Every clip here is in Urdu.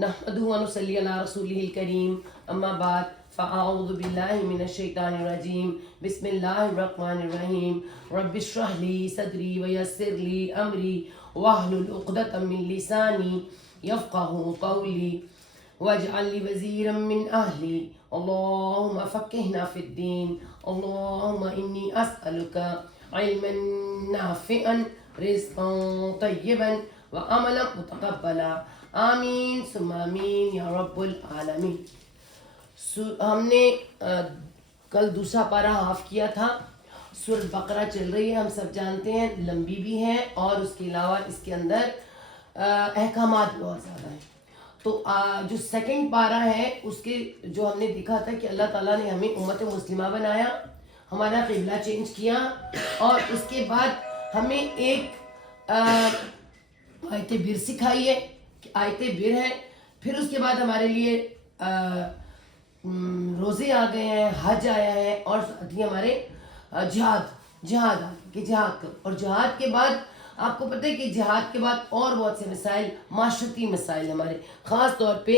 نحمده ونصلي على رسوله الكريم اما بعد فاعوذ بالله من الشيطان الرجيم بسم الله الرحمن الرحيم رب اشرح لي صدري ويسر لي امري واحلل عقدة من لساني يفقهوا قولي واجعل لي وزيرا من اهلي اللهم فقهنا في الدين اللهم اني اسالك علما نافعا رزقا طيبا وعملا متقبلا آمین ثم آمین یا رب العالمین. ہم نے کل دوسرا پارہ ہاف کیا تھا. سورۃ بقرہ چل رہی ہے، ہم سب جانتے ہیں، لمبی بھی ہے اور اس کے علاوہ اس کے اندر احکامات بہت زیادہ ہیں. تو جو سیکنڈ پارہ ہے اس کے جو ہم نے دیکھا تھا کہ اللہ تعالیٰ نے ہمیں امت مسلمہ بنایا، ہمارا قبلہ چینج کیا اور اس کے بعد ہمیں ایک آیت بر سکھائی ہے، آیتیں بر ہیں. پھر اس کے بعد ہمارے لیے روزے آ گئے ہیں، حج آیا ہے اور ساتھ ہی ہمارے جہاد کہ جہاد کرو. اور جہاد کے بعد آپ کو پتہ ہے کہ جہاد کے بعد اور بہت سے مسائل، معاشرتی مسائل ہمارے، خاص طور پہ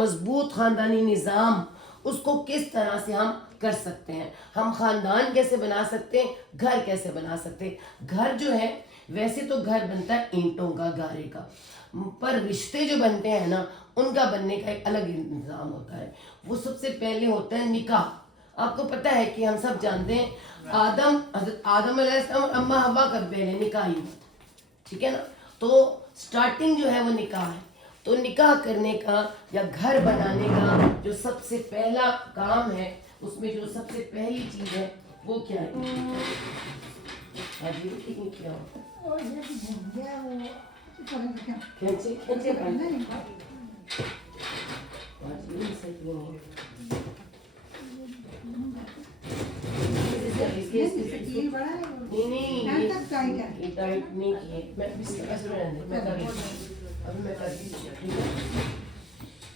مضبوط خاندانی نظام، اس کو کس طرح سے ہم کر سکتے ہیں، ہم خاندان کیسے بنا سکتے ہیں، گھر کیسے بنا سکتے ہیں. گھر جو ہے ویسے تو گھر بنتا ہے اینٹوں کا، گارے کا، پر رشتے جو بنتے ہیں نا ان کا بننے کا ایک الگ انتظام ہوتا ہے. وہ سب سے پہلے ہوتا ہے نکاح. آپ کو پتہ ہے کہ ہم سب جانتے ہیں حضرت آدم علیہ السلام اور اماں حوا کا پہلے نکاح ہی ہوتا ہے، ٹھیک ہے نا. تو سٹارٹنگ جو ہے وہ نکاح ہے. تو نکاح کرنے کا یا گھر بنانے کا جو سب سے پہلا کام ہے، اس میں جو سب سے پہلی چیز ہے وہ کیا ہے؟ کیا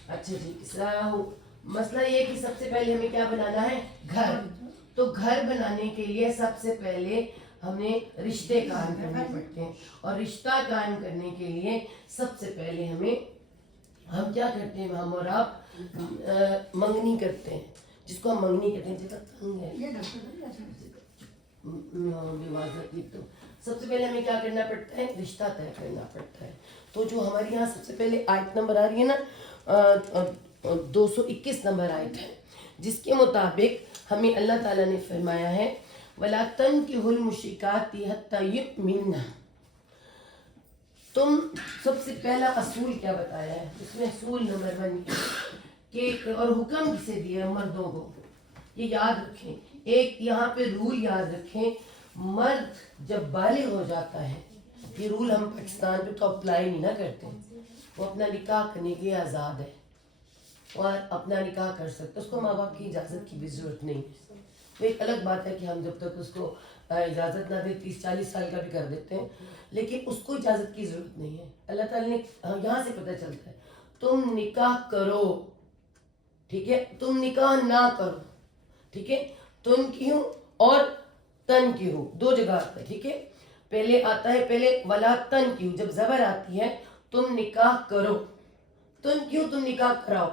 اچھا جی، مسئلہ یہ کہ سب سے پہلے ہمیں کیا بنانا ہے؟ گھر. تو گھر بنانے کے لیے سب سے پہلے ہمیں رشتے قائم کرنے پڑتے ہیں. اور رشتہ قائم کرنے کے لیے سب سے پہلے ہم کیا کرتے ہیں؟ ہم اور آپ منگنی کرتے ہیں، جس کو ہم منگنی کہتے ہیں. جیسا تنگ ہے تو سب سے پہلے ہمیں کیا کرنا پڑتا ہے؟ رشتہ طے کرنا پڑتا ہے. تو جو ہمارے یہاں سب سے پہلے آیت نمبر آ رہی ہے نا 221 نمبر آیت ہے، جس کے مطابق ہمیں اللہ تعالیٰ نے فرمایا ہے وَلَا تَنْكِحُوا الْمُشْرِكَاتِ حَتَّى يُؤْمِنَّ. تم سب سے پہلا اصول کیا بتایا ہے؟ اس میں اصول نمبر 1 کہ اور حکم کسے دیا ہے؟ مردوں کو. یہ یاد رکھیں، ایک یہاں پہ رول یاد رکھیں، مرد جب بالغ ہو جاتا ہے، یہ رول ہم پاکستان پہ تو اپلائی نہیں نہ کرتے، وہ اپنا نکاح کرنے کے لیے آزاد ہے اور اپنا نکاح کر سکتا ہے، اس کو ماں باپ کی اجازت کی بھی ضرورت نہیں ہے. وہ ایک الگ بات ہے کہ ہم جب تک اس کو اجازت نہ دیں 30-40 سال کا بھی کر دیتے ہیں، لیکن اس کو اجازت کی ضرورت نہیں ہے. اللہ تعالیٰ نے یہاں سے پتہ چلتا ہے تم نکاح کرو، ٹھیک ہے، تم نکاح نہ کرو، ٹھیک ہے. تم کیوں اور تن کیوں، دو جگہ آتا ہے، ٹھیک ہے. پہلے آتا ہے ولا تن کیوں، جب زبر آتی ہے تم نکاح کرو. تم کیوں، تم نکاح کراؤ،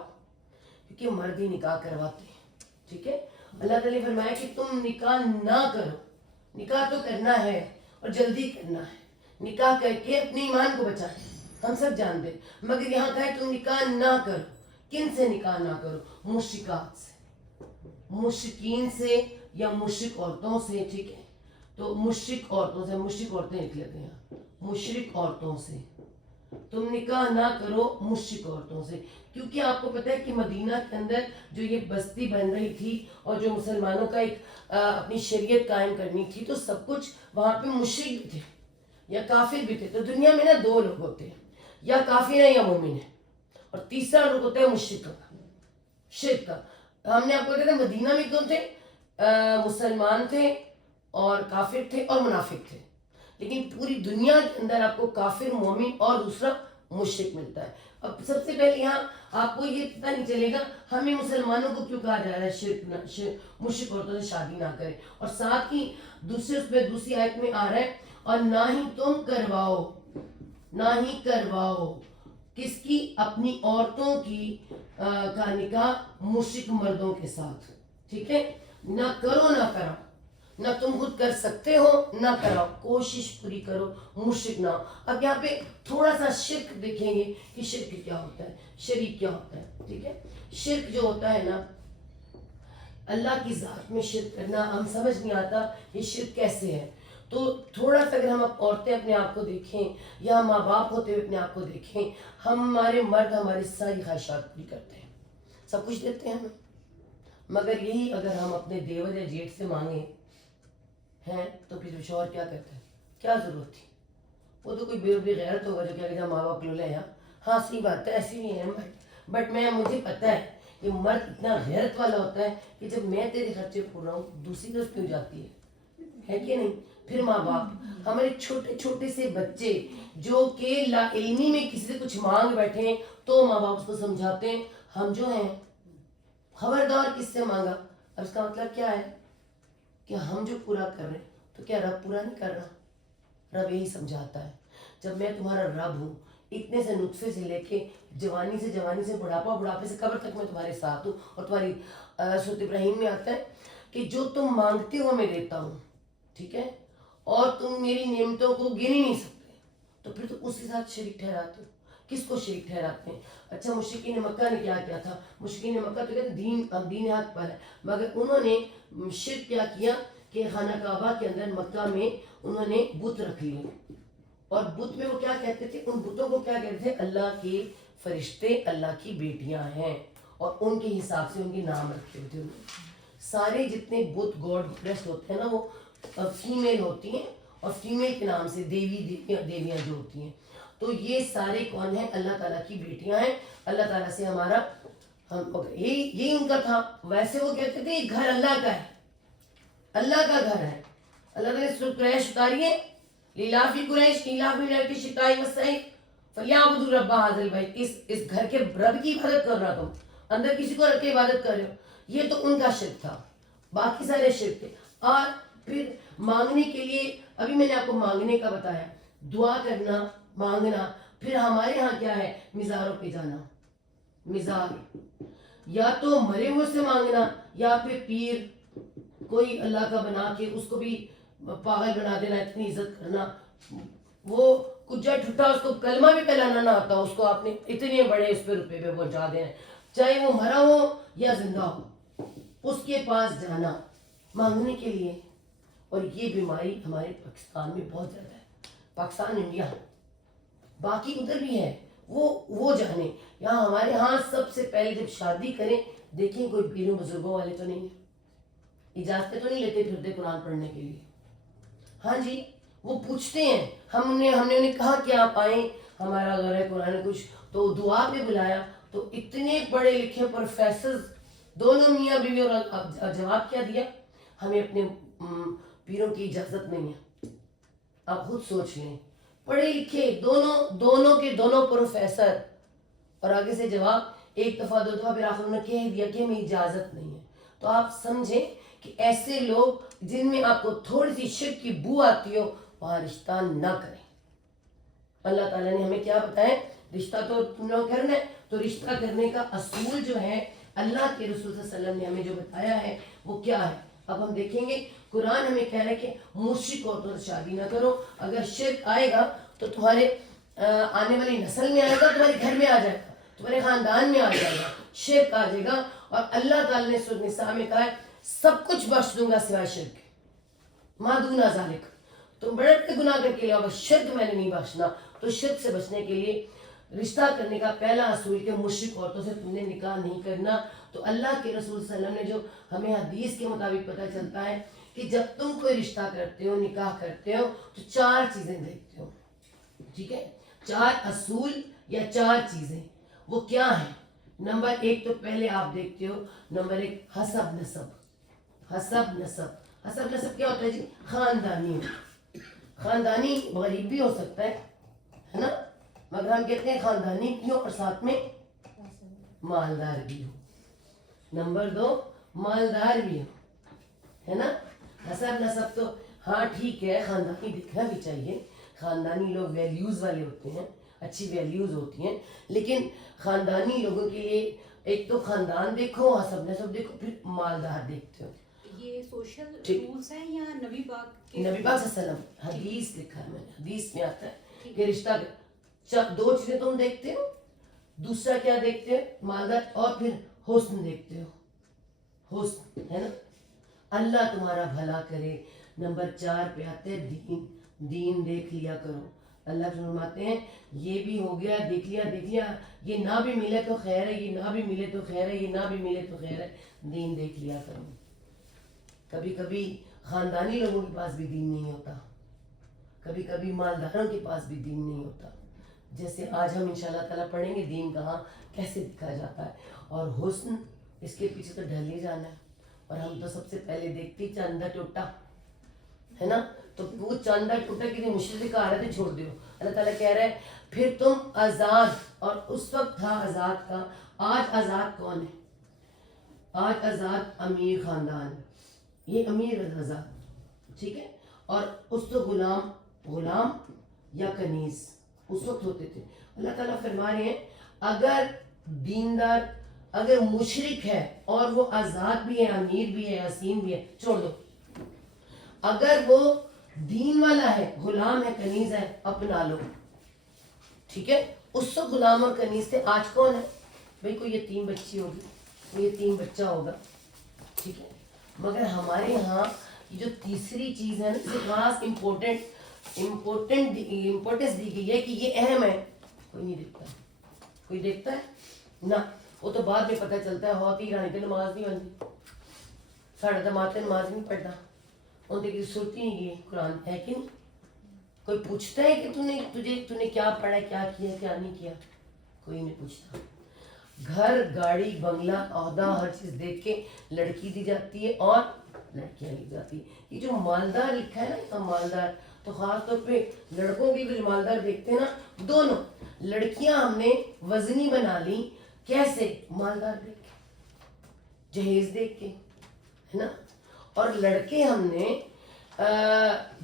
کیونکہ مرد ہی نکاح کرواتے ہیں، ٹھیک ہے. اللہ تعالیٰ نے فرمایا کہ تم نکاح نہ کرو. نکاح تو کرنا ہے اور جلدی کرنا ہے، نکاح کر کے اپنے ایمان کو بچائیں، ہم سب جانتے ہیں. مگر یہاں کہا ہے تم نکاح نہ کرو. کن سے نکاح نہ کرو؟ مشرکات سے، مشرکین سے یا مشرک عورتوں سے، ٹھیک ہے. تو مشرک عورتوں سے، مشرک عورتیں لکھ لیتے ہیں، مشرک عورتوں سے تم نکاح نہ کرو، مشرک عورتوں سے. کیونکہ آپ کو پتہ ہے کہ مدینہ کے اندر جو یہ بستی بن رہی تھی اور جو مسلمانوں کا ایک اپنی شریعت قائم کرنی تھی، تو سب کچھ وہاں پہ مشرک بھی تھے یا کافر بھی تھے. تو دنیا میں نا 2 لوگ ہوتے ہیں، یا کافر ہیں یا مومن ہیں، اور تیسرا لوگ ہوتا ہے مشرک کا، شرک کا. ہم نے آپ کو کہا تھا مدینہ میں کون تھے؟ مسلمان تھے اور کافر تھے اور منافق تھے. لیکن پوری دنیا کے اندر آپ کو کافر، مومن اور دوسرا مشرک ملتا ہے. اب سب سے پہلے یہاں آپ کو یہ پتہ نہیں چلے گا ہمیں مسلمانوں کو کیوں کہا جا رہا ہے مشرک عورتوں سے شادی نہ کرے. اور ساتھ ہی دوسری آیت میں آ رہا ہے اور نہ ہی تم کرواؤ، نہ ہی کرواؤ کس کی؟ اپنی عورتوں کی کا نکاح مشرک مردوں کے ساتھ. ٹھیک ہے، نہ کرو نہ کراؤ، نہ تم خود کر سکتے ہو نہ کراؤ، کوشش پوری کرو، مشرک نہ ہو. اب یہاں پہ تھوڑا سا شرک دیکھیں گے کہ شرک کیا ہوتا ہے، شریک کیا ہوتا ہے. ٹھیک ہے، شرک جو ہوتا ہے نا، اللہ کی ذات میں شرک کرنا ہم سمجھ نہیں آتا یہ شرک کیسے ہے. تو تھوڑا سا اگر ہم عورتیں اپنے آپ کو دیکھیں یا ماں باپ ہوتے ہوئے اپنے آپ کو دیکھیں، ہمارے مرد ہماری ساری خواہشات پوری کرتے ہیں، سب کچھ دیتے ہیں ہمیں، مگر یہی اگر ہم اپنے دیور یا جیٹھ سے مانگیں ہیں تو پھر شوہر کیا کرتا ہے؟ کیا ضرورت تھی؟ وہ تو کوئی بے غیرت ہوگا جو کیا کہتا ہے ماں باپ لولے ہیں. ہاں صحیح بات ہے، ایسی نہیں ہے، بٹ مجھے پتہ ہے یہ مرد اتنا غیرت والا ہوتا ہے کہ جب میں تیرے خرچے پھول رہا ہوں دوسری طرف کیوں جاتی ہے کہ نہیں. پھر ماں باپ، ہمارے چھوٹے چھوٹے سے بچے جو کہ لا علمی میں کسی سے کچھ مانگ بیٹھے ہیں تو ماں باپ اس کو سمجھاتے ہیں ہم جو ہیں خبردار کس سے مانگا. اب اس کا مطلب کیا ہے کہ ہم جو پورا کر رہے ہیں تو کیا رب پورا نہیں کر رہا؟ رب یہی سمجھاتا ہے جب میں تمہارا رب ہوں، اتنے سے نطفے سے لے کے جوانی سے بڑھاپا، بڑھاپے سے قبر تک میں تمہارے ساتھ ہوں. اور تمہاری سورۃ ابراہیم میں آتا ہے کہ جو تم مانگتے ہو میں دیتا ہوں. ٹھیک ہے، اور تم میری نعمتوں کو گن ہی نہیں سکتے، تو پھر تم اس کے ساتھ شریک ٹھہراتے ہو. کس کو شریک ٹھہراتے ہیں؟ اچھا مشرکین مکہ نے کیا کیا تھا؟ مشرکین مکہ تو کہتے ہیں دین حق پر ہے، مگر انہوں نے شرک کیا کیا کہ خانہ کعبہ کے اندر مکہ میں انہوں نے بت رکھ لیے. اور بت میں وہ کیا کہتے تھے؟ ان بتوں کو کیا کہتے تھے؟ اللہ کے فرشتے، اللہ کی بیٹیاں ہیں، اور ان کے حساب سے ان کے نام رکھے ہوتے ہیں. سارے جتنے بت گاڈ پریسٹ ہوتے ہیں نا وہ فیمیل ہوتی ہیں، اور فیمیل کے نام سے دیویاں جو ہوتی ہیں. تو یہ سارے کون ہیں؟ اللہ تعالیٰ کی بیٹیاں ہیں. اللہ تعالیٰ سے ہمارا یہی ان کا تھا. ویسے وہ کہتے تھے یہ گھر اللہ کا ہے، اللہ کا گھر ہے. اللہ تعالیٰ نے سورۃ قریش اتاری ہے، لیلافی قریش کی شتائی والصیف فلیعبدوا رب ھذا البیت. اس گھر کے رب کی عبادت کر رہا، تم اندر کسی کو رکھ کے عبادت کر رہے ہو. یہ تو ان کا شرک تھا، باقی سارے شرک تھے. اور پھر مانگنے کے لیے، ابھی میں نے آپ کو مانگنے کا بتایا، دعا کرنا، مانگنا. پھر ہمارے ہاں کیا ہے؟ مزاروں پہ جانا. مزار یا تو مرے ہوئے سے مانگنا، یا پھر پیر کوئی اللہ کا بنا کے اس کو بھی پاگل بنا دینا، اتنی عزت کرنا. وہ کجا ٹھٹا، اس کو کلمہ بھی پہلانا نہ آتا، اس کو آپ نے اتنے بڑے اس پہ روپے پہ پہنچا دینا، چاہے وہ مرا ہو یا زندہ ہو. اس کے پاس جانا مانگنے کے لیے. اور یہ بیماری ہمارے پاکستان میں بہت زیادہ ہے. پاکستان، انڈیا، باقی ادھر بھی ہے، وہ جانے. یہاں ہمارے ہاں سب سے پہلے جب شادی کریں دیکھیں کوئی پیروں بزرگوں والے تو نہیں ہیں، اجازتیں تو نہیں لیتے پھرتے قرآن پڑھنے کے لیے. ہاں جی، وہ پوچھتے ہیں. ہم نے انہیں کہا کہ آپ آئیں، ہمارا غور ہے قرآن کچھ، تو دعا پہ بلایا تو اتنے پڑھے لکھے پروفیسرز دونوں میاں بیوی، اور جواب کیا دیا؟ ہمیں اپنے پیروں کی اجازت نہیں ہے. آپ خود سوچ لیں، پڑھے لکھے دونوں کے دونوں پروفیسر، اور آگے سے جواب ایک دفعہ 2 دفعہ، پھر آخر انہوں نے کہہ دیا کہ ہمیں اجازت نہیں ہے. تو آپ سمجھیں کہ ایسے لوگ جن میں آپ کو تھوڑی سی شرک کی بو آتی ہو وہاں رشتہ نہ کریں. اللہ تعالیٰ نے ہمیں کیا بتایا؟ رشتہ تو تم لوگ کرنا ہے. تو رشتہ کرنے کا اصول جو ہے اللہ کے رسول صلی اللہ علیہ وسلم نے ہمیں جو بتایا ہے وہ کیا ہے؟ اب ہم دیکھیں گے. قرآن ہمیں کہہ رہا ہے کہ مشرک عورتوں سے شادی نہ کرو. اگر شرک آئے گا تو تمہارے آنے والی نسل میں آئے گا، تمہارے گھر میں آ جائے گا، تمہارے خاندان میں آ جائے گا، شرک آ جائے گا. اور اللہ تعالیٰ نے سورۃ النساء میں کہا ہے سب کچھ بخش دوں گا سوائے شرک، ما دون ذالک. تم بڑے بڑے گناہ کر کے لاؤ، شرک میں نے نہیں بخشنا. تو شرک سے بچنے کے لیے رشتہ کرنے کا پہلا اصول کہ مشرک عورتوں سے تم نے نکاح نہیں کرنا. تو اللہ کے رسول صلی اللہ علیہ وسلم نے جو ہمیں حدیث کے مطابق پتہ چلتا ہے کہ جب تم کوئی رشتہ کرتے ہو، نکاح کرتے ہو، تو 4 چیزیں دیکھتے ہو. ٹھیک ہے، 4 اصول یا 4 چیزیں. وہ کیا ہیں؟ نمبر 1 تو پہلے آپ دیکھتے ہو، نمبر 1 حسب نسب. حسب نسب کیا ہوتا ہے جی؟ خاندانی. خاندانی غریب بھی ہو سکتا ہے نا، مگر ہم کہتے ہیں خاندانی کیوں، اور ساتھ میں مالدار بھی ہو. نمبر 2 مالدار بھی ہو، ہے نا. حسب نسب تو ہاں ٹھیک ہے، خاندانی دکھنا بھی چاہیے. خاندانی لوگ ویلیوز والے ہوتے ہیں، اچھی ویلیوز ہوتی ہیں. لیکن خاندانی لوگوں کے لیے ایک تو خاندان دیکھو, حسب نسب دیکھو, پھر مالدار دیکھتے ہو. یہ سوشل رولز ہیں یا نبی پاک کے؟ نبی پاک صلی اللہ علیہ وسلم حدیث لکھا ہے میں نے, حدیث میں آتا ہے کہ رشتہ دو چیزیں تم دیکھتے ہو. دوسرا کیا دیکھتے ہو؟ مالدار, اور پھر حسن دیکھتے ہو, حسن ہے نا, اللہ تمہارا بھلا کرے. نمبر 4 پہ آتے ہیں دین. دین دیکھ لیا کرو. اللہ فرماتے ہیں یہ بھی ہو گیا, دیکھ لیا, یہ نہ بھی ملے تو خیر ہے, یہ نہ بھی ملے تو خیر ہے, یہ نہ بھی ملے تو خیر ہے, دین دیکھ لیا کرو. کبھی کبھی خاندانی لوگوں کے پاس بھی دین نہیں ہوتا, کبھی کبھی مالداروں کے پاس بھی دین نہیں ہوتا. جیسے آج ہم انشاءاللہ تعالیٰ پڑھیں گے دین کہاں کیسے دکھا جاتا ہے. اور حسن اس کے پیچھے تو ڈھل ہی جانا ہے. اور ہم تو سب سے پہلے دیکھتے ہی چاندہ ٹوٹا ہے نا, تو وہ چاندہ ٹوٹا کہ مشرق آ رہے تھے چھوڑ دیو. اللہ تعالیٰ کہہ رہا ہے پھر تم آزاد, اور اس وقت تھا آزاد کا. آج آزاد کون ہے؟ آج آزاد امیر خاندان, یہ امیر آزاد, ٹھیک ہے. اور اس تو غلام یا کنیز اس وقت ہوتے تھے. اللہ تعالیٰ فرما رہے ہیں اگر دیندار, اگر مشرک ہے اور وہ آزاد بھی ہے, امیر بھی ہے, حسین بھی ہے, چھوڑ دو. اگر وہ دین والا ہے, غلام ہے, کنیز ہے, اپنا لو, ٹھیک ہے. اس وقت غلام اور کنیز تھے. آج کون ہے بھئی؟ کوئی یتیم بچی ہوگی, کوئی یتیم بچہ ہوگا, ٹھیک ہے. مگر ہمارے یہاں جو تیسری چیز ہے نا, اسے خاص امپورٹنس دی گئی ہے کہ یہ اہم ہے, کوئی نہیں دیکھتا. کوئی دیکھتا ہے نہ, وہ تو بعد میں پتہ چلتا ہے ہو کہ رانی تو نماز نہیں بنتی, ساڑھا دماغ نماز نہیں پڑھتا, ان کی صورت ہی نہیں ہے قرآن ہے کہ نہیں. کوئی پوچھتا ہے کہ تو نے کیا پڑھا, کیا کیا, کیا نہیں کیا؟ کوئی نہیں پوچھتا. گھر, گاڑی, بنگلہ, عہدہ, ہر چیز دیکھ کے لڑکی دی جاتی ہے اور لڑکیاں لی جاتی ہے. یہ جو مالدار لکھا ہے نا, یہ مالدار, تو خاص طور پہ لڑکوں کے جو مالدار دیکھتے ہیں نا, دونوں لڑکیاں ہم نے وزنی بنا لی. کیسے؟ مالدار دیکھ کے, جہیز دیکھ کے, ہے نا. اور لڑکے ہم نے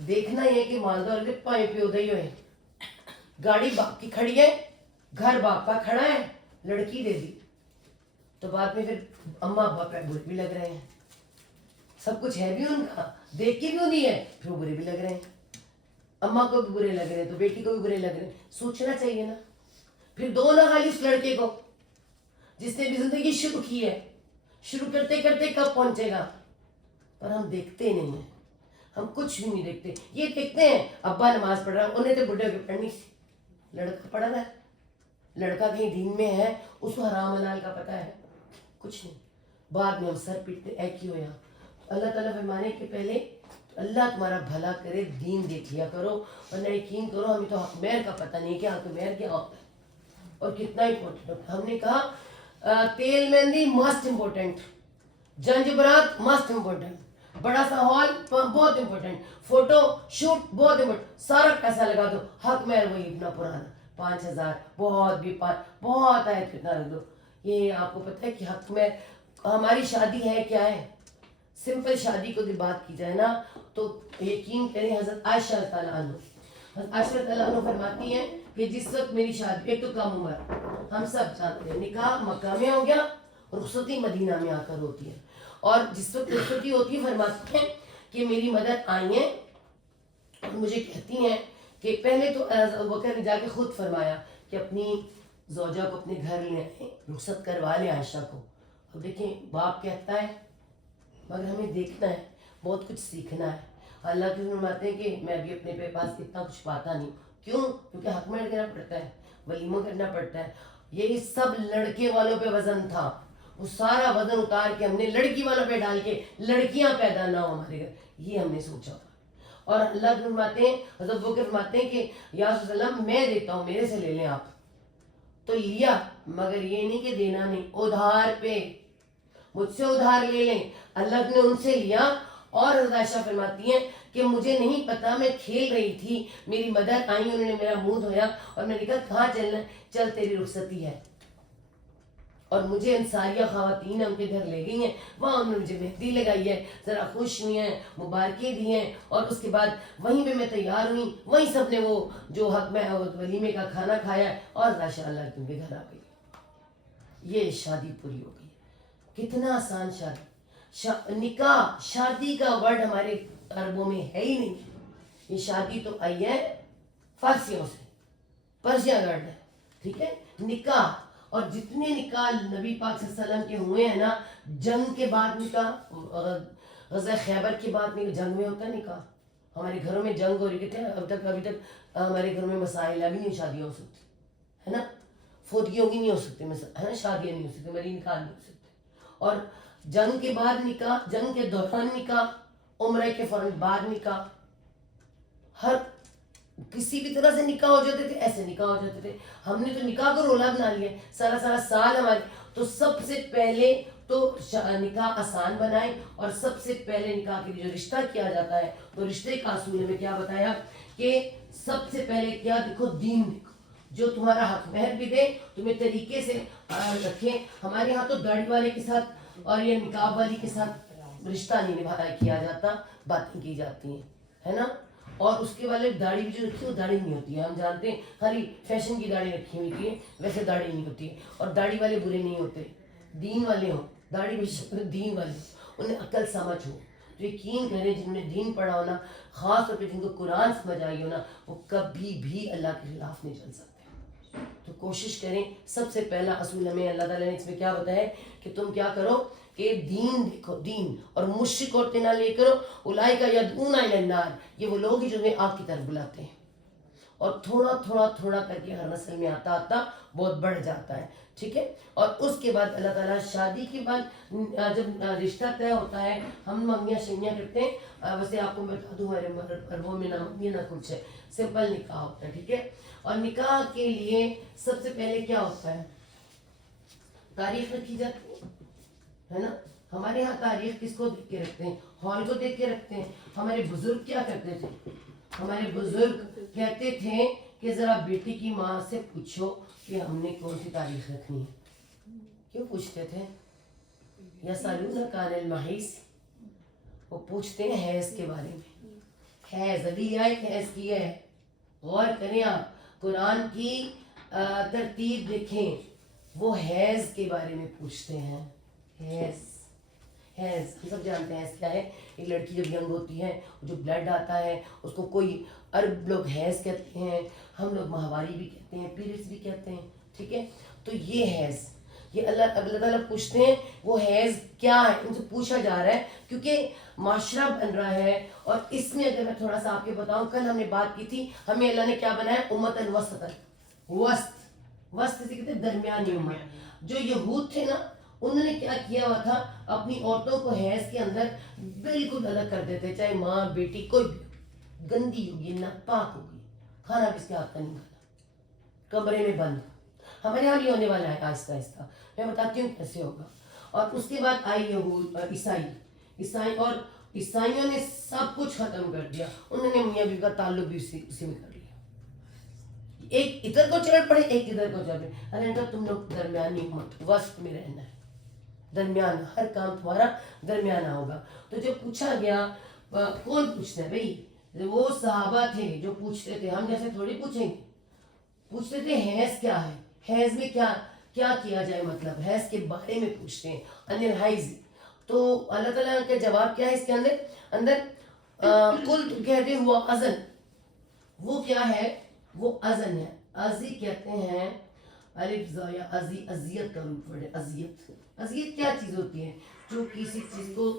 دیکھنا یہ کہ مالدار کے پائیں پہ ادھر ہوئے, گاڑی باپ کی کھڑی ہے, گھر باپ کا کھڑا ہے, لڑکی دے دی, تو بعد میں پھر اماں ابا پہ برے بھی لگ رہے ہیں. سب کچھ ہے بھی ان کا, دیکھ کے بھی انہیں ہے, پھر برے بھی لگ رہے ہیں. اماں کو بھی برے لگ رہے ہیں تو بیٹی کو بھی برے لگ رہے ہیں. سوچنا چاہیے نا. پھر دو نہ خالی اس لڑکے کو جس نے بھی زندگی شروع کی ہے, شروع کرتے کرتے کب پہنچے گا. پر ہم دیکھتے نہیں ہیں, ہم کچھ بھی نہیں دیکھتے. یہ دیکھتے ہیں ابا نماز پڑھ رہا ہے, انہیں تو بڈھے ہو کے پڑھنی, لڑکا پڑھ رہا ہے, لڑکا کہیں دین میں ہے, اس کو حرام حلال کا پتہ ہے, کچھ نہیں. بعد میں ہم سر پیٹتے اے کیوں ہوا. اللہ تعالیٰ فرمانے کے پہلے اللہ تمہارا بھلا کرے, دین دیکھ لیا کرو. ورنہ یقین کرو ہمیں تو حق مہر کا پتہ نہیں کہ حق مہر کیا ہوتا ہے اور کتنا امپورٹنٹ ہوتا ہے. ہم نے کہا تیل مہندی مسٹ امپورٹنٹ, جنج برات مسٹ امپورٹنٹ, بڑا سا ہال بہت امپورٹنٹ, فوٹو شوٹ بہت امپورٹنٹ, سارا پیسہ لگا دو, حق مہر وہی اتنا پرانا 5,000, بہت بھی بہت آئے کتنا رکھ دو. یہ آپ کو پتہ ہے کہ حق مہر ہماری شادی ہے کیا ہے. سمپل شادی کو بات کی جائے نا تو یقین کریں حضرت عائشہ تعالیٰ عنہ, حضرت عائشہ تعالیٰ عنہ فرماتی ہیں کہ جس وقت میری شادی, ایک تو کم عمر, ہم سب جانتے ہیں, نکاح مکہ میں ہو گیا, رخصتی مدینہ میں آ کر ہوتی ہے. اور جس وقت رخصتی ہوتی ہے فرماتی ہیں کہ میری مدد آئی ہیں اور مجھے کہتی ہیں کہ پہلے تو ابوبکر نے جا کے خود فرمایا کہ اپنی زوجہ کو اپنے گھر لے آئیں, رخصت کروا لیں عائشہ کو. اب دیکھیں باپ کہتا ہے, مگر ہمیں دیکھنا ہے, بہت کچھ سیکھنا ہے. اللہ کے فرماتے ہیں کہ میں بھی اپنے پاس اتنا کچھ پاتا نہیں. کیوں؟ کیونکہ حق مہر کرنا پڑتا ہے, ولیمہ کرنا پڑتا ہے. یہ سب لڑکے والوں پہ وزن تھا, وہ سارا وزن اتار کے ہم نے لڑکی والوں پہ ڈال کے لڑکیاں پیدا نہ ہو ہمارے گھر, یہ ہم نے سوچا. اور اللہ فرماتے ہیں, حضرت ابوبکر فرماتے ہیں کہ یا رسول اللہ میں دیتا ہوں, میرے سے لے لیں آپ. تو لیا, مگر یہ نہیں کہ دینا نہیں, ادھار پہ مجھ سے ادھار لے لیں. اللہ نے ان سے لیا. اور حضرت عائشہ فرماتی ہیں کہ مجھے نہیں پتا, میں کھیل رہی تھی, میری مدر آئی, انہوں نے میرا منہ دھویا اور میں نے کہا کہاں چلنا ہے, چل تیری رخصتی ہے. اور مجھے انصاریہ خواتین ان کے گھر لے گئی ہیں, وہاں انہوں نے مجھے مہندی لگائی ہے, ذرا خوش ہوئی ہیں, مبارکیں دی ہیں, اور اس کے بعد وہیں پہ میں تیار ہوئی, وہیں سب نے وہ جو حق میں ولیمے کا کھانا کھایا ہے, اور ماشاء اللہ تم کے گھر آ گئی. یہ شادی پوری ہو گئی. کتنا آسان شادی, نکاح شادی کا ورڈ ہمارے عربوں میں ہے ہی نہیں. یہ شادی تو آئی ہے فارسیوں سے, پرشیا ورڈ ہے, ٹھیک ہے. نکاح, اور جتنے نکاح نبی پاک صلی اللہ علیہ وسلم کے ہوئے ہیں نا, جنگ کے بعد نکاح, غزوہ خیبر کے بعد نہیں, جنگ میں ہوتا ہے نکاح. ہمارے گھروں میں جنگ ہو رہی کہتے ہیں, ابھی تک ہمارے گھروں میں مسائل ابھی نہیں شادیاں ہو سکتی ہے نا, فوتگیوں کی نہیں ہو سکتی ہے نا, شادیاں نہیں ہو سکتی, میری نکاح نہیں ہو سکتے. اور جنگ کے بعد نکاح, جنگ کے دوران نکاح, عمرہ کے فوراً بعد نکاح, ہر کسی بھی طرح سے نکاح ہو جاتے تھے, ایسے نکاح ہو جاتے تھے. ہم نے تو نکاح کو رولا بنا لیا, سارا سارا سال ہمارے. تو سب سے پہلے تو نکاح آسان بنائے, اور سب سے پہلے نکاح کے لیے جو رشتہ کیا جاتا ہے, تو رشتے کا اصول میں کیا بتایا کہ سب سے پہلے کیا دیکھو, دین دیکھو, جو تمہارا حق مہر بھی دے, تمہیں طریقے سے رکھیں. ہمارے ہاں تو داڑھی والے کے ساتھ اور یہ نکاح والی کے ساتھ رشتہ نہیں نبھایا کیا جاتا, باتیں کی جاتی ہیں, ہے نا. اور اس کے والے داڑھی بھی جو رکھی ہے وہ داڑھی نہیں ہوتی ہے, ہم جانتے ہیں, خالی فیشن کی داڑھی رکھی ہوئی ہے, ویسے داڑھی نہیں ہوتی ہے. اور داڑھی والے برے نہیں ہوتے, دین والے ہوں, داڑھی بھی دین والے ہوں, انہیں عقل سمجھ ہو. تو یقین کریں جنہوں نے دین پڑھا ہونا, خاص طور پہ جن کو قرآن سمجھ آئی ہو نا, وہ کبھی بھی اللہ کے خلاف نہیں چل سکتے. تو کوشش کریں, سب سے پہلا اصول ہمیں اللہ تعالیٰ نے اس میں کیا بتایا ہے کہ تم کیا کرو کہ دین دیکھو, دین, اور مشرک عورتیں نہ لے کرو. اولئک یدعون الی النار, یہ وہ لوگ ہیں جو ہمیں آگ کی طرف بلاتے ہیں. اور تھوڑا تھوڑا تھوڑا کر کے ہر نسل میں آتا آتا بہت بڑھ جاتا ہے, ٹھیک ہے. اور اس کے بعد اللہ تعالیٰ شادی کے بعد جب رشتہ طے ہوتا ہے, ہم منگیاں شنگیاں کرتے ہیں. ویسے آپ کو میں بتا دوں, ہمارے عربوں میں نہ منگی نہ کچھ ہے, سمپل نکاح ہوتا ہے, ٹھیک ہے. اور نکاح کے لیے سب سے پہلے کیا ہوتا ہے, تاریخ رکھی جاتی ہے نا. ہمارے ہاں تاریخ کس کو دیکھ کے رکھتے ہیں, ہال کو دیکھ کے رکھتے ہیں. ہمارے بزرگ کیا کرتے تھے, ہمارے بزرگ کہتے تھے کہ ذرا بیٹی کی ماں سے پوچھو کہ ہم نے کون سی تاریخ رکھنی ہے. کیوں پوچھتے تھے, یسألونک عن المحیض, وہ پوچھتے ہیں حیض کے بارے میں. حیض ابھی آئے, حیض کی ہے, غور کریں آپ, قرآن کی ترتیب دیکھیں, وہ حیض کے بارے میں پوچھتے ہیں. حیض, حیض ہم سب جانتے ہیں حیض کیا ہے. ایک لڑکی جب ینگ ہوتی ہے, جو بلڈ آتا ہے اس کو کوئی عرب لوگ حیض کہتے ہیں, ہم لوگ ماہواری بھی کہتے ہیں, پیریڈس بھی کہتے ہیں, ٹھیک ہے. تو یہ حیض, یہ اللہ تعالیٰ پوچھتے ہیں وہ حیض کیا ہے, ان سے پوچھا جا رہا ہے کیونکہ معاشرہ بن رہا ہے. اور اس میں اگر میں تھوڑا سا آپ کے بتاؤں, کل ہم نے بات کی تھی, ہمیں اللہ نے کیا بنایا, امتاً وسطاً, وسط, وسط سے کہتے ہیں درمیانی امت. جو یہود تھے نا, انہوں نے کیا کیا ہوا تھا, اپنی عورتوں کو حیض کے اندر بالکل الگ کر دیتے, چاہے ماں بیٹی کوئی بھی, گندی ہوگی, ناپاک ہوگی, کھانا کس کے ہاتھ کا نہیں کھانا, کمرے میں بند. ہمارے یہاں بھی ہونے والا ہے آہستہ آہستہ, میں بتاتی ہوں کیسے ہوگا. اور اس کے بعد آئی یہود, عیسائی, اور عیسائیوں نے سب کچھ ختم کر دیا. انہوں نے میاں بیوی کا تعلق بھی اسی میں کر لیا. ایک ادھر کو چڑھ پڑے, ایک ادھر کو چڑھ پڑے. ارے تم لوگ درمیانی امت, وسط میں رہنا ہے, درمیان, ہر کام تمہارا درمیانہ ہوگا. تو جب پوچھا گیا, کون پوچھتا ہے بھائی, وہ صحابہ تھے جو پوچھتے تھے, ہم جیسے تھوڑی پوچھیں گے. پوچھتے تھے حیض کیا ہے, حیض میں کیا کیا کیا جائے, مطلب حیض کے بارے میں پوچھتے ہیں, ان الحیض. تو اللہ تعالیٰ کا جواب کیا ہے اس کے اندر قل, کہتے ہوا اذن, وہ کیا ہے, وہ اذن ہے. ازی کہتے ہیں, الف زا یا ازی, اذیت کا روپ ہے. اذیت, اذیت کیا چیز ہوتی ہے, جو کسی چیز کو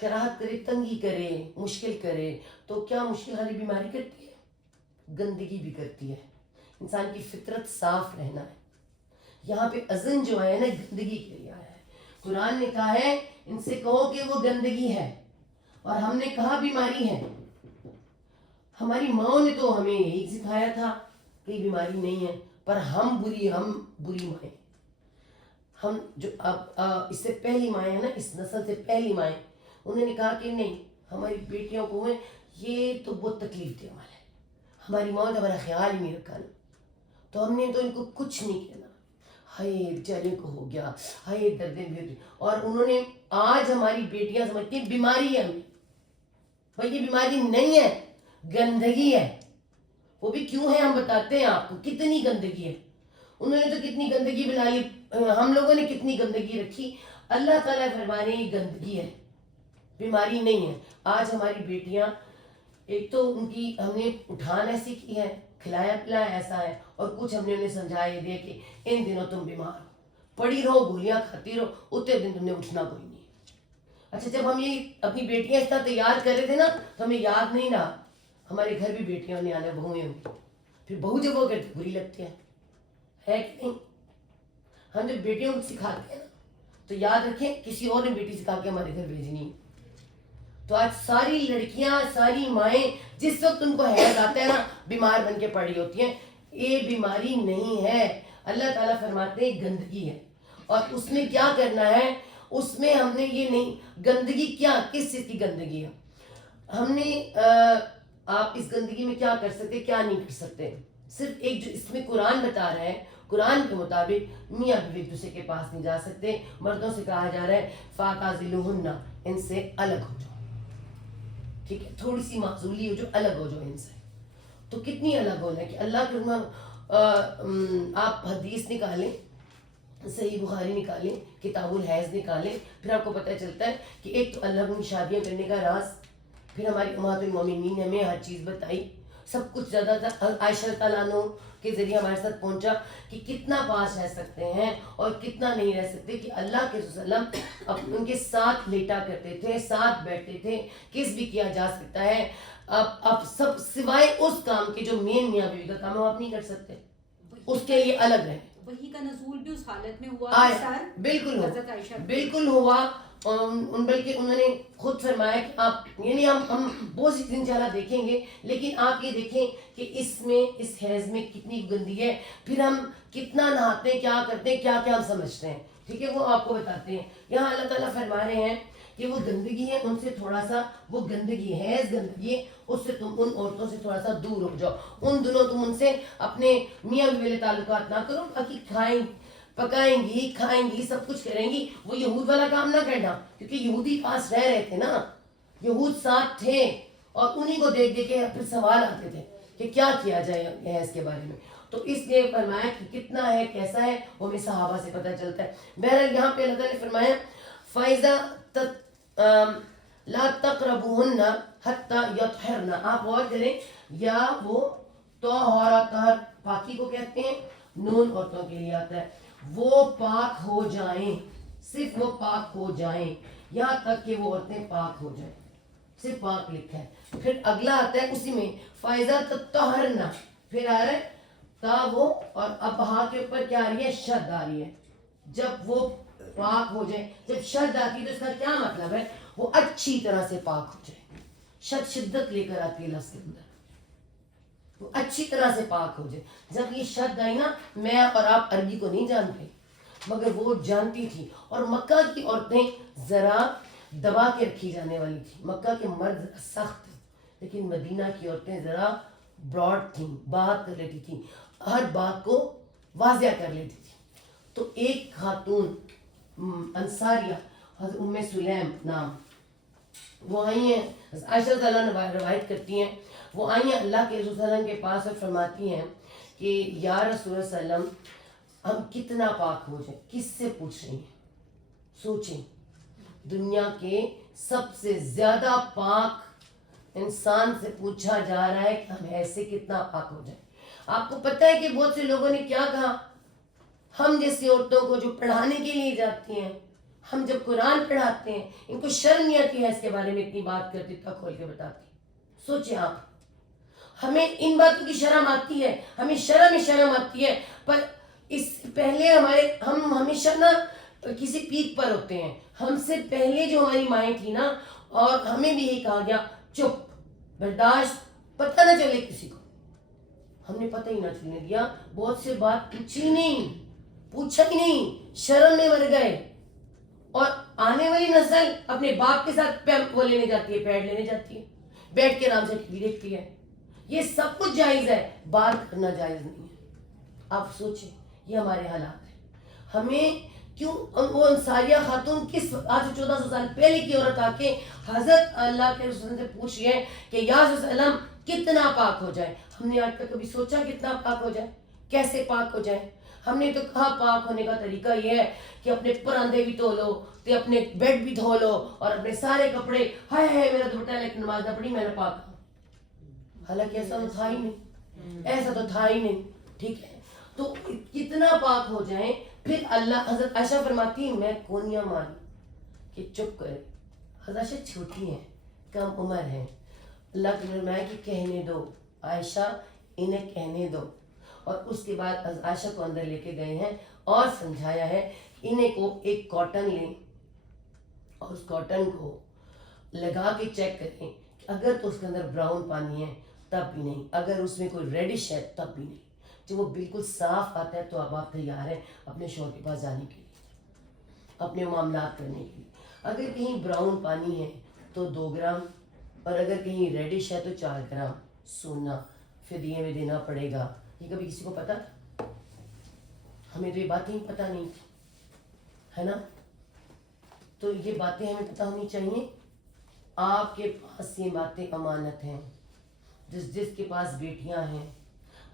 کراہت کرے, تنگی کرے, مشکل کرے. تو کیا مشکل خالی بیماری کرتی ہے, گندگی بھی کرتی ہے. انسان کی فطرت صاف رہنا ہے. یہاں پہ اذن جو ہے نا, گندگی کے لیے آیا ہے. قرآن نے کہا ہے ان سے کہو کہ وہ گندگی ہے, اور ہم نے کہا بیماری ہے. ہماری ماں نے تو ہمیں یہی سکھایا تھا کہ بیماری نہیں ہے, پر ہم بری مائیں. ہم جو اب اس سے پہلی مائیں ہیں نا, اس نسل سے پہلی مائیں, انہوں نے کہا کہ نہیں, ہماری بیٹیوں کو ہوئے یہ تو بہت تکلیف دے والا ہے, ہماری ماں نے ہمارا خیال ہی نہیں رکھا نا, تو ہم نے تو ان کو کچھ نہیں کہنا. ہائے بیچارے کو ہو گیا، ہائے درد بھی، اور انہوں نے آج ہماری بیٹیاں سمجھتی ہیں بیماری ہے ہمیں. بھائی یہ بیماری نہیں ہے، گندگی ہے. وہ بھی کیوں ہے ہم بتاتے ہیں آپ کو. کتنی گندگی ہے، انہوں نے تو کتنی گندگی بنا لی، ہم لوگوں نے کتنی گندگی رکھی. اللہ تعالیٰ فرما رہے ہیں یہ گندگی ہے، بیماری نہیں ہے. آج ہماری بیٹیاں، ایک تو ان کی ہم نے اٹھان ایسی کی ہے، کھلایا پلایا ایسا ہے، اور کچھ ہم نے انہیں سمجھایا دیا کہ ان دنوں تم بیمار ہو، پڑی رہو گولیاں کھاتی رہو، اتنے دن تم نے اٹھنا کوئی نہیں. اچھا جب ہم یہ اپنی بیٹیاں اس طرح تیار کر رہے تھے نا تو ہمیں یاد نہیں رہا ہمارے گھر بھی بیٹیاں نے آنا، بہویں ہوں. پھر بہو جب وہ کہتے بری لگتی ہے کہ نہیں. ہم جب بیٹیوں کو سکھاتے ہیں نا تو یاد رکھیں کسی اور نے بیٹی سکھا کے ہمارے گھر بھیجنی ہے. تو آج ساری لڑکیاں، ساری مائیں جس وقت ان کو حیض آتا ہے نا بیمار بن کے پڑی ہوتی ہیں. یہ بیماری نہیں ہے، اللہ تعالیٰ فرماتے ہیں گندگی ہے. اور اس میں کیا کرنا ہے، اس میں ہم نے یہ نہیں، گندگی کیا، کس چیز کی گندگی ہے. ہم نے آپ اس گندگی میں کیا کر سکتے، کیا نہیں کر سکتے. صرف ایک جو اس میں قرآن بتا رہا ہے، قرآن کے مطابق میاں بیوی ایک دوسرے کے پاس نہیں جا سکتے. مردوں سے کہا جا رہا ہے فَاعْتَزِلُوهُنَّ، ان سے الگ ہو جاؤ. ٹھیک ہے، تھوڑی سی معزولی ہو جو، الگ ہو جاؤ ان سے. تو کتنی الگ ہونا ہے کہ اللہ کے آپ حدیث نکالیں، صحیح بخاری نکالیں، کتاب الحیض نکالیں، پھر آپ کو پتہ چلتا ہے کہ ایک تو اللہ کی شادیاں کرنے کا راز، پھر ہماری امہات المومنین نے ہمیں ہر چیز بتائی. سب کچھ زیادہ تر عائشہ تعالیٰ عنہ کے ذریعے ہمارے ساتھ پہنچا کہ کتنا پاس رہ سکتے ہیں اور کتنا نہیں رہ سکتے. کہ اللہ کے وسلم ان کے ساتھ لیٹا کرتے تھے، ساتھ بیٹھتے تھے، کس بھی کیا جا سکتا ہے. اب سب سوائے اس کام کے جو مین میاں بیوی کا کام ہے وہ آپ نہیں کر سکتے، اس کے لیے الگ رہیں. وہی کا نزول بھی اس حالت میں ہوا آیا بالکل ہوا، بالکل ہوا. بلکہ انہوں نے خود فرمایا کہ آپ، یعنی ہم بہت سی انشاءاللہ دیکھیں گے، لیکن آپ یہ دیکھیں کہ اس میں، اس حیض میں کتنی گندگی ہے. پھر ہم کتنا نہاتے ہیں، کیا کرتے ہیں، کیا کیا ہم سمجھتے ہیں. ٹھیک ہے، وہ آپ کو بتاتے ہیں. یہاں اللہ تعالیٰ فرما رہے ہیں کہ وہ گندگی ہے، ان سے تھوڑا سا، وہ گندگی ہے، حیض گندگی ہے، اس سے تم ان عورتوں سے تھوڑا سا دور ہو جاؤ. ان دنوں تم ان سے اپنے میاں بیوی والے تعلقات نہ کرو. باقی پکائیں گی، کھائیں گی، سب کچھ کریں گی. وہ یہود والا کام نہ کرنا، کیونکہ یہودی پاس رہ رہے تھے نا، یہود ساتھ تھے، اور انہی کو دیکھ دیکھ کے پھر سوال آتے تھے کہ کیا کیا جائے حیض کے بارے میں. تو اس لیے فرمایا کہ کتنا ہے، کیسا ہے، وہ ہمیں صحابہ سے پتہ چلتا ہے. بہرحال یہاں پہ اللہ تعالیٰ نے فرمایا فَإِذَا لَا تَقْرَبُوهُنَّ حَتَّى يَطْهِرْنَ. آپ غور کریں، یا وہ طہارت، پاکی کو کہتے ہیں، نون عورتوں کے لیے آتا ہے. وہ پاک ہو جائیں، صرف وہ پاک ہو جائیں، یہاں تک کہ وہ عورتیں پاک ہو جائیں، صرف پاک لکھا ہے. پھر اگلا آتا ہے اسی میں فائزہ تطہرنا، پھر آ رہا ہے تا وہ، اور اب ہاں کے اوپر کیا آ رہی ہے، شد آ رہی ہے. جب وہ پاک ہو جائے، جب شد آتی ہے تو اس کا کیا مطلب ہے، وہ اچھی طرح سے پاک ہو جائے. شد شدت لے کر آتی ہے لفظ کے اندر، وہ اچھی طرح سے پاک ہو جائے. جب یہ شد آئی نا، میں اور آپ عربی کو نہیں جانتے مگر وہ جانتی تھی. اور مکہ کی عورتیں ذرا دبا کے رکھی جانے والی تھی. مکہ کے مرد سخت تھے، لیکن مدینہ کی عورتیں ذرا براڈ تھیں، بات کر لیتی تھیں، ہر بات کو واضح کر لیتی تھی. تو ایک خاتون انصاریہ، حضرت ام سلیم نام، وہ آئی ہیں، عائشہ رضی اللہ عنہا روایت کرتی ہیں، وہ آئی ہیں اللہ کے رسول صلی اللہ علیہ وسلم کے پاس اور فرماتی ہیں کہ یا رسول اللہ صلی اللہ علیہ وسلم ہم کتنا پاک ہو جائیں. کس سے پوچھ رہی ہیں، سوچیں، دنیا کے سب سے زیادہ پاک انسان سے پوچھا جا رہا ہے کہ ہم ایسے کتنا پاک ہو جائیں. آپ کو پتہ ہے کہ بہت سے لوگوں نے کیا کہا، ہم جیسی عورتوں کو جو پڑھانے کے لیے جاتی ہیں، ہم جب قرآن پڑھاتے ہیں، ان کو شرم نہیں آتی ہے اس کے بارے میں اتنی بات کرتی، تک کھول کے بتاتی. سوچیں آپ، ہمیں ان باتوں کی شرم آتی ہے، ہمیں شرم آتی ہے، پر اس پہلے ہم ہمیشہ نا کسی پیک پر ہوتے ہیں. ہم سے پہلے جو ہماری مائیں تھی نا، اور ہمیں بھی یہی کہا گیا چپ، برداشت، پتہ نہ چلے کسی کو. ہم نے پتہ ہی نہ چلنے دیا، بہت سے بات پوچھا ہی نہیں، شرم میں مر گئے. اور آنے والی نسل اپنے باپ کے ساتھ وہ لینے جاتی ہے، پیڈ لینے جاتی ہے، بیٹھ کے آرام سے ٹی وی دیکھتی ہے. یہ سب کچھ جائز ہے، بات کرنا جائز نہیں ہے. آپ سوچیں، یہ ہمارے حالات ہیں. ہمیں کیوں وہ انصاریہ خاتون کس آج سے 1400 سال پہلے کی عورت آ کے حضرت اللہ کے رسول سے پوچھ رہی ہے کہ یا رسول اللہ وسلم کتنا پاک ہو جائے. ہم نے آج تک کبھی سوچا کتنا پاک ہو جائے, کیسے پاک ہو جائے؟ ہم نے تو کہا پاک ہونے کا طریقہ یہ ہے کہ اپنے پراندے بھی دھو لو, تو اپنے بیڈ بھی دھو لو, اور اپنے سارے کپڑے, ہائے ہائے میرا دوپٹہ لیکن نماز نہ پڑھی میں نے پاک ہوں. حالانکہ ایسا تو تھا ہی نہیں, ایسا تو تھا ہی نہیں. ٹھیک ہے, تو کتنا پاک ہو جائیں. پھر اللہ حضرت عائشہ فرماتی ہیں میں کونیاں ماری کہ چپ کرے. حضرت عائشہ چھوٹی ہیں, کم عمر ہیں. اللہ کی فرمایا کہ کہنے دو عائشہ, انہیں کہنے دو. اور اس کے بعد حضرت عائشہ کو اندر لے کے گئے ہیں اور سمجھایا ہے کہ انہیں کو ایک کاٹن لیں اور اس کاٹن کو لگا کے چیک کریں کہ اگر تو اس کے اندر براؤن پانی ہے تب بھی نہیں, اگر اس میں کوئی ریڈش ہے تب بھی نہیں. جب وہ بالکل صاف آتا ہے تو اب آپ تیار ہیں اپنے شوہر کے پاس جانے کے لیے, اپنے معاملات کرنے کے لیے. اگر کہیں براؤن پانی ہے تو 2 گرام, اور اگر کہیں ریڈش ہے تو 4 گرام سونا فدیے میں دینا پڑے گا. یہ کبھی کسی کو پتا تھا؟ ہمیں تو یہ باتیں ہی پتہ نہیں تھی, ہے نا. تو یہ باتیں ہمیں پتہ ہونی چاہیے. آپ کے پاس یہ باتیں امانت ہیں. جس کے پاس بیٹیاں ہیں,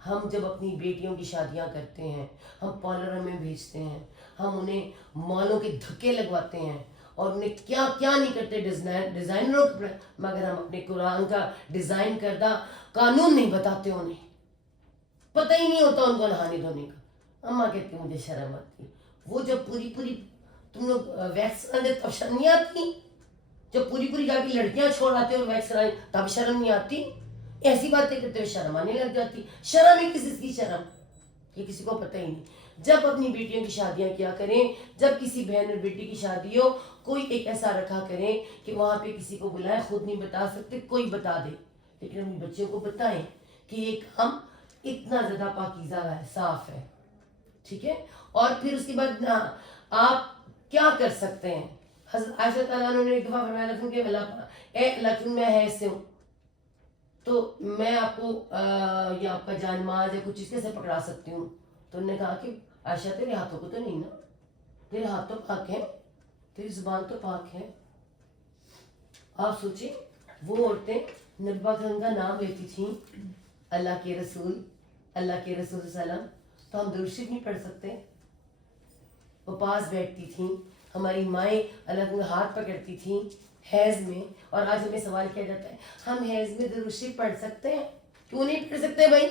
ہم جب اپنی بیٹیوں کی شادیاں کرتے ہیں, ہم پارلر میں بھیجتے ہیں, ہم انہیں مالوں کے دھکے لگواتے ہیں اور انہیں کیا کیا نہیں کرتے ڈیزائنروں کے, مگر ہم اپنے قرآن کا ڈیزائن کردہ قانون نہیں بتاتے. انہیں پتہ ہی نہیں ہوتا ان کو نہانے دھونے کا. اماں کہتی مجھے شرم آتی. وہ جب پوری تم لوگ ویکس کراتے تب شرم نہیں آتی؟ جب پوری جا کے لڑکیاں چھوڑ آتے اور ویکس کرائیں تب شرم نہیں آتی؟ ایسی باتیں کرتے ہوئے شرم آنے لگ جاتی. شرم ہے کس کی شرم, یہ کسی کو پتہ ہی نہیں. جب اپنی بیٹیوں کی شادیاں کیا کریں, جب کسی بہن اور بیٹی کی شادی ہو, کوئی ایک ایسا رکھا کریں کہ وہاں پہ کسی کو بلائیں, خود نہیں بتا سکتے کوئی بتا دے, لیکن اپنی بچوں کو بتائیں کہ یہ کام اتنا زیادہ پاکیزہ ہے, صاف ہے. ٹھیک ہے. اور پھر اس کے بعد آپ کیا کر سکتے ہیں. حضرت عائشہ تعالیٰ نے ایک دفعہ فرمایا لکھن کہ لکھن میں حیض سے ہوں تو میں آپ کو یا آپ کا جانماز یا کچھ چیز کیسے پکڑا سکتی ہوں. تو انہوں نے کہا کہ عائشہ تیرے ہاتھوں کو تو نہیں نا, تیرے ہاتھ تو پاک ہیں, تیری زبان تو پاک ہے. آپ سوچیں وہ عورتیں نبی پاک صلی اللہ علیہ وسلم کا نام لیتی تھیں, اللہ کے رسول صلی اللہ علیہ وسلم, تو ہم درود شریف نہیں پڑھ سکتے. وہ پاس بیٹھتی تھیں, ہماری مائیں اللہ کے ہاتھ پکڑتی تھیں حیض میں, اور آج ہمیں سوال کیا جاتا ہے ہم حیض میں درود شریف پڑھ سکتے ہیں؟ کیوں نہیں پڑھ سکتے بھائی؟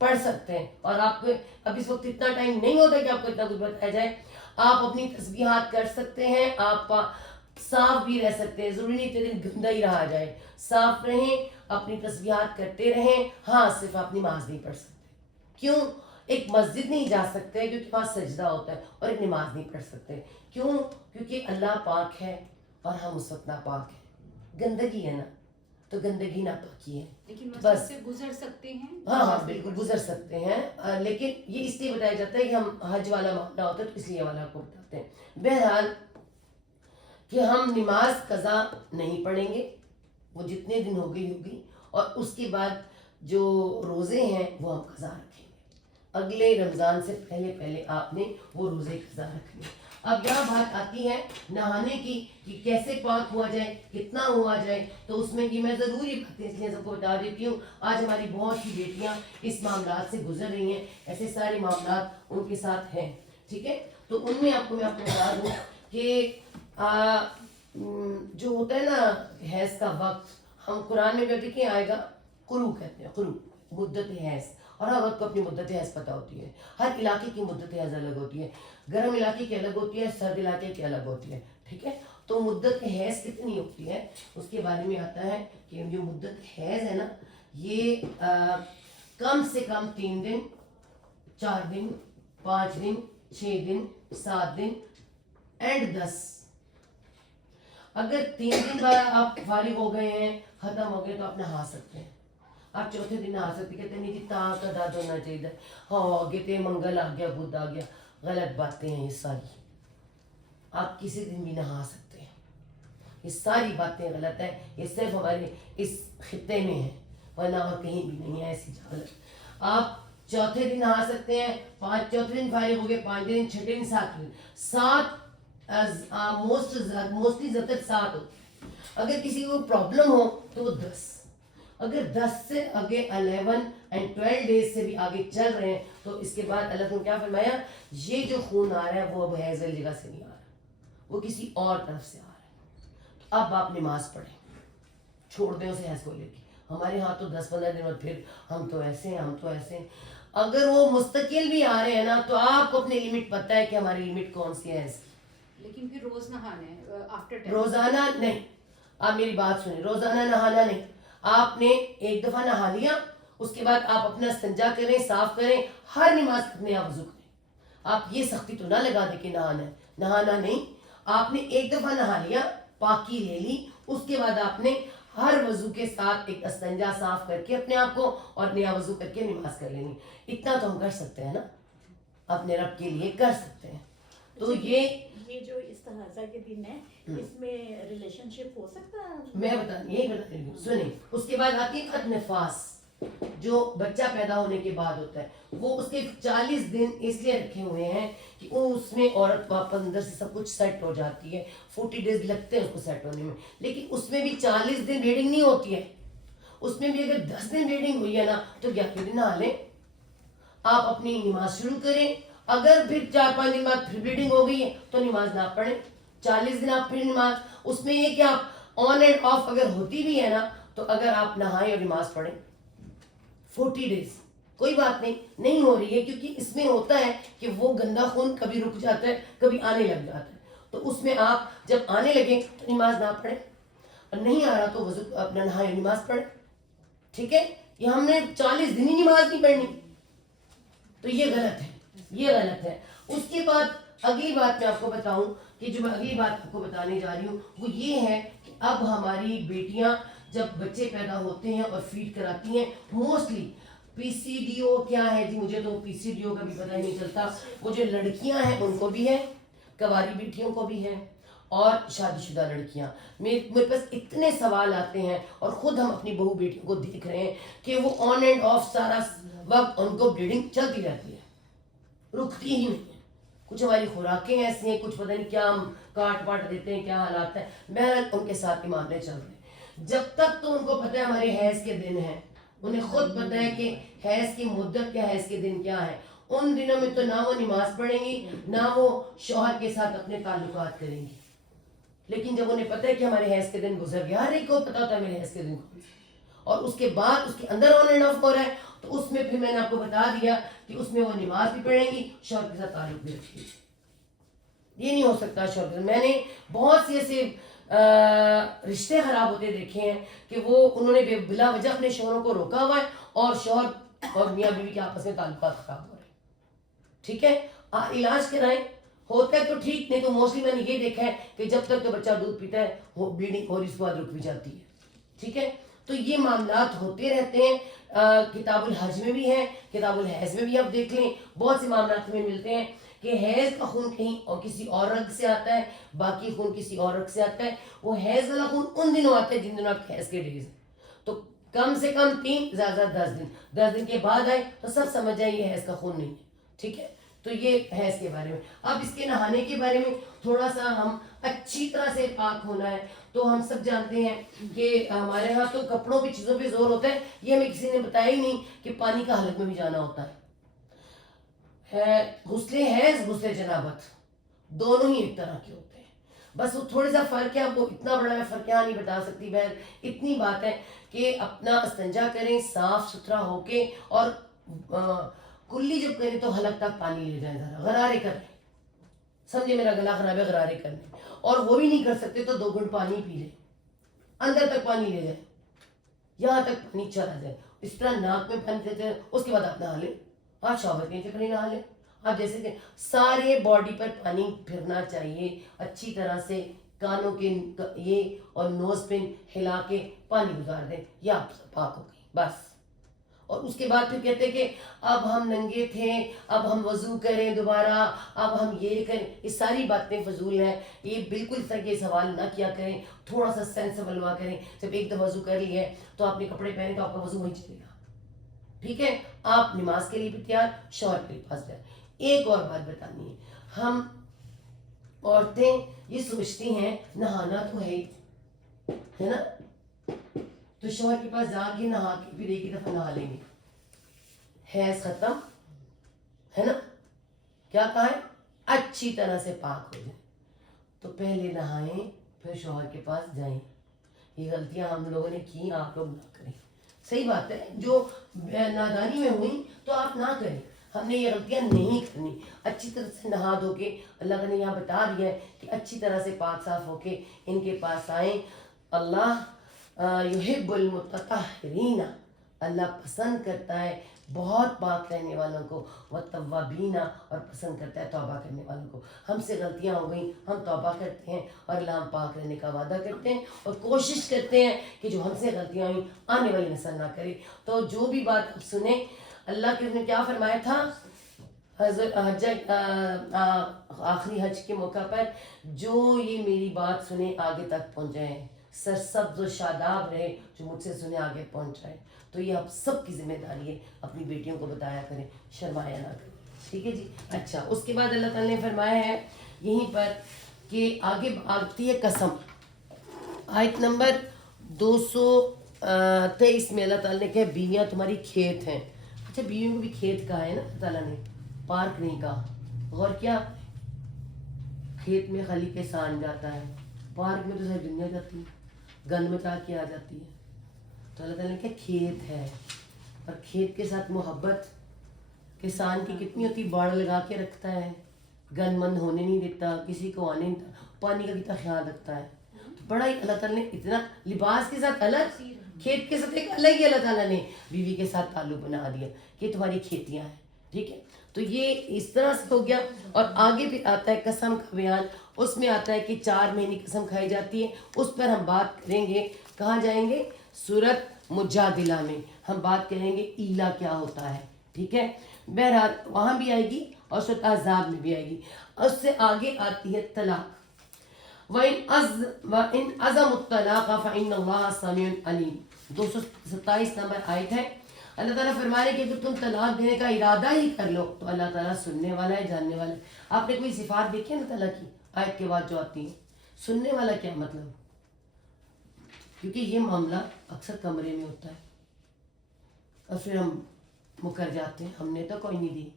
پڑھ سکتے ہیں. اور آپ کو اب اس وقت اتنا ٹائم نہیں ہوتا کہ آپ کو اتنا کچھ بتایا جائے. آپ اپنی تسبیحات کر سکتے ہیں, آپ صاف بھی رہ سکتے ہیں, ضروری نہیں اتنے دن گندا ہی رہا جائے. صاف رہیں, اپنی تسبیحات کرتے رہیں. ہاں صرف آپ نماز نہیں پڑھ سکتے. کیوں؟ ایک مسجد نہیں جا سکتے کیونکہ وہاں سجدہ ہوتا ہے, اور ایک نماز نہیں پڑھ سکتے. کیوں؟ کیونکہ اللہ پاک ہے اور ہم اس وقت ناپاک ہیں. گندگی ہے نا, تو گندگی ناپاکی ہے. لیکن بس سے گزر سکتے ہیں. ہاں بالکل گزر سکتے ہیں, لیکن یہ اس لیے بتایا جاتا ہے کہ ہم حج والا معاملہ ہوتا ہے تو اس لیے والا کو بتاتے ہیں. بہرحال کہ ہم نماز قضا نہیں پڑھیں گے, وہ جتنے دن ہوگی, اور اس کے بعد جو روزے ہیں وہ ہم قضا رکھیں گے. اگلے رمضان سے پہلے آپ نے وہ روزے قضا رکھنے. اب یہاں بات آتی ہے نہانے کی کہ کیسے پاک ہوا جائے, کتنا ہوا جائے. تو اس میں یہ میں ضروری باتیں اس لیے سب کو بتا دیتی ہوں. آج ہماری بہت سی بیٹیاں اس معاملات سے گزر رہی ہیں, ایسے سارے معاملات ان کے ساتھ ہیں. ٹھیک ہے. تو ان میں آپ کو میں بتا دوں کہ جو ہوتا ہے نا حیض کا وقت, ہم قرآن میں بھی دیکھیں آئے گا قروء کہتے ہیں, قروء مدت حیض. اور ہر وقت کو اپنی مدت حیض پتہ ہوتی ہے. ہر علاقے کی مدت حیض الگ ہوتی ہے, گرم علاقے کی الگ ہوتی ہے, سرد علاقے کی الگ ہوتی ہے. ٹھیک ہے. تو مدت حیض کتنی ہوتی ہے اس کے بارے میں آتا ہے کہ جو مدت حیض ہے نا, یہ کم سے کم 3 دن, 4 دن, 5 دن, 6 دن, 7 دن اینڈ 10. اگر 3 دن بعد آپ فارغ ہو گئے ہیں, ختم ہو گئے, تو آپ نہا سکتے ہیں. آپ چوتھے دن نہا سکتے. کہتے ہیں نہیں جی تا کا داد ہونا چاہیے, ہاں کہتے ہیں منگل آ گیا, بدھ آ گیا. غلط باتیں ہیں یہ ساری. آپ کسی دن بھی نہا سکتے ہیں. یہ ساری باتیں غلط ہیں. یہ صرف ہمارے اس خطے میں ہیں, ورنہ اور کہیں بھی نہیں ہے ایسی غلط. آپ چوتھے دن نہا سکتے ہیں, چوتھے دن فارغ ہو گئے, 5 دن, چھٹے دن 7 دن, 7 موسٹلی زیادہ تر 7 ہو. اگر کسی کو پرابلم ہو تو وہ 10, اگر 10 سے آگے 11 اینڈ 12 ڈیز سے بھی آگے چل رہے ہیں تو اس کے بعد اللہ نے کیا فرمایا, یہ جو خون آ رہا ہے وہ اب حیض والی جگہ سے نہیں آ رہا, وہ کسی اور طرف سے آ رہا ہے. تو اب آپ نماز پڑھیں, چھوڑ دیں اسے حیض کو لے کے. ہمارے ہاں تو 10-15 دن بعد پھر ہم تو ایسے ہیں, ہم تو ایسے ہیں. اگر وہ مستقل بھی آ رہے ہیں نا تو آپ کو اپنی لمٹ پتہ ہے کہ ہماری لمٹ کون سی ہے. لیکن پھر روز نہانا ہے آفٹر روزانہ نہیں, آپ میری بات سنیں, روزانہ نہانا نہیں. آپ نے ایک دفعہ نہا لیا, اس کے بعد آپ اپنا استنجا کریں, صاف کریں, ہر نماز اپنے آپ وضو کریں. آپ یہ سختی تو نہ لگا دیں کہ نہانا ہے, نہانا نہیں. آپ نے ایک دفعہ نہا لیا, پاکی لے لی, اس کے بعد آپ نے ہر وضو کے ساتھ ایک استنجا صاف کر کے اپنے آپ کو اور نیا وضو کر کے نماز کر لینی. اتنا تو ہم کر سکتے ہیں نا, اپنے رب کے لیے کر سکتے ہیں. تو یہ جو استحاضہ کے دن ہے اس میں ریلیشن شپ ہو سکتا ہے؟ میں یہی بتا رہی ہوں, سنیں. اس کے بعد آتی ہے خط نفاس, جو بچہ پیدا ہونے کے بعد ہوتا ہے. وہ اس کے 40 دن اس لیے رکھے ہوئے ہیں کہ اس میں عورت واپس اندر سے سب کچھ سیٹ ہو جاتی ہے. 40 ڈیز لگتے ہیں اس کو سیٹ ہونے میں, لیکن اس میں بھی 40 دن بلیڈنگ نہیں ہوتی ہے. اس میں بھی اگر 10 دن بلیڈنگ ہوئی ہے نا تو 11 دن نہا لیں, آپ اپنی نماز شروع کریں. اگر پھر 4-5 دن بعد پھر بلیڈنگ ہو گئی ہے تو نماز نہ پڑھیں. 40 دن آپ پھر نماز, اس میں یہ کہ آپ آن اینڈ آف اگر ہوتی بھی ہے نا تو اگر آپ نہائیں اور نماز پڑھیں 40 ڈیز کوئی بات نہیں, نہیں ہو رہی ہے کیونکہ اس میں ہوتا ہے کہ وہ گندا خون کبھی رک جاتا ہے, کبھی آنے لگ جاتا ہے. تو اس میں آپ جب آنے لگیں تو نماز نہ پڑھیں, اور نہیں آ رہا تو وضو اپنا نہائیں نماز پڑھیں. ٹھیک ہے, یہ ہم نے 40 دن ہی نماز نہیں پڑھنی, تو یہ غلط ہے, یہ غلط ہے. اس کے بعد اگلی بات میں آپ کو بتاؤں کہ جو میں اگلی بات آپ کو بتانے جا رہی ہوں وہ یہ ہے کہ اب ہماری بیٹیاں جب بچے پیدا ہوتے ہیں اور فیڈ کراتی ہیں, موسٹلی پی سی ڈی او کیا ہے جی, مجھے تو پی سی ڈی او کا بھی پتہ نہیں چلتا. وہ جو لڑکیاں ہیں ان کو بھی ہے, کنواری بیٹیوں کو بھی ہے, اور شادی شدہ لڑکیاں. میرے پاس اتنے سوال آتے ہیں, اور خود ہم اپنی بہو بیٹیوں کو دیکھ رہے ہیں کہ وہ آن اینڈ آف سارا وقت ان کو بلیڈنگ چلتی رہتی ہے, رکتی ہی نہیں ہے. کچھ ہماری خوراکیں ایسی ہیں, کچھ پتہ نہیں کیا ہم کاٹ پاٹ دیتے ہیں, کیا حالات ہیں. بہرحال ان کے ساتھ ہی معاملے چل رہے ہیں. جب تک تو ان کو پتہ ہے ہمارے حیض کے دن ہیں, انہیں خود پتہ ہے کہ حیض کی مدت کیا, حیض کے دن کیا ہے, ان دنوں میں تو نہ وہ نماز پڑھیں گی نہ وہ شوہر کے ساتھ اپنے تعلقات کریں گی. لیکن جب انہیں پتہ ہے کہ ہمارے حیض کے دن گزر گیا, ہر ایک کو پتہ ہوتا ہے میرے حیض کے دن کون سے, اور اس کے بعد اس کے اندر آن اینڈ آف ہو رہا ہے, تو اس میں پھر میں نے آپ کو بتا دیا کہ اس میں وہ نماز بھی پڑھیں گی, شوہر کے ساتھ تعلق بھی رکھیں گی. یہ نہیں ہو سکتا شوہر کے ساتھ. میں نے بہت سی ایسے رشتے خراب ہوتے دیکھے ہیں کہ وہ انہوں نے بلا وجہ اپنے شوہروں کو روکا ہوا ہے, اور شوہر اور میاں بیوی کے آپس میں تعلقات خراب ہو رہے ہیں. ٹھیک ہے, علاج کرائیں, ہوتا ہے تو ٹھیک, نہیں تو موسٹلی میں نے یہ دیکھا ہے کہ جب تک تو بچہ دودھ پیتا ہے وہ بلیڈنگ اور اس کے بعد رک بھی جاتی ہے. ٹھیک ہے, تو یہ معاملات ہوتے رہتے ہیں. کتاب الحج میں بھی ہے, کتاب الحیض میں بھی آپ دیکھ لیں, بہت سے معاملات میں ملتے ہیں کہ حیض کا خون کہیں اور کسی اور رگ سے آتا ہے, باقی خون کسی اور رگ سے آتا ہے. وہ حیض والا خون ان دنوں آتا ہے جن دنوں آپ حیض کے ڈیز ہیں, تو کم سے کم 3 زیادہ 10 دن, 10 دن کے بعد آئے تو سب سمجھ جائیں یہ حیض کا خون نہیں ہے. ٹھیک ہے, تو یہ حیض کے بارے میں. اب اس کے نہانے کے بارے میں تھوڑا سا ہم اچھی طرح سے پاک ہونا ہے. تو ہم سب جانتے ہیں کہ ہمارے ہاں تو کپڑوں پہ چیزوں پہ زور ہوتا ہے, یہ ہمیں کسی نے بتایا ہی نہیں کہ پانی کا حلق میں بھی جانا ہوتا ہے. غسل حیض غسل جنابت دونوں ہی ایک طرح کے ہوتے ہیں, بس وہ تھوڑا سا فرق ہے. آپ کو اتنا بڑا میں فرق یہاں نہیں بتا سکتی, بہر اتنی بات ہے کہ اپنا استنجا کریں صاف ستھرا ہو کے, اور کلی جب کریں تو حلق تک پانی لے جائیں, ذرا غرارے کریں, سمجھے میرا گلا خراب ہے, غرارے کرنے. اور وہ بھی نہیں کر سکتے تو 2 گھنٹ پانی پی لیں, اندر تک پانی لے جائیں, یہاں تک پانی چلا جائے, اس طرح ناک میں پانی دیتے ہیں. اس کے بعد آپ نہا لیں, آپ شاور کے نیچے پانی نہا لیں. آپ جیسے کہ سارے باڈی پر پانی پھرنا چاہیے اچھی طرح سے, کانوں کے یہ اور نوز پہ ہلا کے پانی گزار دیں, یا آپ پاک ہو گئی بس. اور اس کے بعد پھر کہتے ہیں کہ اب ہم ننگے تھے, اب ہم وضو کریں دوبارہ, اب ہم یہ کریں. یہ ساری باتیں فضول ہیں, یہ بالکل اس طرح کے سوال نہ کیا کریں, تھوڑا سا سینسیبل ہوا کریں. جب ایک دفعہ وضو کر لی ہے تو آپ نے کپڑے پہنے تو آپ کا وضو وہیں چلے گا. ٹھیک ہے, آپ نماز کے لیے بھی تیار, شوہر کے پاس تیار. ایک اور بات بتانی ہے, ہم عورتیں یہ سوچتی ہیں نہانا تو ہے نا, تو شوہر کے پاس جا کے نہا کے پھر ایک ہی دفعہ نہا لیں گے, حیض ختم ہے نا, کیا کہا ہے اچھی طرح سے پاک ہو جائیں. تو پہلے نہائیں پھر شوہر کے پاس جائیں. یہ غلطیاں ہم لوگوں نے کی, آپ لوگ نہ کریں. صحیح بات ہے, جو نادانی میں ہوئی تو آپ نہ کریں, ہم نے یہ غلطیاں نہیں کرنی. اچھی طرح سے نہا دھو کے, اللہ نے یہاں بتا دیا ہے کہ اچھی طرح سے پاک صاف ہو کے ان کے پاس آئیں. اللہ یحب المتطہرین, اللہ پسند کرتا ہے بہت پاک رہنے والوں کو, والتوابین, اور پسند کرتا ہے توبہ کرنے والوں کو. ہم سے غلطیاں ہو گئیں, ہم توبہ کرتے ہیں اور اللہ ہم پاک رہنے کا وعدہ کرتے ہیں اور کوشش کرتے ہیں کہ جو ہم سے غلطیاں ہوئیں آنے والی نسل نہ کرے. تو جو بھی بات آپ سنیں, اللہ کے نے کیا فرمایا تھا حج آخری حج کے موقع پر, جو یہ میری بات سنے آگے تک پہنچائیں, سرسبز و شاداب رہے, جو مجھ سے سنے آگے پہنچائے. تو یہ آپ سب کی ذمہ داری ہے, اپنی بیٹیوں کو بتایا کریں, شرمایا نہ کریں. ٹھیک ہے جی. اچھا, اس کے بعد اللہ تعالیٰ نے فرمایا ہے یہیں پر کہ آگے آتی ہے قسم. آیت نمبر 223 میں اللہ تعالیٰ نے کہا بیویاں تمہاری کھیت ہیں. اچھا, بیویوں کو بھی کھیت کہا ہے نا اللہ تعالیٰ نے, پارک نہیں کہا. غور کیا, کھیت میں خالی کسان جاتا ہے, پارک میں تو ساری دنیا جاتی ہے, گن مچا کے آ جاتی ہے. تو اللہ تعالیٰ نے کہا کھیت ہے, اور کھیت کے ساتھ محبت کسان کی کتنی ہوتی, باڑ لگا کے رکھتا ہے, گن مند ہونے نہیں دیتا, کسی کو آنے نہیں دیتا, پانی کا کتنا خیال رکھتا ہے. تو بڑا ہی اللہ تعالیٰ نے اتنا, لباس کے ساتھ الگ, کھیت کے ساتھ ایک الگ ہی اللہ تعالیٰ نے بیوی کے ساتھ تعلق بنا دیا کہ تمہاری کھیتیاں ہیں. ٹھیک ہے, تو یہ اس طرح سے ہو گیا. اور آگے پھر آتا ہے قسم کا بیان, اس میں آتا ہے کہ 4 مہینے قسم کھائی جاتی ہے. اس پر ہم بات کریں گے, کہاں جائیں گے, سورت مجادلہ میں ہم بات کریں گے ایلا کیا ہوتا ہے. ٹھیک ہے, بہرحال وہاں بھی آئے گی اور سورۃ احزاب میں بھی آئے گی. اس سے آگے آتی ہے طلاق. وَإِنْ عَزَمُوا الطَّلَاقَ فَإِنَّ اللَّهَ سَمِيعٌ عَلِيمٌ. 227 نمبر آیت ہے. اللہ تعالیٰ فرما رہے کہ اگر تم طلاق دینے کا ارادہ ہی کر لو تو اللہ تعالیٰ سننے والا ہے, جاننے والا ہے. آپ نے کوئی صفات دیکھی ہے اللہ تعالیٰ کی آیت کے بعد جو آتی ہے؟ سننے والا کیا مطلب, کیونکہ یہ معاملہ اکثر کمرے میں ہوتا ہے اور پھر ہم مکر جاتے ہیں, ہم نے تو کوئی نہیں دی.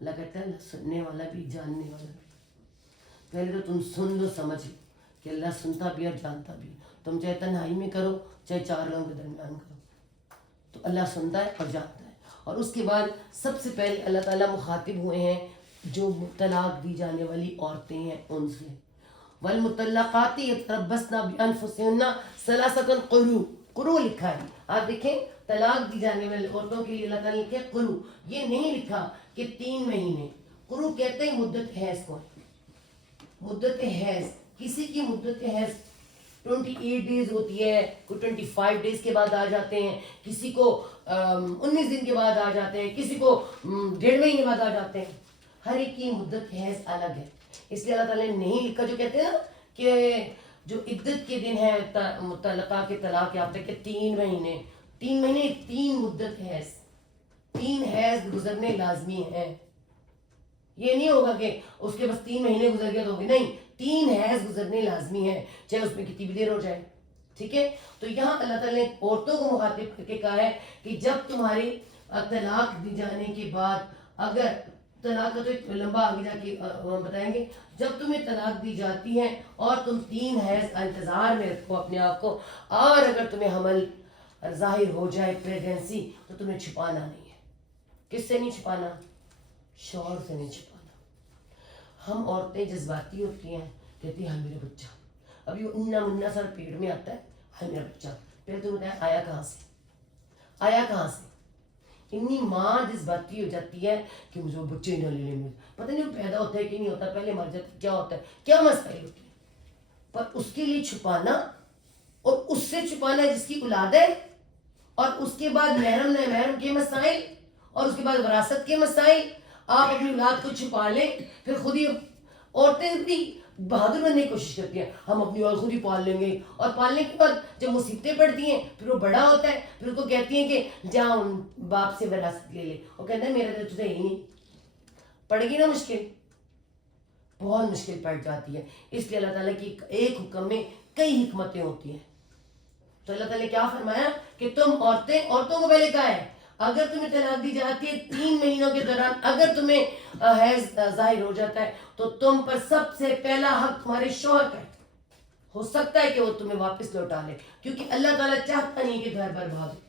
اللہ کہتا ہے اللہ سننے والا بھی, جاننے والا بھی. پہلے تو تم سن لو, سمجھ لو کہ اللہ سنتا بھی اور جانتا بھی. تم چاہے تنہائی میں کرو چاہے 4 لوگوں کے درمیان کرو, تو اللہ سنتا ہے اور جانتا ہے. اور اس کے بعد سب سے پہلے اللہ تعالیٰ مخاطب ہوئے ہیں جو طلاق دی جانے والی عورتیں ہیں ان سے. والمطلقات یتربصن بانفسهن ثلاثة قروء. قروء لکھا ہے, آپ دیکھیں طلاق دی جانے والی عورتوں کے لیے اللہ تعالیٰ نے لکھا قروء, یہ نہیں لکھا کہ 3 مہینے. قروء کہتے ہیں مدت حیض کو. مدت حیض, کسی کی مدت حیض 28 ڈیز ہوتی ہے, کوئی 25 ڈیز کے بعد آ جاتے ہیں, کسی کو 19 دن کے بعد آ جاتے ہیں, کسی کو 1.5 مہینے بعد آ جاتے ہیں. ہر ایک کی مدت حیض الگ ہے. اس لیے اللہ تعالیٰ نے نہیں لکھا جو کہتے ہیں نا کہ جو عدت کے دن ہے مطلقہ کے طلاق یافتہ کے 3 مہینے, 3 مہینے 3 مدت حیض, 3 حیض گزرنے لازمی ہیں. یہ نہیں ہوگا کہ اس کے بس 3 مہینے گزر گیا تو ہوگی, نہیں, 3 حیض گزرنے لازمی ہے, چاہے اس میں کتنی بھی دیر ہو جائے. ٹھیک ہے, تو یہاں اللہ تعالیٰ نے عورتوں کو مخاطب کر کے کہا ہے کہ جب تمہاری طلاق دی جانے کے بعد, اگر طلاق کا تو ایک لمبا آگے جا کے بتائیں گے, جب تمہیں طلاق دی جاتی ہے اور تم 3 حیض انتظار میں رکھو اپنے آپ کو, اور اگر تمہیں حمل ظاہر ہو جائے, پریگنسی, تو تمہیں چھپانا نہیں ہے. کس سے نہیں چھپانا؟ شوہر سے نہیں چھپانا. ہم عورتیں جذباتی ہوتی ہیں, کہتی ہیں ہاں میرا بچہ, ابھی وہ انا منا سر پیٹ میں آتا ہے, ہاں میرا بچہ. پھر تم بتائیں آیا کہاں سے, آیا کہاں سے. اتنی ماں جذباتی ہو جاتی ہے کہ مجھے وہ بچے نہ لے لیں, پتہ نہیں وہ پیدا ہوتا ہے کہ نہیں ہوتا, پہلے مر جاتا ہے, کیا ہوتا ہے, کیا مسائل ہوتی ہے. پر اس کے لیے چھپانا, اور اس سے چھپانا جس کی اولاد ہے, اور اس کے بعد محرم نہ محرم کے مسائل, اور اس کے بعد وراثت کے مسائل. آپ اپنی اولاد کو چھپا لیں, پھر خود ہی عورتیں بھی بہادر بننے کی کوشش کرتی ہیں, ہم اپنی اور خود ہی پال لیں گے, اور پالنے کے بعد جب مصیبتیں پڑتی ہیں پھر وہ بڑا ہوتا ہے, پھر اس کو کہتی ہیں کہ جاؤ باپ سے وراثت لے لے, وہ کہتا ہے میرا تو تجھے ہی نہیں. پڑے گی نا مشکل, بہت مشکل پڑ جاتی ہے. اس لیے اللہ تعالیٰ کی ایک حکم میں کئی حکمتیں ہوتی ہیں. تو اللہ تعالیٰ نے کیا فرمایا کہ تم عورتوں کو پہلے کہا ہے اگر تمہیں طلاق دی جاتی ہے 3 مہینوں کے دوران, اگر تمہیں حیض ظاہر ہو جاتا ہے تو تم پر سب سے پہلا حق تمہارے شوہر کا ہے. ہو سکتا ہے کہ وہ تمہیں واپس لوٹا لے, کیونکہ اللہ تعالیٰ چاہتا نہیں کہ گھر برباد ہو.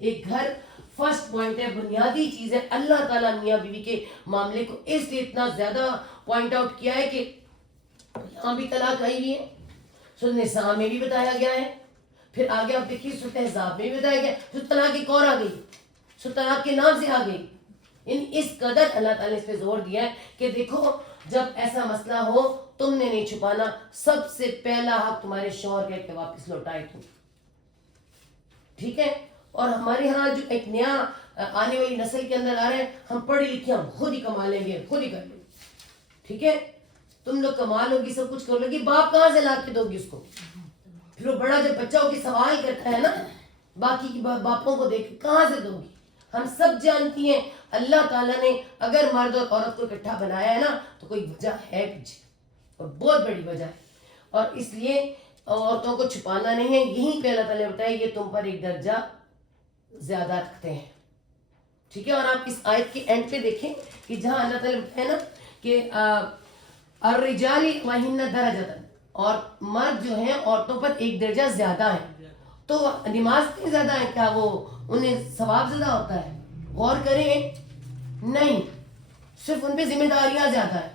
ایک گھر فرسٹ پوائنٹ ہے, بنیادی چیز ہے. اللہ تعالیٰ میاں بیوی کے معاملے کو اس لیے اتنا زیادہ پوائنٹ آؤٹ کیا ہے کہ یہاں بھی طلاق آئی ہوئی ہے, سورۃ نساء میں بھی بتایا گیا ہے, پھر آگے آپ دیکھیے سورۃ احزاب میں بھی بتایا گیا, پھر طلاق ایک اور آ گئی, سو طلاق کے نام سے آ گئی. اس قدر اللہ تعالیٰ نے اس پہ زور دیا ہے کہ دیکھو جب ایسا مسئلہ ہو تم نے نہیں چھپانا, سب سے پہلا حق تمہارے شوہر کا کہ واپس لوٹائے تم. ٹھیک ہے. اور ہمارے ہاں جو ایک نیا آنے والی نسل کے اندر آ رہے ہیں, ہم پڑھے لکھے ہم خود ہی کما لیں گے, خود ہی کر لیں گے. ٹھیک ہے, تم لوگ کما لو گی, سب کچھ کر لو گی, باپ کہاں سے لا کے دو گی اس کو؟ پھر وہ بڑا جب بچہ ہو کے سوال کرتا ہے نا باقی کی باپوں کو دیکھ کہاں سے دو گی؟ ہم سب جانتی ہیں اللہ تعالیٰ نے اگر مرد اور عورت کو اکٹھا بنایا ہے نا تو کوئی وجہ ہے پیچھے, اور بہت بڑی وجہ ہے. اور اس لیے عورتوں کو چھپانا نہیں ہے. یہیں پہ اللہ تعالیٰ نے بتایا یہ تم پر ایک درجہ زیادہ رکھتے ہیں. ٹھیک ہے. اور آپ اس آیت کے اینڈ پہ دیکھیں کہ جہاں اللہ تعالیٰ نے بتایا نا کہ الرجال وہن درجۃ, اور مرد جو ہیں عورتوں پر ایک درجہ زیادہ ہے. تو نماز اتنی زیادہ ہے کیا وہ انہیں ثواب زیادہ ہوتا ہے؟ غور کریں, نہیں, صرف ان پہ ذمہ داریاں زیادہ ہے.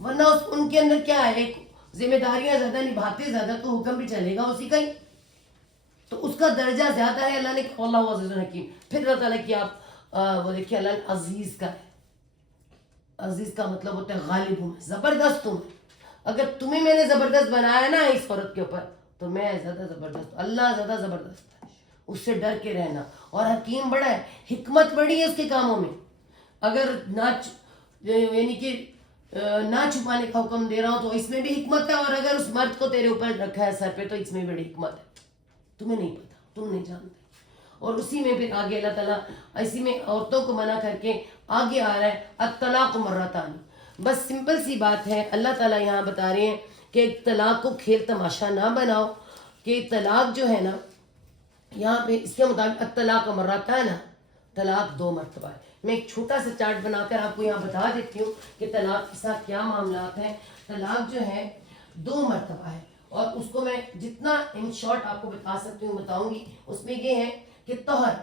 ورنہ ان کے اندر کیا ہے, ایک ذمہ داریاں زیادہ نبھاتے زیادہ تو حکم بھی چلے گا اسی کا ہی, تو اس کا درجہ زیادہ ہے. اللہ نے اللہ عزیز الحکیم. پھر اللہ تعالیٰ کی آپ وہ دیکھیے اللہ عزیز کا ہے. عزیز کا مطلب ہوتا ہے غالب ہوں, زبردست ہوں. اگر تمہیں میں نے زبردست بنایا نا اس عورت کے اوپر تو میں زیادہ زبردست, اللہ زیادہ زبردست ہے. اس سے ڈر کے رہنا. اور حکیم بڑا ہے, حکمت بڑی ہے اس کے کاموں میں. اگر یعنی کہ نہ چھپانے کا حکم دے رہا ہوں تو اس میں بھی حکمت ہے, اور اگر اس مرد کو تیرے اوپر رکھا ہے سر پہ تو اس میں بڑی حکمت ہے. تمہیں نہیں پتا, تم نہیں جانتے. اور اسی میں پھر آگے اللہ تعالیٰ اسی میں عورتوں کو منع کر کے آگے آ رہا ہے الطلاق مرتان. بس سمپل سی بات ہے, اللہ تعالیٰ یہاں بتا رہے ہیں کہ طلاق کو کھیل تماشا نہ بناؤ, کہ طلاق جو ہے نا یہاں پہ اس کے مطابق الطلاق مرتان, طلاق 2 مرتبہ ہے. میں ایک چھوٹا سا چارٹ بنا کر آپ کو یہاں بتا دیتی ہوں کہ طلاق کے ساتھ کیا معاملات ہیں. طلاق جو ہے 2 مرتبہ ہے, اور اس کو میں جتنا ان شارٹ آپ کو بتا سکتی ہوں بتاؤں گی. اس میں یہ ہے کہ طہر,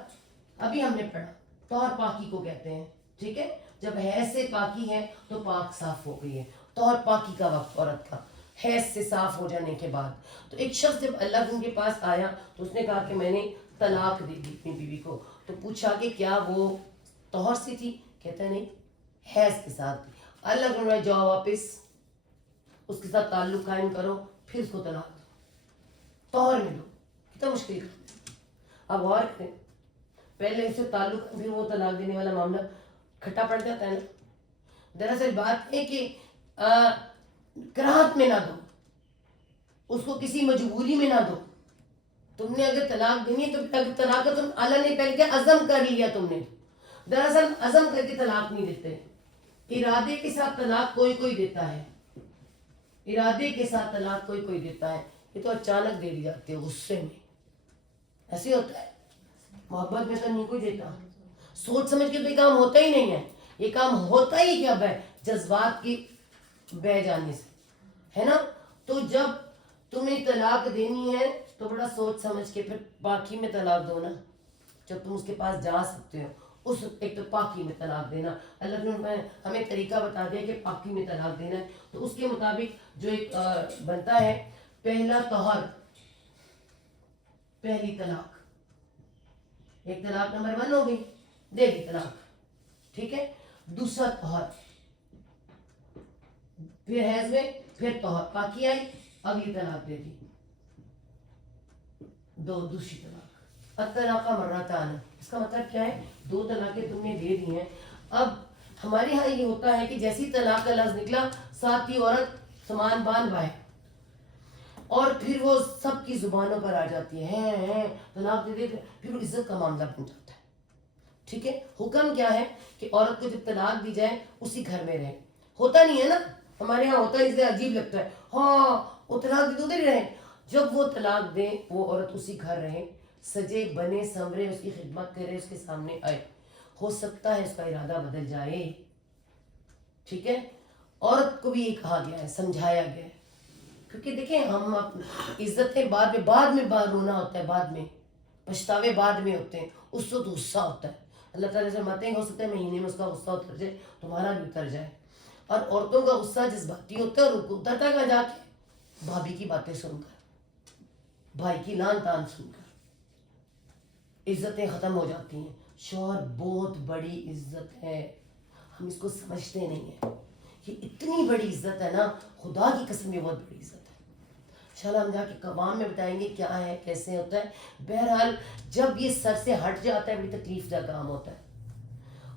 ابھی ہم نے پڑھا طہر پاکی کو کہتے ہیں. ٹھیک ہے, جب حیض سے پاکی ہے تو پاک صاف ہو گئی ہے. طہر پاکی کا وقت عورت کا حیض سے صاف ہو جانے کے بعد. تو ایک شخص جب اللہ ان کے پاس آیا تو اس نے کہا کہ میں نے طلاق دے دی اپنی بیوی کو. تو پوچھا کہ کیا وہ طہر سے تھی؟ کہتا ہے نہیں, حیض کے ساتھ تھی. اللہ کو جاؤ واپس اس کے ساتھ تعلق قائم کرو, پھر اس کو طلاق دو, طہر میں دو. کتنا مشکل ہے. اب غور کریں, پہلے اس سے تعلق پھر وہ طلاق دینے والا معاملہ کھٹا پڑ جاتا ہے نا. دراصل بات ہے کہ کراہت میں نہ دو, اس کو کسی مجبوری میں نہ دو. تم نے اگر طلاق دینی ہے تو طلاق تم اللہ نے پہلے کیا عزم کر لیا تم نے. دراصل عزم کر کے طلاق نہیں دیتے, ارادے کے ساتھ طلاق کوئی کوئی دیتا ہے. ارادے کے ساتھ طلاق کوئی کوئی دیتا ہے. یہ تو اچانک دے دی جاتی ہے غصے میں, ایسے ہوتا ہے. محبت میں تو نہیں کوئی دیتا, سوچ سمجھ کے تو یہ کام ہوتا ہی نہیں ہے. یہ کام ہوتا ہی کیا ہے, جذبات کی بہ جانے سے, ہے نا. تو جب تمہیں طلاق دینی ہے تو بڑا سوچ سمجھ کے پھر باقی میں طلاق دو نا, جب تم اس کے پاس جا سکتے ہو. اس ایک تو پاکی میں طلاق دینا, اللہ نے ہمیں طریقہ بتا دیا کہ پاکی میں طلاق دینا ہے. تو اس کے مطابق جو ایک بنتا ہے, پہلا طہر, پہلی طلاق, ایک طلاق نمبر 1 ہو گئی, دے دی طلاق. ٹھیک ہے. دوسرا طہر, پھر حیض میں, پھر طہر, پاکی آئی, اگلی طلاق دے دی, دوسری طلاق. الطلاق مرتان, اس کا مطلب کیا ہے, 2 طلاقیں تم نے دے دی ہیں. اب ہمارے ہاں یہ ہوتا ہے کہ جیسی طلاق کا لفظ نکلا ساتھ ہی عورت سامان باندھ باہر, اور پھر وہ سب کی زبانوں پر آ جاتی ہے طلاق دے دے, پھر وہ عزت کا معاملہ بن جاتا ہے. ٹھیک ہے, حکم کیا ہے کہ عورت کو جب طلاق دی جائے اسی گھر میں رہے. ہوتا نہیں ہے نا ہمارے یہاں, ہوتا ہے اس لیے عجیب لگتا ہے, ہاں وہ طلاق دی تو ادھر ہی رہے. جب وہ طلاق دے وہ عورت اسی گھر رہے, سجے بنے سنورے اس کی خدمت کرے, اس کے سامنے آئے. ہو سکتا ہے اس کا ارادہ بدل جائے. ٹھیک ہے, عورت کو بھی یہ کہا گیا ہے, سمجھایا گیا ہے, کیونکہ دیکھیں ہم عزتیں بعد میں رونا ہوتا ہے, بعد میں پچھتاوے بعد میں ہوتے ہیں, اس وقت غصہ ہوتا ہے. اللہ تعالیٰ سے فرماتے ہیں ہو سکتا ہے مہینے میں اس کا غصہ اتر جائے, تمہارا بھی اتر جائے. اور عورتوں کا غصہ جذباتی ہوتا ہے, اور اترتا کہاں جا کے, بھابھی کی باتیں سن کر, بھائی کی لان تان سن کر عزتیں ختم ہو جاتی ہیں. شوہر بہت بڑی عزت ہے, ہم اس کو سمجھتے نہیں ہیں. یہ اتنی بڑی عزت ہے نا, خدا کی قسم یہ بہت بڑی عزت ہے. انشاءاللہ ہم جا کے قوام میں بتائیں گے کیا ہے کیسے ہوتا ہے. بہرحال جب یہ سر سے ہٹ جاتا ہے بڑی تکلیف دہ کام ہوتا ہے.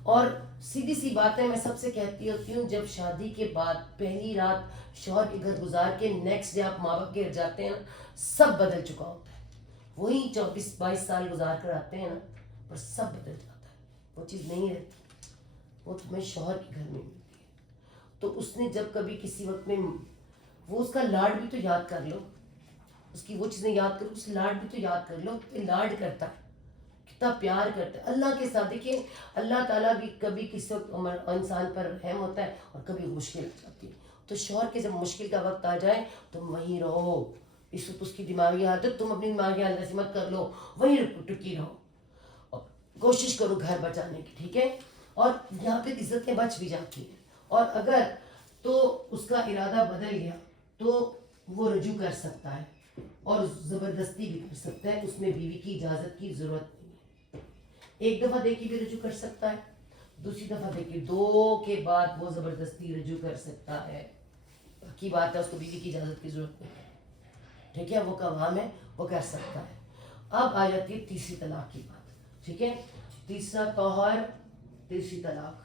اور سیدھی سی بات ہے, میں سب سے کہتی ہوتی ہوں, جب شادی کے بعد پہلی رات شوہر کے گھر گزار کے نیکسٹ ڈے آپ ماں باپ کے گھر جاتے ہیں نا, سب بدل چکا ہوتا ہے. وہی 24-22 سال گزار کر آتے ہیں نا, پر سب بدل جاتا ہے. وہ چیز نہیں رہتی, وہ تمہیں شوہر کے گھر میں ملتی ہے. تو اس نے جب کبھی کسی وقت میں, وہ اس کا لاڈ بھی تو یاد کر لو, اس کی وہ چیزیں یاد کرو, اس لاڈ بھی تو یاد کر لو. کہ لاڈ کرتا ہے, کتنا پیار کرتا ہے اللہ کے ساتھ. دیکھیے اللہ تعالیٰ بھی کبھی کسی وقت انسان پر رحم ہوتا ہے اور کبھی مشکل آ جاتی ہے. تو شوہر کے جب مشکل کا وقت آ جائے تم وہیں رہو. اس وقت اس کی دماغی حالت تم اپنی دماغی حالت سے مت کر لو, وہیں ٹکی رہو اور کوشش کرو گھر بچانے کی. ٹھیک ہے, اور یہاں پہ عزتیں بچ بھی جاتی ہیں. اور اگر تو اس کا ارادہ بدل گیا تو وہ رجوع کر سکتا ہے, اور زبردستی بھی کر سکتا ہے, اس میں بیوی کی اجازت کی ضرورت نہیں ہے. ایک دفعہ دے کے بھی رجوع کر سکتا ہے, دوسری دفعہ دے کے, 2 کے بعد وہ زبردستی رجوع کر سکتا ہے. کی بات ہے اس کو بیوی کی اجازت کی ضرورت نہیں ہے. ٹھیک ہے, وہ کام ہے وہ کر سکتا ہے. اب آ جاتی ہے تیسری طلاق کی بات. ٹھیک ہے, تیسرا طہر, تیسری طلاق,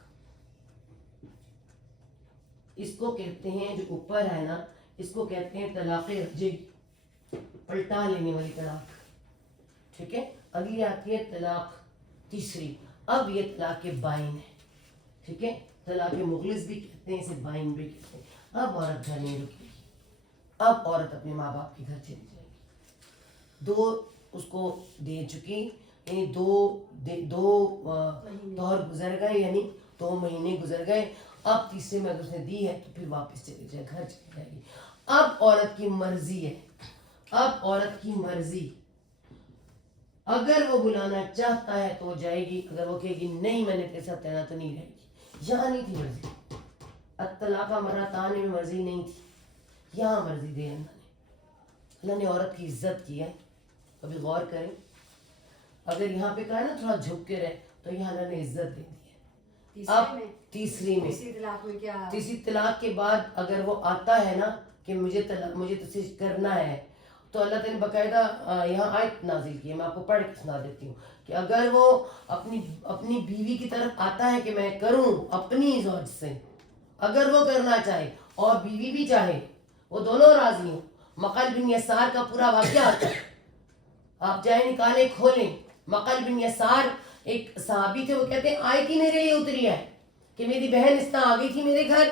اس کو کہتے ہیں, جو اوپر ہے نا اس کو کہتے ہیں طلاق رجعی, پلٹا لینے والی طلاق. ٹھیک ہے, اگلی آتی ہے طلاق تیسری. اب یہ طلاق بائن ہے. ٹھیک ہے, طلاق مغلظ بھی کہتے ہیں, اسے بائن بھی کہتے ہیں. اب عورت گھر نہیں رکے گی, اب عورت اپنے ماں باپ کے گھر چلی جائے گی. 2 اس کو دے چکی, یعنی 2 دور گزر گئے, یعنی 2 مہینے گزر گئے. اب تیسرے میں اگر اس نے دی ہے تو پھر واپس چلی جائے, گھر چلی جائے گی. اب عورت کی مرضی ہے, اب عورت کی مرضی, اگر وہ بلانا چاہتا ہے تو وہ جائے گی, اگر وہ کہے گی نہیں میں نے تیرے ساتھ رہنا تو نہیں رہے گی. یہاں نہیں تھی مرضی, الطلاق مرتان میں مرضی نہیں تھی, یہاں مرضی دی اللہ نے. اللہ نے عورت کی عزت کی ہے, کبھی غور کریں. اگر یہاں پہ کہا ہے نا تھوڑا جھک کے رہے, تو یہاں اللہ نے عزت دے دی ہے. اب تیسری میں, تیسری طلاق کے بعد اگر وہ آتا ہے نا کہ مجھے تجھ سے کرنا ہے, تو اللہ تعالیٰ نے باقاعدہ یہاں آیت نازل کی ہے, میں آپ کو پڑھ کے سنا دیتی ہوں. کہ اگر وہ اپنی بیوی کی طرف آتا ہے کہ میں کروں اپنی زوج سے, اگر وہ کرنا چاہے اور بیوی بھی چاہے, وہ دونوں راضی ہوں. مقل بن یسار کا پورا واقعہ آتا ہے, آپ چاہے نکالیں کھولیں. مقل بن یسار ایک صحابی تھے, وہ کہتے ہیں آیت ہی میرے لیے اتری ہے کہ میری بہن اس طرح آ گئی تھی میرے گھر,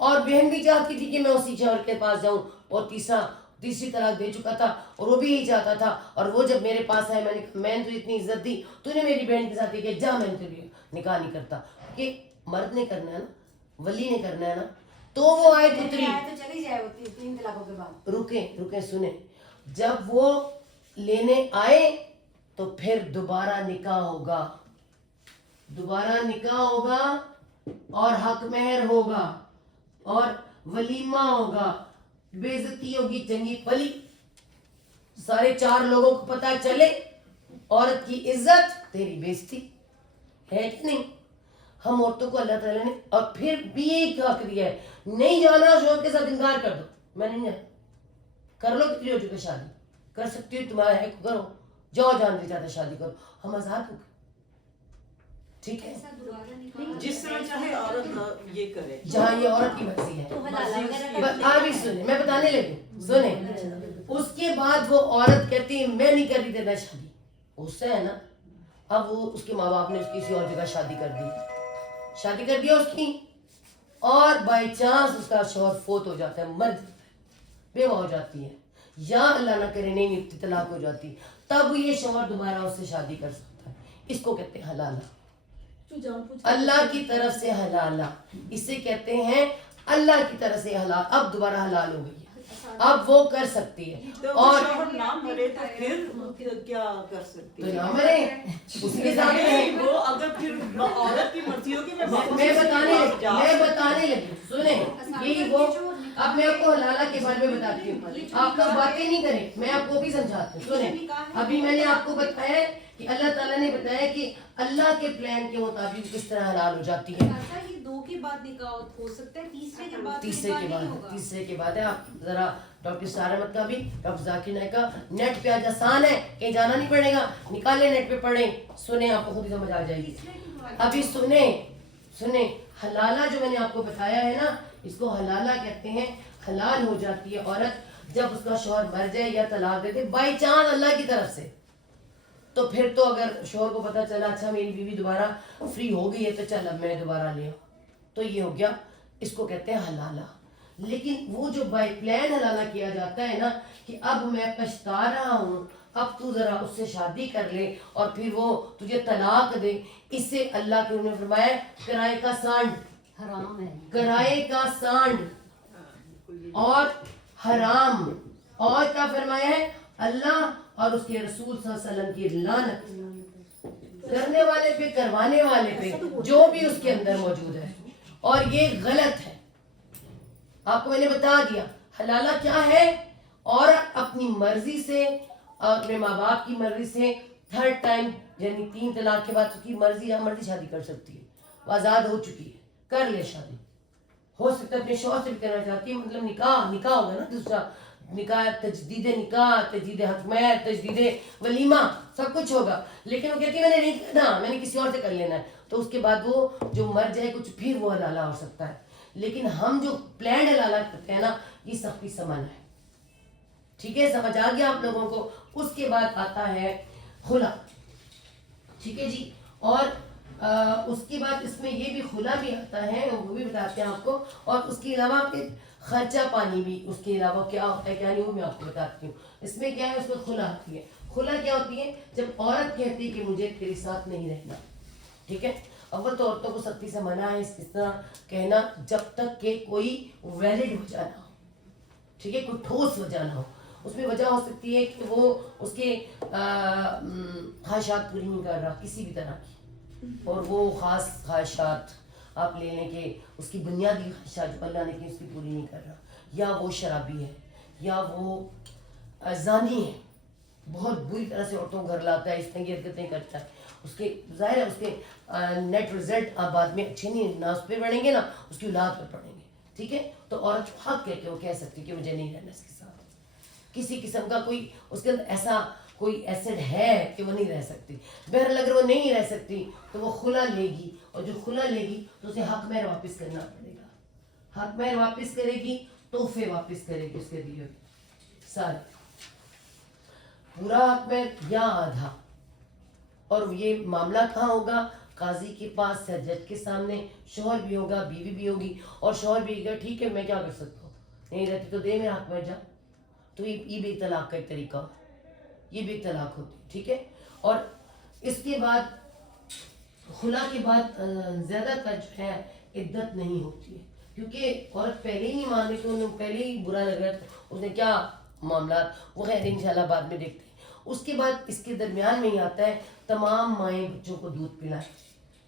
اور بہن بھی چاہتی تھی کہ میں اسی شوہر کے پاس جاؤں, اور تیسری طلاق دے چکا تھا, اور وہ بھی یہی چاہتا تھا. اور وہ جب میرے پاس آئے, میں نے تو اتنی عزت دی, تو نے میری بہن کے ساتھ یہ کہ جا, میں نے تجھے نکاح نہیں کرتا. کہ مرد نے کرنا ہے نا, ولی نے کرنا ہے نا, تو وہ آیت اتری. چلی جائے ہوتی 3 طلاقوں کے بعد. رکیں سنیں, جب وہ لینے آئے تو پھر دوبارہ نکاح ہوگا, اور حق مہر ہوگا, اور ولیمہ ہوگا, بے عزتی ہوگی چنگی پلی, سارے 4 لوگوں کو پتہ چلے عورت کی عزت, تیری بے عزتی ہے کہ نہیں. ہم عورتوں کو اللہ تعالیٰ نے اور پھر بھی ایک حق دیا ہے, نہیں جانا شوہر کے ساتھ انکار کر دو, میں نہیں جانا, کر لو کتنی ہو چکے شادی, کر سکتی ہو, تمہارا ہے کرو, جاؤ جان دے چاہتا شادی کرو, ہم آزاد ہو گئے. ٹھیک ہے, ایسا دوبارہ نکاح جس طرح چاہے عورت یہ کرے, جہاں یہ عورت کی مرضی ہے. تو حلالہ وغیرہ بس آپ بھی سنیں, میں بتانے لگی, سنیں. اس کے بعد وہ عورت کہتی ہے میں نہیں کر رہی تیرا شادی, غصہ ہے نا. اب وہ اس کے ماں باپ نے اس کی کسی اور جگہ شادی کر دی اس کی, اور بائی چانس اس کا شوہر فوت ہو جاتا ہے, مر جاتا ہے, بیوہ ہو جاتی ہے, یا اللہ نہ کرے نہیں طلاق ہو جاتی, تب یہ شوہر دوبارہ اس سے شادی کر سکتا ہے. اس کو کہتے ہیں حلالہ, اللہ کی طرف سے حلالہ. اسے کہتے ہیں اللہ کی طرف سے حلال, اب دوبارہ حلال ہو گئی ہے, اب وہ کر سکتی ہے. تو اور شوہر نہ مرے تو پھر کیا کر سکتی تو ہے؟ نہ مرے, اس کے ساتھ نہیں, وہ اگر پھر عورت کی مرضی ہوگی میں بتانے لگی, سنیں. یہی وہ, اب میں آپ کو حلالہ کے بارے میں بتاتی ہوں, آپ لوگ باتیں نہیں کریں, میں آپ کو بھی سمجھاتی ہوں. سنیں, ابھی میں نے آپ کو بتایا کہ اللہ تعالیٰ نے بتایا کہ اللہ کے پلان کے مطابق کس طرح حلال ہو جاتی ہے. یہ 2 کے بعد نکاح ہو سکتا ہے, تیسرے کے بعد تیسرے کے بعد ہے. آپ ذرا ڈاکٹر سارا مت کا بھی, ڈاکٹر ذاکر نائک کا, نیٹ پہ آج آسان ہے, کہیں جانا نہیں پڑے گا, نکالیں نیٹ پہ پڑھیں, سنیں, آپ کو خود ہی سمجھ آ جائے گی. ابھی سنیں, حلالہ جو میں نے آپ کو بتایا ہے نا, اس کو حلالہ کہتے ہیں. حلال ہو جاتی ہے عورت جب اس کا شوہر مر جائے یا طلاق دے دے بائی چانس اللہ کی طرف سے. تو پھر تو اگر شوہر کو پتا چلا اچھا میری بیوی دوبارہ فری ہو گئی ہے تو چل اب میں دوبارہ لے آؤں, تو یہ ہو گیا, اس کو کہتے ہیں حلالہ. لیکن وہ جو بائی پلان حلالہ کیا جاتا ہے نا, کہ اب میں پچھتا رہا ہوں, اب تو ذرا اس سے شادی کر لے اور پھر وہ تجھے طلاق دے, اس سے اللہ کے انہوں نے فرمایا کرائے کا سانڈ حرام ہے. کرائے کا سانڈ اور حرام. اور کیا فرمایا ہے اللہ اور اس کے رسول صلی اللہ علیہ وسلم کی لعنت کرنے والے پہ, کروانے والے پہ, جو بھی اس کے اندر موجود ہے. اور یہ غلط ہے. آپ کو میں نے بتا دیا حلالہ کیا ہے. عورت اپنی مرضی سے, اپنے ماں باپ کی مرضی سے, تھرڈ ٹائم یعنی 3 طلاق کے بعد اس کی مرضی یا مرضی شادی کر سکتی ہے. وہ آزاد ہو چکی ہے, کر لے شادی. ہو سکتا ہے اپنے شوہر سے بھی کرنا چاہتی ہے, مطلب نکاح ہوگا نا دوسرا نکاح, تجدید نکاح, تجدید حکمت, تجدید ولیمہ, سب کچھ ہوگا. لیکن وہ کہتی ہے میں نے نہیں کرنا, میں نے کسی اور سے کر لینا ہے. تو اس کے بعد وہ جو مر جائے کچھ پھر وہ حلالہ ہو سکتا ہے. لیکن ہم جو پلانڈ حلالہ کرتے ہیں نا, یہ سختی سمن ہے. ٹھیک ہے, سمجھ آ گیا آپ لوگوں کو. اس کے بعد آتا ہے خلا. ٹھیک ہے جی. اور اس کے بعد اس میں یہ بھی خلا بھی آتا ہے, وہ بھی بتاتے ہیں آپ کو. اور اس کے علاوہ پھر خرچہ پانی بھی اس کے علاوہ کیا ہوتا ہے کیا نہیں, وہ میں آپ کو بتاتی ہوں. اس میں کیا ہے, اس میں خلا آتی ہے. خلا کیا ہوتی ہے, جب عورت کہتی ہے کہ مجھے تیرے ساتھ نہیں رہنا. ٹھیک ہے, اول تو عورتوں کو سختی سے منع ہے اس طرح کہنا جب تک کہ کوئی ویلڈ وجہ نہ ہو. ٹھیک ہے, کوئی ٹھوس وجہ نہ ہو. اس میں وجہ ہو سکتی ہے کہ وہ اس کے خواہشات پوری نہیں کر رہا کسی بھی طرح کی, اور وہ خاص خواہشات آپ لے لیں کہ اس کی بنیادی خواہشات جو اللہ نے کی اس کی پوری نہیں کر رہا, یا وہ شرابی ہے, یا وہ زانی ہے, بہت بری طرح سے عورتوں کو گھر لاتا ہے, اس طرح کی حرکتیں کرتا ہے. اس کے ظاہر ہے اس کے نیٹ رزلٹ آپ بعد میں اچھے نہیں نہ اس پہ پڑھیں گے, نہ اس کی اولاد پہ پڑھیں گے. ٹھیک ہے, تو عورت حق ہے کہ وہ کہہ سکتی کہ مجھے نہیں رہنا اس کے ساتھ. کسی قسم کا کوئی اس کے اندر ایسا کوئی ایسڈ ہے کہ وہ نہیں رہ سکتی. بہرحال اگر وہ نہیں رہ سکتی تو وہ خلا لے گی, اور جو خلا لے گی تو اسے حق مہر واپس کرنا پڑے گا. حق مہر واپس کرے گی, تحفے واپس کرے گی اس کے دیے سارے, پورا حق مہر یا آدھا. اور یہ معاملہ کہاں ہوگا, قاضی کے پاس یا جج کے سامنے. شوہر بھی ہوگا, بیوی بھی ہوگی, اور شوہر بھی کہے گا ٹھیک ہے میں کیا کر سکتا ہوں, نہیں رہتی تو دے میرا حق مہر جا. تو یہ بھی طلاق کا ایک طریقہ, یہ بھی طلاق ہوتی ہے. ٹھیک ہے, اور اس کے بعد خلا کے بعد زیادہ تر جو ہے عدت نہیں ہوتی ہے, کیونکہ عورت پہلے ہی نہیں مان رہی, تو انہیں پہلے ہی برا لگ رہا تھا, اس نے کیا معاملات, وہ خیر انشاءاللہ بعد میں دیکھتے ہیں. اس کے بعد اس کے درمیان میں ہی آتا ہے تمام مائیں بچوں کو دودھ پلائیں.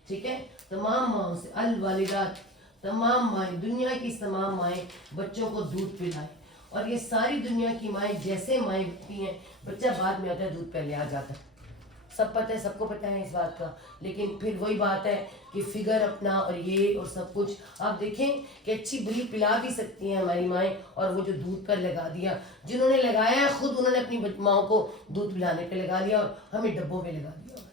ٹھیک ہے, تمام ماؤں سے الوالدات, تمام مائیں, دنیا کی تمام مائیں بچوں کو دودھ پلائیں. اور یہ ساری دنیا کی مائیں جیسے مائیں ہوتی ہیں, بچہ بعد میں آتا ہے دودھ پہلے آ جاتا ہے. سب پتہ ہے, سب کو پتہ ہے اس بات کا. لیکن پھر وہی بات ہے کہ فگر اپنا اور یہ اور سب کچھ آپ دیکھیں کہ اچھی بری پلا بھی سکتی ہیں ہماری مائیں, اور وہ جو دودھ پر لگا دیا, جنہوں نے لگایا خود انہوں نے اپنی ماؤں کو دودھ پلانے پہ لگا لیا اور ہمیں ڈبوں پہ لگا دیا.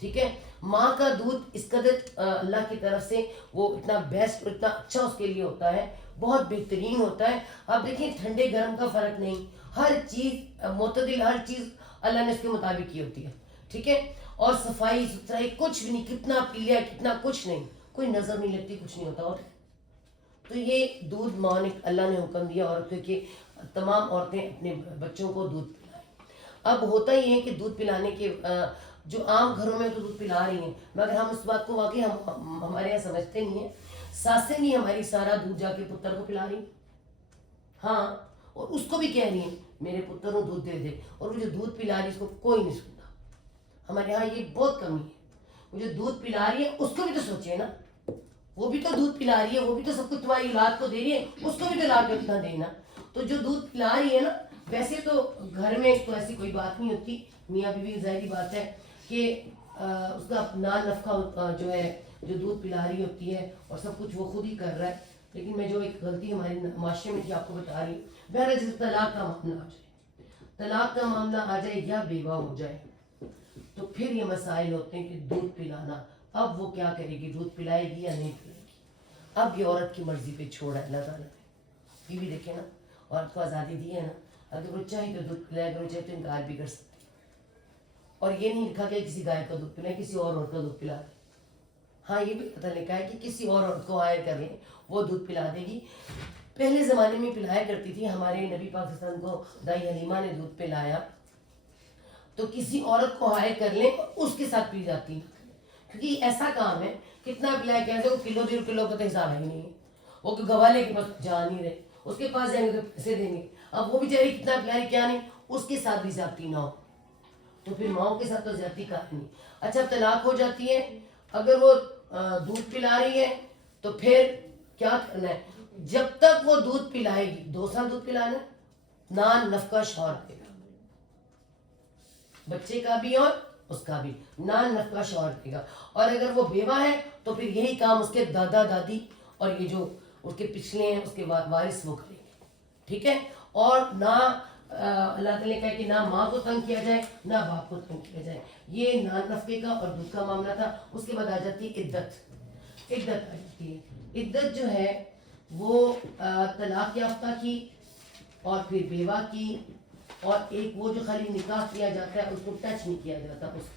ٹھیک ہے, ماں کا دودھ اس قدر اللہ کی طرف سے وہ اتنا بیسٹ اور اتنا اچھا اس کے لیے ہوتا ہے, بہت بہترین ہوتا ہے. آپ دیکھیں ٹھنڈے گرم کا فرق نہیں, ہر چیز معتدل, ہر چیز اللہ نے اس کے مطابق کی ہوتی ہے, ٹھیک ہے. اور صفائی ستھرائی کچھ بھی نہیں, کتنا پی لیا کتنا, کچھ نہیں, کوئی نظر نہیں لگتی, کچھ نہیں ہوتا. اور تو یہ دودھ ماں نے اللہ نے حکم دیا عورتوں کہ تمام عورتیں اپنے بچوں کو دودھ پلائیں. اب ہوتا یہ ہے کہ دودھ پلانے کے جو عام گھروں میں تو دودھ پلا رہی ہیں, مگر ہم اس بات کو واقعی ہمارے یہاں سمجھتے نہیں ہیں. ساسیں بھی ہماری سارا دودھ جا کے پتر کو پلا رہی ہیں, ہاں, اور اس کو بھی کہہ رہی ہیں میرے پتر کو دودھ دے دے, اور وہ جو دودھ پلا رہی ہے اس کو کوئی نہیں سنتا. ہمارے یہاں یہ بہت کمی ہے. وہ جو دودھ پلا رہی ہے اس کو بھی تو سوچے نا, وہ بھی تو دودھ پلا رہی ہے, وہ بھی تو سب کچھ تمہاری اولاد کو دے رہی ہے, اس کو بھی تو لا کے اتنا دینا. تو جو دودھ پلا رہی ہے نا, ویسے تو گھر میں تو ایسی کوئی بات نہیں ہوتی, میاں بیوی ظاہری بات ہے کہ اس کا نان نفقہ جو ہے جو دودھ پلا رہی ہوتی ہے اور سب کچھ وہ خود ہی کر رہا ہے. لیکن میں جو ایک غلطی ہمارے معاشرے میں تھی آپ کو بتا رہی ہوں. بہرحال جیسے طلاق کا معاملہ آ جائے, طلاق کا معاملہ آ جائے یا بیوہ ہو جائے, تو پھر یہ مسائل ہوتے ہیں کہ دودھ پلانا, اب وہ کیا کرے گی, دودھ پلائے گی یا نہیں پلائے گی. اب یہ عورت کی مرضی پہ چھوڑا ہے اللہ تعالیٰ نے. بیوی دیکھیں نا, عورت کو آزادی دی ہے نا, اگر وہ چاہے تو دودھ پلائے, اگر وہ چاہے تو انکار بھی کر سکتی. اور یہ نہیں لکھا کہ کسی گائے کا دودھ پلائے, کسی اور عورت کا دودھ پلا دے. ہاں یہ بھی پتہ لکھا ہے کہ کسی اور عورت کو ہائر کر لیں, وہ دودھ پلا دے گی. پہلے زمانے میں پلایا کرتی تھی, ہمارے نبی پاک صلی اللہ علیہ وسلم کو دائی حلیمہ نے دودھ پلایا تو کسی عورت کو ہائر کر لیں اور اس کے ساتھ پی جاتی, کیونکہ ایسا کام ہے کتنا پلایا, کیسے وہ کلو 1.5 کلو کا تو حساب ہی نہیں ہے. وہ گوالے کے پاس جا نہیں رہے, اس کے پاس جائیں گے تو پیسے دیں گے. اب وہ بیچاری کتنا پلائے کیا نہیں, اس کے ساتھ بھی زیادتی نہ ہو, تو پھر ماؤں کے ساتھ تو زیادتی کا نہیں. اچھا طلاق ہو جاتی ہے, اگر وہ دودھ پلا رہی ہے تو پھر کیا کرنا ہے, جب تک وہ دودھ پلائے گی, 2 سال دودھ پلانا, نان نفقہ شوہر دے گا, بچے کا بھی اور اس کا بھی نان نفقہ شوہر دے گا. اور اگر وہ بیوہ ہے تو پھر یہی کام اس کے دادا دادی اور یہ جو اس کے پچھلے ہیں اس کے وارث وہ کریں گے, ٹھیک ہے. اور نہ اللہ تعالیٰ نے کہا کہ نہ ماں کو تنگ کیا جائے نہ باپ کو تنگ کیا جائے. یہ نان نفقے کا اور دودھ کا معاملہ تھا. اس کے بعد آ جاتی ہے عدت. عدت آ جاتی ہے. عدت جو ہے وہ طلاق یافتہ کی اور پھر بیوہ کی, اور ایک وہ جو خالی نکاح کیا جاتا ہے اس کو ٹچ نہیں کیا جاتا, اس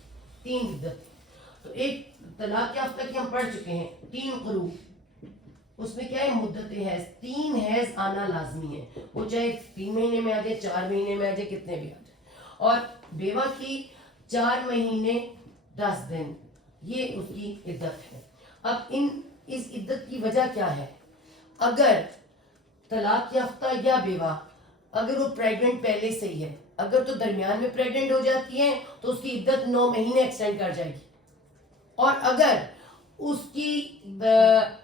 کی 3 عدت. تو ایک طلاق یافتہ کی ہم پڑھ چکے ہیں 3 قروء, اس میں کیا ہے مدت حیض, 3 حیض آنا لازمی ہے, وہ چاہے 3 مہینے میں آ جائے, 4 مہینے میں آ جائے, کتنے بھی آ جائے. اور بیوہ کی 4 مہینے 10 دن, یہ اس کی عدت ہے. اب اس عدت کی وجہ کیا ہے, اگر طلاق یافتہ یا بیوہ اگر وہ پریگننٹ پہلے سے ہی ہے, اگر تو درمیان میں پریگننٹ ہو جاتی ہے تو اس کی عدت 9 مہینے ایکسٹینڈ کر جائے گی. اور اگر اس کی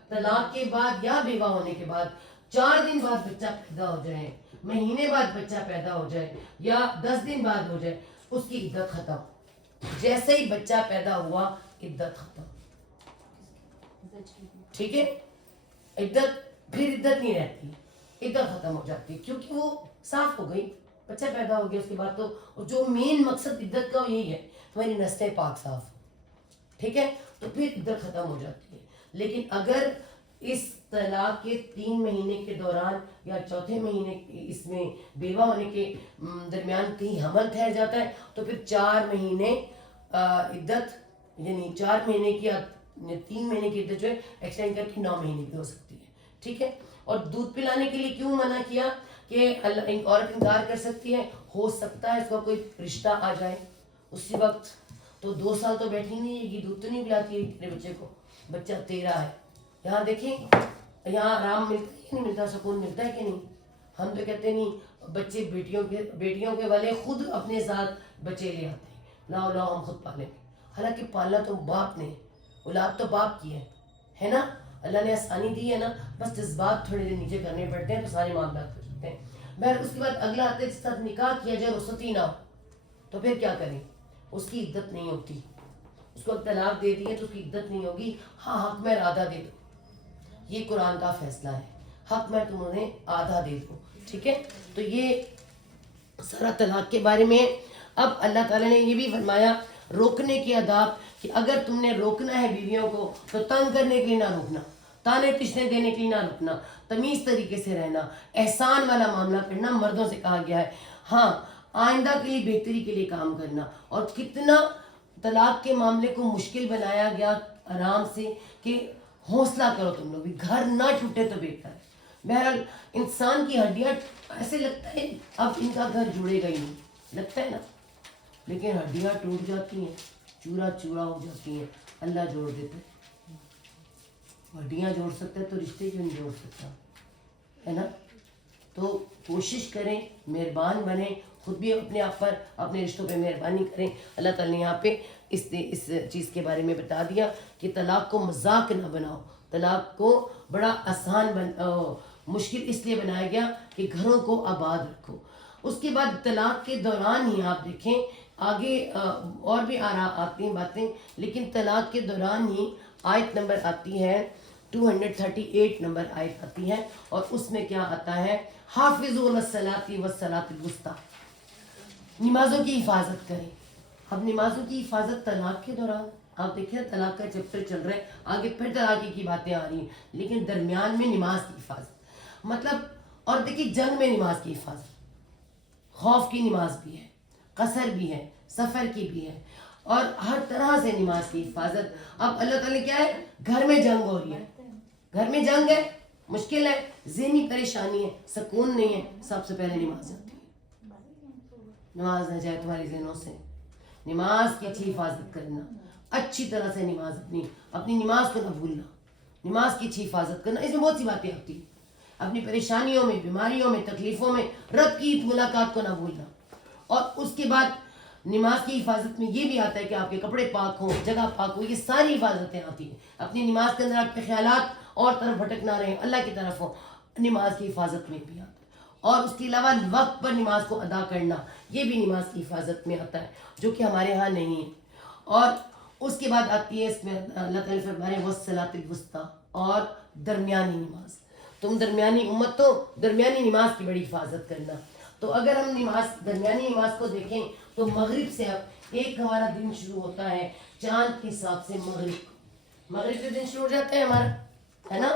طلاق کے بعد یا بیوہ ہونے کے بعد 4 دن بعد بچہ پیدا ہو جائے, مہینے بعد بچہ پیدا ہو جائے یا 10 دن بعد ہو جائے, اس کی عدت ختم. جیسے ہی بچہ پیدا ہوا عدت ختم, ٹھیک ہے. عدت پھر عدت نہیں رہتی, عدت ختم ہو جاتی کیونکہ وہ صاف ہو گئی, بچہ پیدا ہو گیا. اس کے بعد تو جو مین مقصد عدت کا یہی ہے تمہاری نسلیں پاک صاف, ٹھیک ہے. تو پھر عدت ختم ہو جاتی ہے. لیکن اگر اس طلاق کے 3 مہینے کے دوران یا 4تھے مہینے اس میں بیوہ ہونے کے درمیان کہیں حمل ٹھہر جاتا ہے تو پھر 4 مہینے عدت, یعنی 4 مہینے کی 3 مہینے کی عدت جو ہے ایکسٹینڈ کر کے 9 مہینے کی ہو سکتی ہے, ٹھیک ہے. اور دودھ پلانے کے لیے کیوں منع کیا کہ عورت انکار کر سکتی ہے, ہو سکتا ہے اس کا کوئی رشتہ آ جائے اسی وقت, تو 2 سال تو بیٹھی نہیں ہے, یہ دودھ تو نہیں پلاتی ہے تیرے بچے کو, بچہ تیرا ہے. یہاں دیکھیں یہاں آرام ملتا ہے کہ نہیں ملتا, سکون ملتا ہے کہ نہیں. ہم تو کہتے نہیں بچے بیٹیوں کے والے خود اپنے ساتھ بچے لے آتے ہیں, لاؤ ہم خود پالیں گے. حالانکہ پالنا تو باپ نے, اولاد تو باپ کی ہے نا. اللہ نے آسانی دی ہے نا, بس جذبات تھوڑے دیر نیچے کرنے پڑتے ہیں تو سارے معاملات ہو جاتے ہیں. بہر اس کے بعد اگلا آتے جس ساتھ نکاح کیا جائے رخصتی نہ ہو تو پھر کیا کریں, اس کی عدت نہیں ہوتی. اس کو طلاق دے دی ہے تو اس کی عدت نہیں ہوگی. ہاں حق میں آدھا دے دو, یہ قرآن کا فیصلہ ہے, حق میں تم انہیں آدھا دے دو, ٹھیک ہے. تو یہ سارا طلاق کے بارے میں. اب اللہ تعالیٰ نے یہ بھی فرمایا روکنے کے آداب کہ اگر تم نے روکنا ہے بیویوں کو تو تنگ کرنے کے لیے نہ روکنا, تانے تشنے دینے کے لیے نہ روکنا, تمیز طریقے سے رہنا, احسان والا معاملہ کرنا مردوں سے کہا گیا ہے. ہاں آئندہ کے لیے بہتری کے لیے کام کرنا. اور کتنا طلاق کے معاملے کو مشکل بنایا گیا آرام سے کہ حوصلہ کرو تم لوگ بھی, گھر نہ ٹوٹے تو بہتر ہے. بہرحال انسان کی ہڈیاں ایسے لگتا ہے اب ان کا گھر جڑے گا ہی نہیں, لگتا ہے نا, لیکن ہڈیاں ٹوٹ جاتی ہیں, چورا چورا ہو جاتی ہیں, اللہ جوڑ دیتا ہے. ہڈیاں جوڑ سکتا ہے تو رشتے کیوں نہیں جوڑ سکتا, ہے نا. تو کوشش کریں, مہربان بنیں, خود بھی اپنے آپ پر اپنے رشتوں پہ مہربانی کریں. اللہ تعالیٰ نے یہاں پہ اس چیز کے بارے میں بتا دیا کہ طلاق کو مذاق نہ بناؤ. طلاق کو بڑا آسان مشکل اس لیے بنایا گیا کہ گھروں کو آباد رکھو. اس کے بعد طلاق کے دوران ہی آپ دیکھیں آگے اور بھی آتی ہیں باتیں, لیکن طلاق کے دوران ہی آیت نمبر آتی ہے 238 نمبر آیت آتی ہے, اور اس میں کیا آتا ہے, حافظوا علی الصلاۃ والصلاۃ الوسطیٰ, نمازوں کی حفاظت کریں. اب نمازوں کی حفاظت طلاق کے دوران آپ دیکھیں طلاق کا چیپٹر چل رہا ہے, آگے پھر طلاق کی باتیں آ رہی ہیں, لیکن درمیان میں نماز کی حفاظت مطلب. اور دیکھیے جنگ میں نماز کی حفاظت, خوف کی نماز بھی ہے, قصر بھی ہے, سفر کی بھی ہے, اور ہر طرح سے نماز کی حفاظت. اب اللہ تعالیٰ نے کیا ہے, گھر میں جنگ ہو رہی ہے, گھر میں جنگ ہے, مشکل ہے, ذہنی پریشانی ہے, سکون نہیں ہے, سب سے پہلے نماز آتی ہے. نماز نہ جائے تمہاری ذہنوں سے. نماز کی اچھی حفاظت کرنا, اچھی طرح سے نماز اپنی نماز کو نہ بھولنا, نماز کی اچھی حفاظت کرنا. اس میں بہت سی باتیں آتی ہیں, اپنی پریشانیوں میں, بیماریوں میں, تکلیفوں میں رب کی ملاقات کو نہ بھولنا. اور اس کے بعد نماز کی حفاظت میں یہ بھی آتا ہے کہ آپ کے کپڑے پاک ہوں, جگہ پاک ہو, یہ ساری حفاظتیں آتی ہیں. اپنی نماز کے اندر آپ کے خیالات اور طرف بھٹک نہ رہیں, اللہ کی طرف ہو, نماز کی حفاظت میں بھی آتا ہے. اور اس کے علاوہ وقت پر نماز کو ادا کرنا, یہ بھی نماز کی حفاظت میں آتا ہے, جو کہ ہمارے ہاں نہیں ہے. اور اس کے بعد آتی ہے اس میں اللہ تعالیٰ فرمائے والصلاۃ الوسطیٰ, اور درمیانی نماز. تم درمیانی امت تو درمیانی نماز کی بڑی حفاظت کرنا. تو اگر ہم درمیانی نماز کو دیکھیں تو مغرب سے اب ایک ہمارا دن شروع ہوتا ہے چاند کے حساب سے, مغرب سے دن شروع ہو جاتا ہے ہمارا, ہے نا.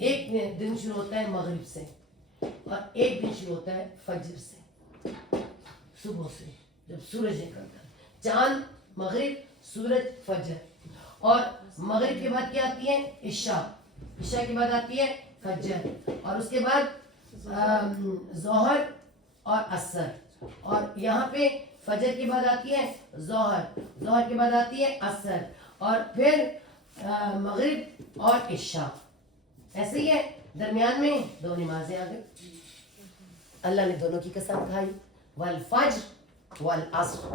ایک دن شروع ہوتا ہے مغرب سے, اور ایک دن شروع ہوتا ہے فجر سے, صبح سے جب سورج نکلتا ہے. چاند, مغرب, سورج, فجر. اور مغرب کے بعد کیا آتی ہے, عشاء. عشاء کے بعد آتی ہے فجر, اور اس کے بعد ظہر اور عصر. اور یہاں پہ فجر کے بعد آتی ہے ظہر, ظہر کے بعد آتی ہے عصر, اور پھر مغرب اور عشاء. ایسے ہی ہے, درمیان میں دو نمازیں آ گئی. اللہ نے دونوں کی قسم کھائی, والفجر والعصر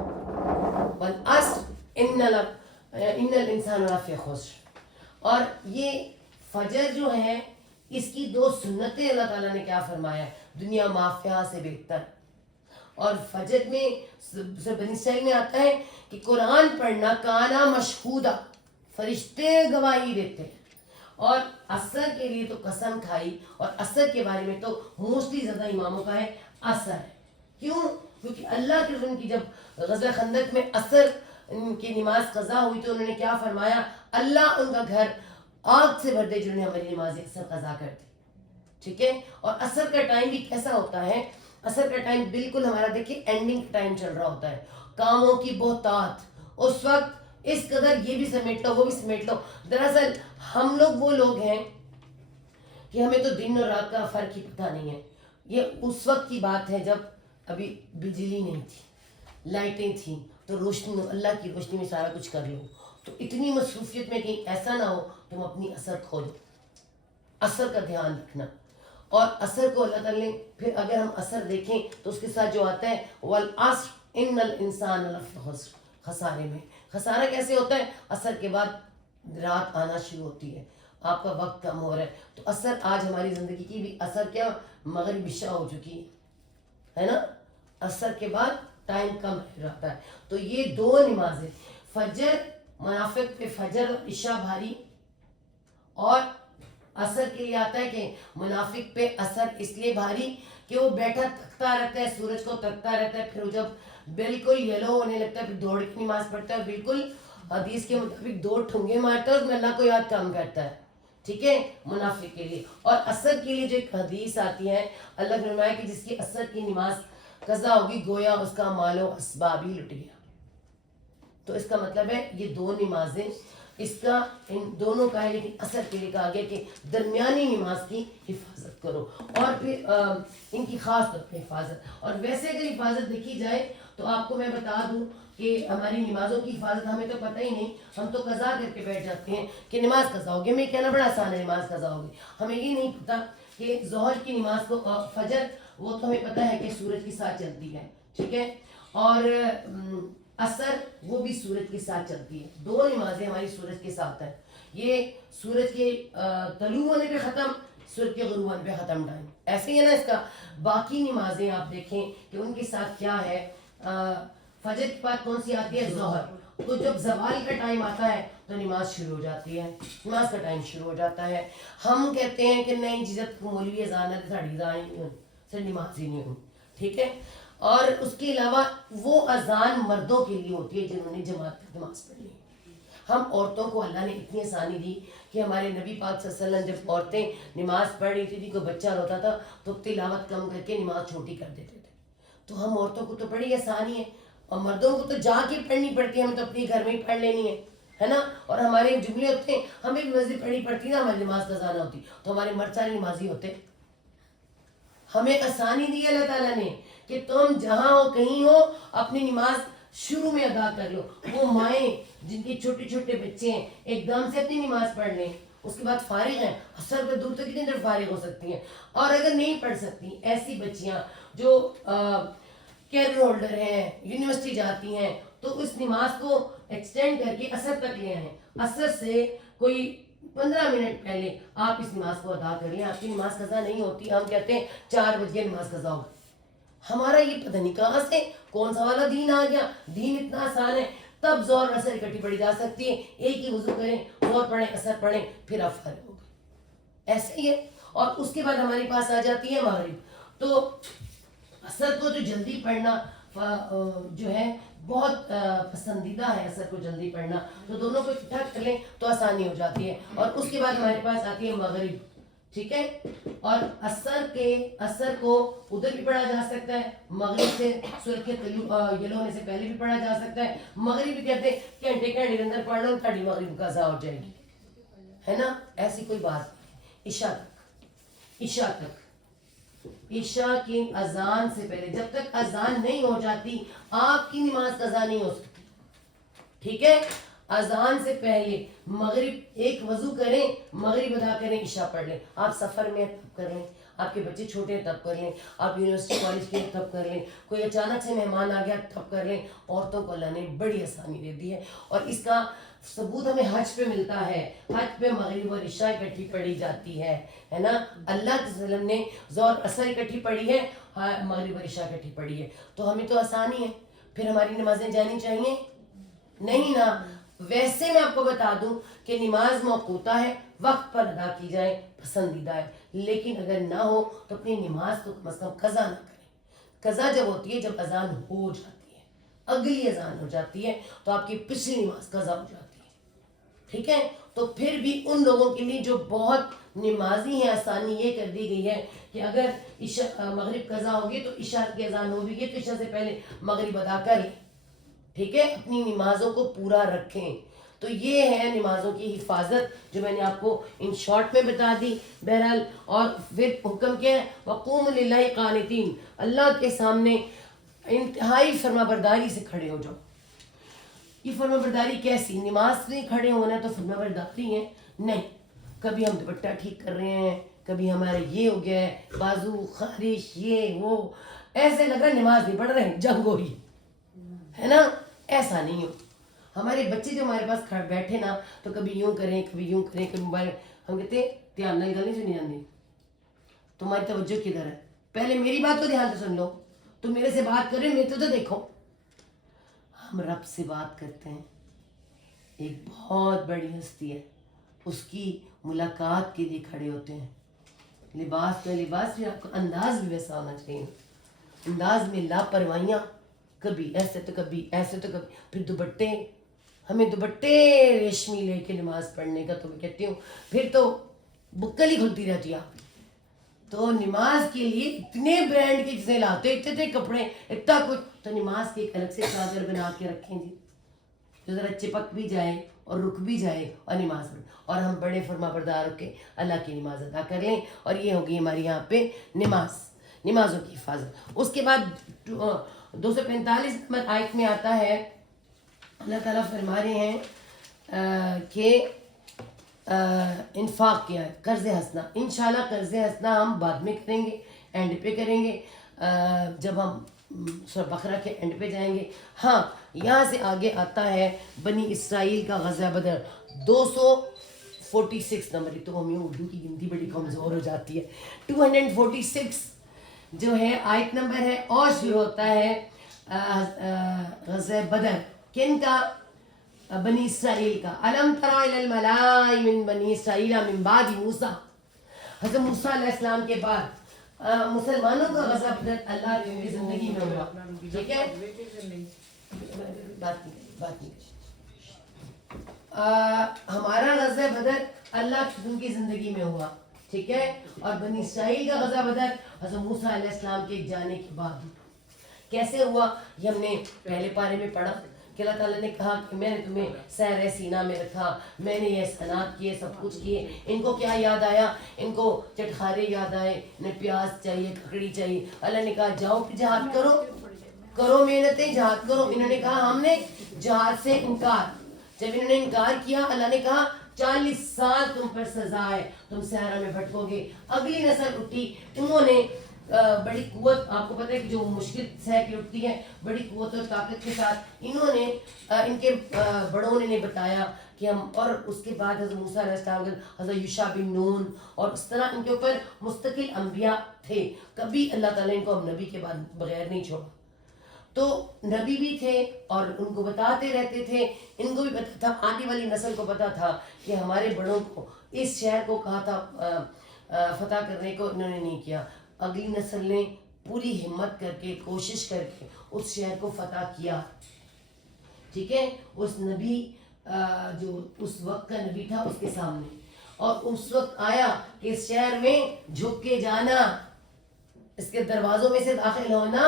والعصر ان الانسان لفی خسر. اور یہ فجر جو ہے اس کی دو سنتیں اللہ تعالیٰ نے کیا فرمایا, دنیا مافیہ سے بہتر. اور فجر میں بنی اسرائیل میں آتا ہے کہ قرآن پڑھنا کانا مشہودہ, فرشتے گواہی دیتے ہیں. اور عصر کے لیے تو قسم کھائی, اور عصر کے بارے میں تو موسٹلی زیادہ اماموں کا ہے عصر ہے. کیوں؟ کیونکہ اللہ کے رسول کی جب غزوہ خندق میں عصر کی نماز قضا ہوئی تو انہوں نے کیا فرمایا, اللہ ان کا گھر آگ سے بھر دے جنہوں نے ہماری نماز عصر قضا کر دی. ٹھیک ہے. اور عصر کا ٹائم بھی کیسا ہوتا ہے, عصر کا ٹائم بالکل ہمارا دیکھیں اینڈنگ ٹائم چل رہا ہوتا ہے, کاموں کی بہتات. اس وقت اس قدر یہ بھی سمیٹ لو, وہ بھی سمیٹ لو. دراصل ہم لوگ وہ لوگ ہیں کہ ہمیں تو دن اور رات کا فرق ہی پتہ نہیں ہے. یہ اس وقت کی بات ہے جب ابھی بجلی نہیں تھی, لائٹیں تھیں, تو روشنی, اللہ کی روشنی میں سارا کچھ کر لو. تو اتنی مصروفیت میں کہیں ایسا نہ ہو تم اپنی عصر کھو دو. عصر کا دھیان رکھنا. اور عصر کو اللہ تعالیٰ نے پھر اگر ہم عصر دیکھیں تو اس کے ساتھ جو آتا ہے والعصر ان الانسان لفی خسر, خسارے میں. خسارہ کیسے ہوتا ہے, عصر کے بعد رات آنا شروع ہوتی ہے, آپ کا وقت کم ہو رہا ہے. تو عصر آج ہماری زندگی کی بھی عصر کیا, مغرب عشاء ہو چکی ہے نا. عصر کے بعد ٹائم کم رہتا ہے. تو یہ دو نمازیں, فجر, منافق پہ فجر اور عشاء بھاری, اور اثر کے لیے آتا ہے کہ منافق پہ اثر اس لیے بھاری کہ وہ بیٹھا تکتا رہتا ہے, سورج کو تکتا رہتا ہے, پھر وہ جب بالکل یلو ہونے لگتا ہے پھر دوڑ کی نماز پڑھتا ہے, بالکل حدیث کے مطابق 2 ٹھونگے مارتا ہے اور اللہ کو یاد کام کرتا ہے. ٹھیک ہے, منافق کے لیے. اور اثر کے لیے جو ایک حدیث آتی ہے, اللہ نے فرمایا کہ جس کی اثر کی نماز قضا ہوگی گویا اس کا مال و اسباب ہی لٹ گیا. تو اس کا مطلب ہے یہ 2 نمازیں اس کا ان دونوں کا ہے, لیکن اثر کے لیے کہا گیا کہ درمیانی نماز کی حفاظت کرو, اور پھر ان کی خاص طور پہ حفاظت. اور ویسے اگر حفاظت دیکھی جائے تو آپ کو میں بتا دوں کہ ہماری نمازوں کی حفاظت ہمیں تو پتہ ہی نہیں, ہم تو قضا کر کے بیٹھ جاتے ہیں کہ نماز قضا ہوگی. میں کہنا بڑا آسان ہے نماز قضا ہوگی, ہمیں یہ نہیں پتہ کہ ظہر کی نماز کو فجر وہ تو ہمیں پتہ ہے کہ سورج کے ساتھ چلتی ہے, ٹھیک ہے, اور عصر وہ بھی سورج کے ساتھ چلتی ہے. 2 نمازیں ہماری سورج کے ساتھ ہیں. یہ سورج کے طلوع ہونے پہ ختم, سورج کے غروب ہونے پہ ختم ٹائم, ایسے ہی ہے نا اس کا. باقی نمازیں آپ دیکھیں کہ ان کے ساتھ کیا ہے. فجر کے بعد کون سی آتی ہے؟ ظہر. تو جب زوال کا ٹائم آتا ہے تو نماز شروع ہو جاتی ہے, نماز کا ٹائم شروع ہو جاتا ہے. ہم کہتے ہیں کہ نہیں جی جب مولوی اذان ہے تو ساڑی اذان ہی نہیں ہوئی, سر نماز ہی نہیں ہوئی, ٹھیک ہے. اور اس کے علاوہ وہ اذان مردوں کے لیے ہوتی ہے جنہوں نے جماعت کی نماز پڑھنی ہے. ہم عورتوں کو اللہ نے اتنی آسانی دی کہ ہمارے نبی پاک صلی اللہ علیہ وسلم جب عورتیں نماز پڑھ رہی تھی, کوئی بچہ روتا تھا تو تلاوت کم کر کے نماز چھوٹی کر دیتے تھے. تو ہم عورتوں کو تو بڑی آسانی ہے, اور مردوں کو تو جا کے پڑھنی پڑتی ہے, ہمیں تو اپنے گھر میں ہی پڑھ لینی ہے نا. اور ہمارے جملے ہوتے ہیں, ہمیں بھی مسجد پڑھنی پڑتی نا, ہماری نماز قضا نہ ہوتی تو ہمارے مرد سارے نمازی ہوتے. ہمیں آسانی دی اللہ تعالیٰ نے کہ تم جہاں ہو کہیں ہو اپنی نماز شروع میں ادا کر لو. وہ مائیں جن کے چھوٹے چھوٹے بچے ہیں ایک دم سے اپنی نماز پڑھ لیں, اس کے بعد فارغ ہیں, اثر پہ دور تک کتنی دیر فارغ ہو سکتی ہیں. اور اگر نہیں پڑھ سکتی, ایسی بچیاں جو کیریئر ہولڈر ہیں, یونیورسٹی جاتی ہیں, تو اس نماز کو ایکسٹینڈ کر کے اثر تک لے آئیں. اثر سے کوئی 15 منٹ پہلے آپ اس نماز کو ادا کر لیں, آپ کی نماز قضا نہیں ہوتی. ہم کہتے ہیں 4 بجے نماز قضا ہوگی, ہمارا یہ پتہ نہیں کہاں سے کون سا والا دین آ گیا. دین اتنا آسان ہے, تب زور اثر اکٹھی پڑھی جا سکتی ہے. ایک ہی وضو کریں, زور پڑھیں, اثر پڑھیں, پھر آپ فارغ ہو گئے. ایسے ہی ہے. اور اس کے بعد ہمارے پاس آ جاتی ہے مغرب. تو اثر کو جو جلدی پڑھنا جو ہے بہت پسندیدہ ہے, اثر کو جلدی پڑھنا, تو دونوں کو اکٹھا کر لیں تو آسانی ہو جاتی ہے. اور اس کے بعد ہمارے پاس آتی ہے مغرب, ٹھیک ہے. اور اثر کو ادھر بھی پڑھا جا سکتا ہے, مغرب سے سورج کے یلو ہونے سے پہلے بھی پڑھا جا سکتا ہے. مغرب بھی کہتے ہیں گھنٹے کے اندر پڑھ لو تھوڑی مغرب قضا ہو جائے گی, ہے نا. ایسی کوئی بات نہیں. عشاء تک عشاء کی اذان سے پہلے, جب تک اذان نہیں ہو جاتی آپ کی نماز قضا نہیں ہو سکتی, ٹھیک ہے. اذان سے پہلے مغرب ایک وضو کریں, مغرب ادا کریں, عشاء پڑھ لیں. آپ سفر میں تب کر لیں, آپ کے بچے چھوٹے ہیں تب کر لیں, آپ یونیورسٹی کالج کے تب کر لیں, کوئی اچانک سے مہمان آ گیا تب کر لیں. عورتوں کو اللہ نے بڑی آسانی دے دی ہے, اور اس کا ثبوت ہمیں حج پہ ملتا ہے. حج پہ مغرب اور عشاء اکٹھی پڑھی جاتی ہے نا. اللہ کے وسلم نے ظہر اثر اکٹھی پڑھی ہے, مغرب اور عشاء اکٹھی پڑھی ہے, تو ہمیں تو آسانی ہے. پھر ہماری نمازیں جانی چاہیے نہیں نا. ویسے میں آپ کو بتا دوں کہ نماز موقوتہ ہے, وقت پر ادا کی جائے, پسندیدہ ہے, لیکن اگر نہ ہو تو اپنی نماز کو کم از کم قضا نہ کریں. قضا جب ہوتی ہے جب اذان ہو جاتی ہے, اگلی اذان ہو جاتی ہے تو آپ کی پچھلی نماز قضا ہو جاتی ہے, ٹھیک ہے. تو پھر بھی ان لوگوں کے لیے جو بہت نمازی ہیں آسانی یہ کر دی گئی ہے کہ اگر مغرب قضا ہوگی تو عشاء کی اذان ہوگی تو عشاء سے پہلے مغرب ادا کر لیں, ٹھیک ہے. اپنی نمازوں کو پورا رکھیں. تو یہ ہے نمازوں کی حفاظت جو میں نے آپ کو ان شارٹ میں بتا دی. بہرحال اور پھر حکم کیا ہے, وقوم للہ قانتین, اللہ کے سامنے انتہائی فرما برداری سے کھڑے ہو جاؤ. یہ فرما برداری کیسی؟ نماز میں کھڑے ہونا تو فرما برداری ہے نہیں. کبھی ہم دوپٹہ ٹھیک کر رہے ہیں, کبھی ہمارا یہ ہو گیا ہے, بازو خارش, یہ وہ, ایسے لگ رہا ہے نماز نہیں پڑھ رہے ہیں, جنگ ہو رہی ہے نا. ایسا نہیں ہو. ہمارے بچے جو ہمارے پاس بیٹھے نا تو کبھی یوں کریں, کبھی یوں کریں, کبھی موبائل, ہم کہتے ہیں دھیان نہ گل نہیں سنی جاتی, تمہاری توجہ کدھر ہے؟ پہلے میری بات تو دھیان سے سن لو. تم میرے سے بات کر رہے ہو, میرے تو دیکھو. ہم رب سے بات کرتے ہیں, ایک بہت بڑی ہستی ہے, اس کی ملاقات کے لیے کھڑے ہوتے ہیں. لباس میں لباس بھی آپ کا انداز بھی ویسا ہونا چاہیے. انداز میں لاپرواہیاں, کبھی ایسے تو کبھی ایسے تو کبھی. پھر دوپٹے, ہمیں دوپٹے ریشمی لے کے نماز پڑھنے کا تو میں کہتی ہوں پھر تو بکل ہی کھلتی رہتی ہے. تو نماز کے لیے اتنے برانڈ کی چیزیں لاتے, اتنے کپڑے, اتنا کچھ, تو نماز کی ایک الگ سے چادر بنا کے رکھیں جی, جو ذرا چپک بھی جائے اور رک بھی جائے اور نماز پڑھ, اور ہم بڑے فرما بردار ہو کے اللہ کی نماز ادا کر لیں. اور یہ ہوگی ہماری یہاں پہ نمازوں کی حفاظت. اس کے بعد 245 نمبر آیت میں آتا ہے, اللہ تعالیٰ فرما رہے ہیں کہ انفاق کیا ہے, قرض حسنہ. انشاءاللہ قرض حسنہ ہم بعد میں کریں گے, اینڈ پہ کریں گے, جب ہم سورہ بقرہ کے اینڈ پہ جائیں گے. ہاں یہاں سے آگے آتا ہے بنی اسرائیل کا غزوہ بدر 246 نمبر. تو ہمیں اردو کی گنتی بڑی کمزور ہو جاتی ہے. 246 جو ہے آیت نمبر ہے, اور شروع ہوتا ہے غزوہ بدر کن کا؟ بنی اسرائیل کا. الم تر الی الملاء من بنی اسرائیل من بعد موسیٰ, حضرت موسیٰ علیہ السلام کے بعد مسلمانوں کا غزوہ بدر اللہ کی زندگی میں ہوا. ٹھیک ہے, بات نہیں. ہمارا غزوہ بدر اللہ کی زندگی میں ہوا. ٹھیک ہے, اور بنی اسرائیل کا غزوہ بدر حضرت موسیٰ علیہ السلام کے جانے کے بعد کیسے ہوا, یہ ہم نے پہلے پارے میں پڑھا کہ اللہ تعالیٰ نے کہا کہ میں نے تمہیں سیر سینا میں رکھا, میں نے یہ احسانات کیے, سب کچھ کیے. ان کو کیا یاد آیا؟ ان کو چٹخارے یاد آئے, انہیں پیاز چاہیے, ککڑی چاہیے. اللہ نے کہا جاؤ جہاد کرو محنتیں, جہاد کرو. انہوں نے کہا ہم نے جہاد سے انکار. جب انہوں نے انکار کیا, اللہ نے کہا 40 سال تم پر سزا ہے, تم صحرا میں بھٹکو گے. اگلی نسل اٹھی, انہوں نے بڑی قوت, آپ کو پتہ ہے کہ جو مشکل سہ کے اٹھتی ہے بڑی قوت اور طاقت کے ساتھ, انہوں نے ان کے بڑوں نے بتایا کہ ہم, اور اس کے بعد حضرت موسیٰ علیہ السلام, حضرت یوشع بن نون, اور اس طرح ان کے اوپر مستقل انبیاء تھے. کبھی اللہ تعالیٰ ان کو ہم نبی کے بعد بغیر نہیں چھوڑا. تو نبی بھی تھے اور ان کو بتاتے رہتے تھے. ان کو بھی پتا تھا, آنے والی نسل کو پتا تھا کہ ہمارے بڑوں کو اس شہر کو کہا تھا فتح کرنے کو, انہوں نے نہیں کیا. اگلی نسل نے پوری ہمت کر کے, کوشش کر کے اس شہر کو فتح کیا. ٹھیک ہے, اس نبی جو اس وقت کا نبی تھا اس کے سامنے, اور اس وقت آیا کہ اس شہر میں جھک کے جانا, اس کے دروازوں میں سے داخل ہونا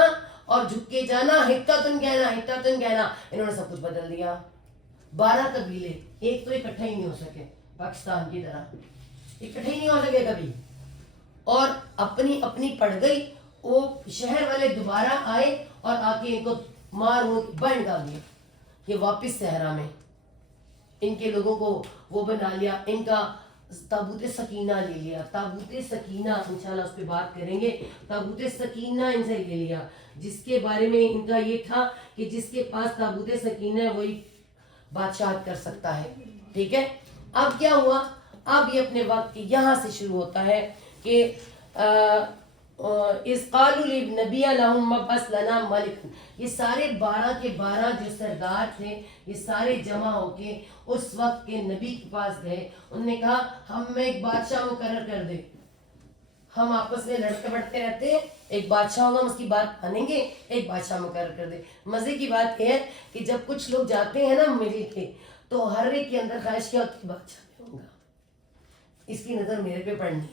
اور جھک کے جانا, حتتن کہنا. انہوں نے سب کچھ بدل دیا. 12 قبیلے ایک تو اکٹھا ہی نہیں ہو سکے, پاکستان کی طرح اکٹھے ہی نہیں ہو سکے کبھی, اور اپنی پڑ گئی. وہ شہر والے دوبارہ آئے اور آ کے ان کو مار بہن ڈال دیا. یہ واپس صحرا میں ان کے لوگوں کو وہ بنا لیا, ان کا تابوت سکینہ لے لیا. تابوت سکینہ انشاءاللہ اس پہ بات کریں گے. تابوت سکینہ ان سے لے لیا, جس کے بارے میں ان کا یہ تھا کہ جس کے پاس تابوت سکینہ ہے وہی بادشاہت کر سکتا ہے. ٹھیک ہے, اب کیا ہوا؟ اب یہ اپنے وقت یہاں سے شروع ہوتا ہے کہ اِذْ قَالُوا لِلنَّبِيِّ لَهُمْ ابْعَثْ لَنَا مَلِكًا. یہ سارے 12 کے 12 جو سردار تھے, یہ سارے جمع ہو کے اس وقت کے نبی کے پاس گئے. انہوں نے کہا ہم ایک بادشاہ مقرر کر دے. ہم آپس میں لڑتے بڑھتے رہتے ہیں, ایک بادشاہ ہوگا, ہم اس کی بات مانیں گے, ایک بادشاہ مقرر کر دے. مزے کی بات یہ ہے کہ جب کچھ لوگ جاتے ہیں نا مل کے, تو ہر ایک کے اندر خواہش کیا ہوتی ہے, بادشاہ میں ہوں گا, اس کی نظر میرے پہ پڑنی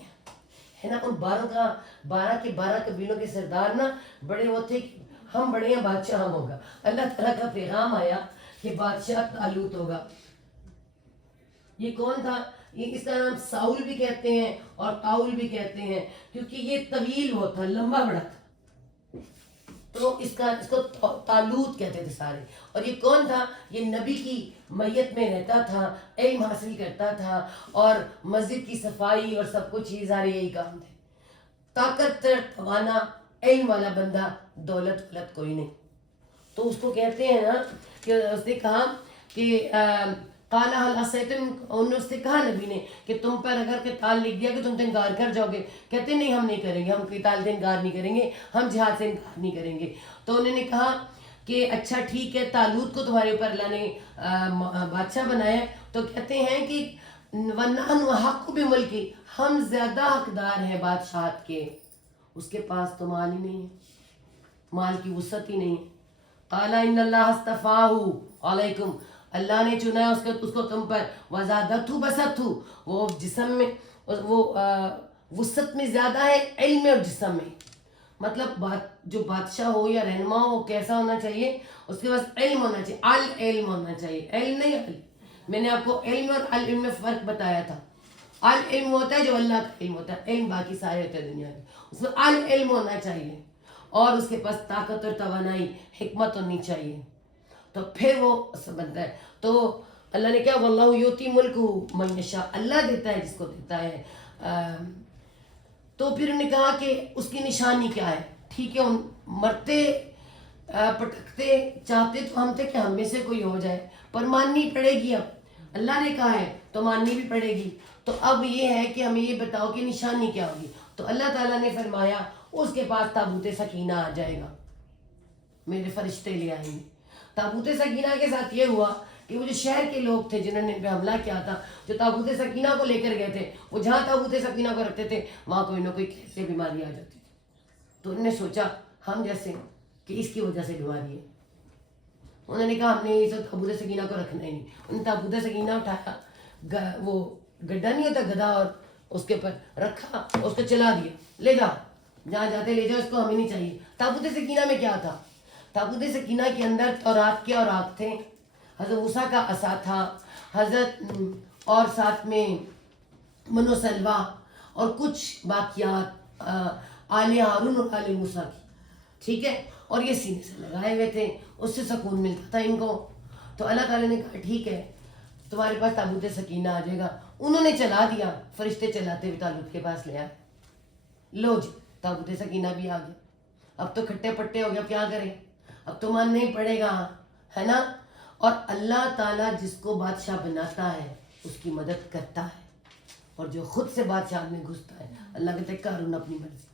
ہے نا. ان 12 کے 12 قبیلوں کے سردار نا بڑے وہ تھے کہ ہم بڑے ہیں, بادشاہ ہم ہوگا. اللہ تعالیٰ کا پیغام آیا کہ بادشاہ طالوت ہوگا. یہ کون تھا؟ یہ اس کا نام ساؤل بھی کہتے ہیں اور طاؤل بھی کہتے ہیں, کیونکہ یہ طویل وہ تھا, لمبا بڑا تھا, تو اس کو طالوت کہتے تھے سارے. اور یہ کون تھا؟ یہ نبی کی میت میں رہتا تھا, علم حاصل کرتا تھا, اور مسجد کی صفائی اور سب کچھ یہ سارے یہی کام تھے. طاقت تر, توانا, علم والا بندہ, دولت کوئی نہیں. تو اس کو کہتے ہیں نا کہ اس نے کہا کہ قال هل عصيتم, انہوں سے کہا نبی نے کہ تم پر اگر قتال لکھ دیا کہ تم تو انکار کر جاؤ گے. کہتے نہیں ہم نہیں کریں گے, ہم قتال سے انکار نہیں کریں گے, ہم جہاد سے انکار نہیں کریں گے. تو انہوں نے کہا کہ اچھا ٹھیک ہے, طالوت کو تمہارے اوپر اللہ نے بادشاہ بنایا. تو کہتے ہیں کہ وَنَحْنُ أَحَقُّ بِمُلْكِ ہم زیادہ حقدار ہیں بادشاہت کے. اس کے پاس تو مال ہی نہیں ہے, مال کی وسعت ہی نہیں ہے. قَالَ إِنَّ اللَّهَ اصْطَفَاهُ عَلَيْكُمْ اللہ نے چنا ہے اس کو تم پر. وَزَادَتْهُ بَسَطْهُ وہ جسم میں وہ وسعت میں زیادہ ہے, علم اور جسم میں. مطلب جو بادشاہ ہو یا رہنما ہو کیسا ہونا چاہیے, اس کے پاس علم ہونا چاہیے, العلم ہونا چاہیے, علم نہیں علم. میں نے آپ کو علم اور العلم میں فرق بتایا تھا. العلم ہوتا ہے جو اللہ کا علم ہوتا ہے, علم باقی سارے ہوتے ہیں دنیا کے, اس میں العلم ہونا چاہیے, اور اس کے پاس طاقت اور توانائی حکمت ہونی چاہیے, تو پھر وہ بنتا ہے. تو اللہ نے کیا, واللہ یؤتی ملکہ من یشاء اللہ دیتا ہے جس کو دیتا ہے. تو پھر انہوں نے کہا کہ اس کی نشانی کیا ہے. ٹھیک ہے, ان مرتے پٹکتے چاہتے تو ہم تھے کہ ہم میں سے کوئی ہو جائے, پر ماننی پڑے گی. اب اللہ نے کہا ہے تو ماننی بھی پڑے گی. تو اب یہ ہے کہ ہمیں یہ بتاؤ کہ نشانی کیا ہوگی. تو اللہ تعالیٰ نے فرمایا اس کے پاس تابوت سکینہ آ جائے گا, میرے فرشتے لے آئیں گے. تابوت سکینہ کے ساتھ یہ ہوا کہ وہ جو شہر کے لوگ تھے جنہوں نے پہ حملہ کیا تھا, جو تابوت سکینہ کو لے کر گئے تھے, وہ جہاں تابوت سکینہ کو رکھتے تھے وہاں کوئی نہ کوئی کیسے بیماری آ جاتی تھی. تو انہوں نے سوچا ہم جیسے کہ اس کی وجہ سے بیماری ہے. انہوں نے کہا ہم نے یہ تابوت سکینہ کو رکھنا ہی نہیں. انہوں نے تابوت سکینہ اٹھایا, وہ گڈھا نہیں ہوتا گدھا, اور اس کے اوپر رکھا, اس کو چلا دیا, لے جاؤ جہاں جاتے لے جاؤ, اس کو ہمیں نہیں چاہیے. تابوت سکینہ میں کیا تھا, تابوت سکینہ کے اندر تورات کے اوراق تھے, حضرت موسیٰ کا عصا تھا, حضرت اور ساتھ میں من و سلوہ اور کچھ باقیات آل ہارون اور آل موسیٰ کی. ٹھیک ہے, اور یہ سینے سے لگائے ہوئے تھے, اس سے سکون ملتا تھا ان کو. تو اللہ تعالیٰ نے کہا ٹھیک ہے تمہارے پاس تابوت سکینہ آ جائے گا. انہوں نے چلا دیا, فرشتے چلاتے ہوئے تابوت کے پاس لے آئے. لو جی تابوت سکینہ بھی آ گیا. اب تو کھٹے پٹے ہو گیا, کیا کریں, اب تو ماننا ہی پڑے گا, ہے نا. اور اللہ تعالیٰ جس کو بادشاہ بناتا ہے اس کی مدد کرتا ہے, اور جو خود سے بادشاہ میں گھستا ہے اللہ کہتا ہے کارون اپنی مرضی.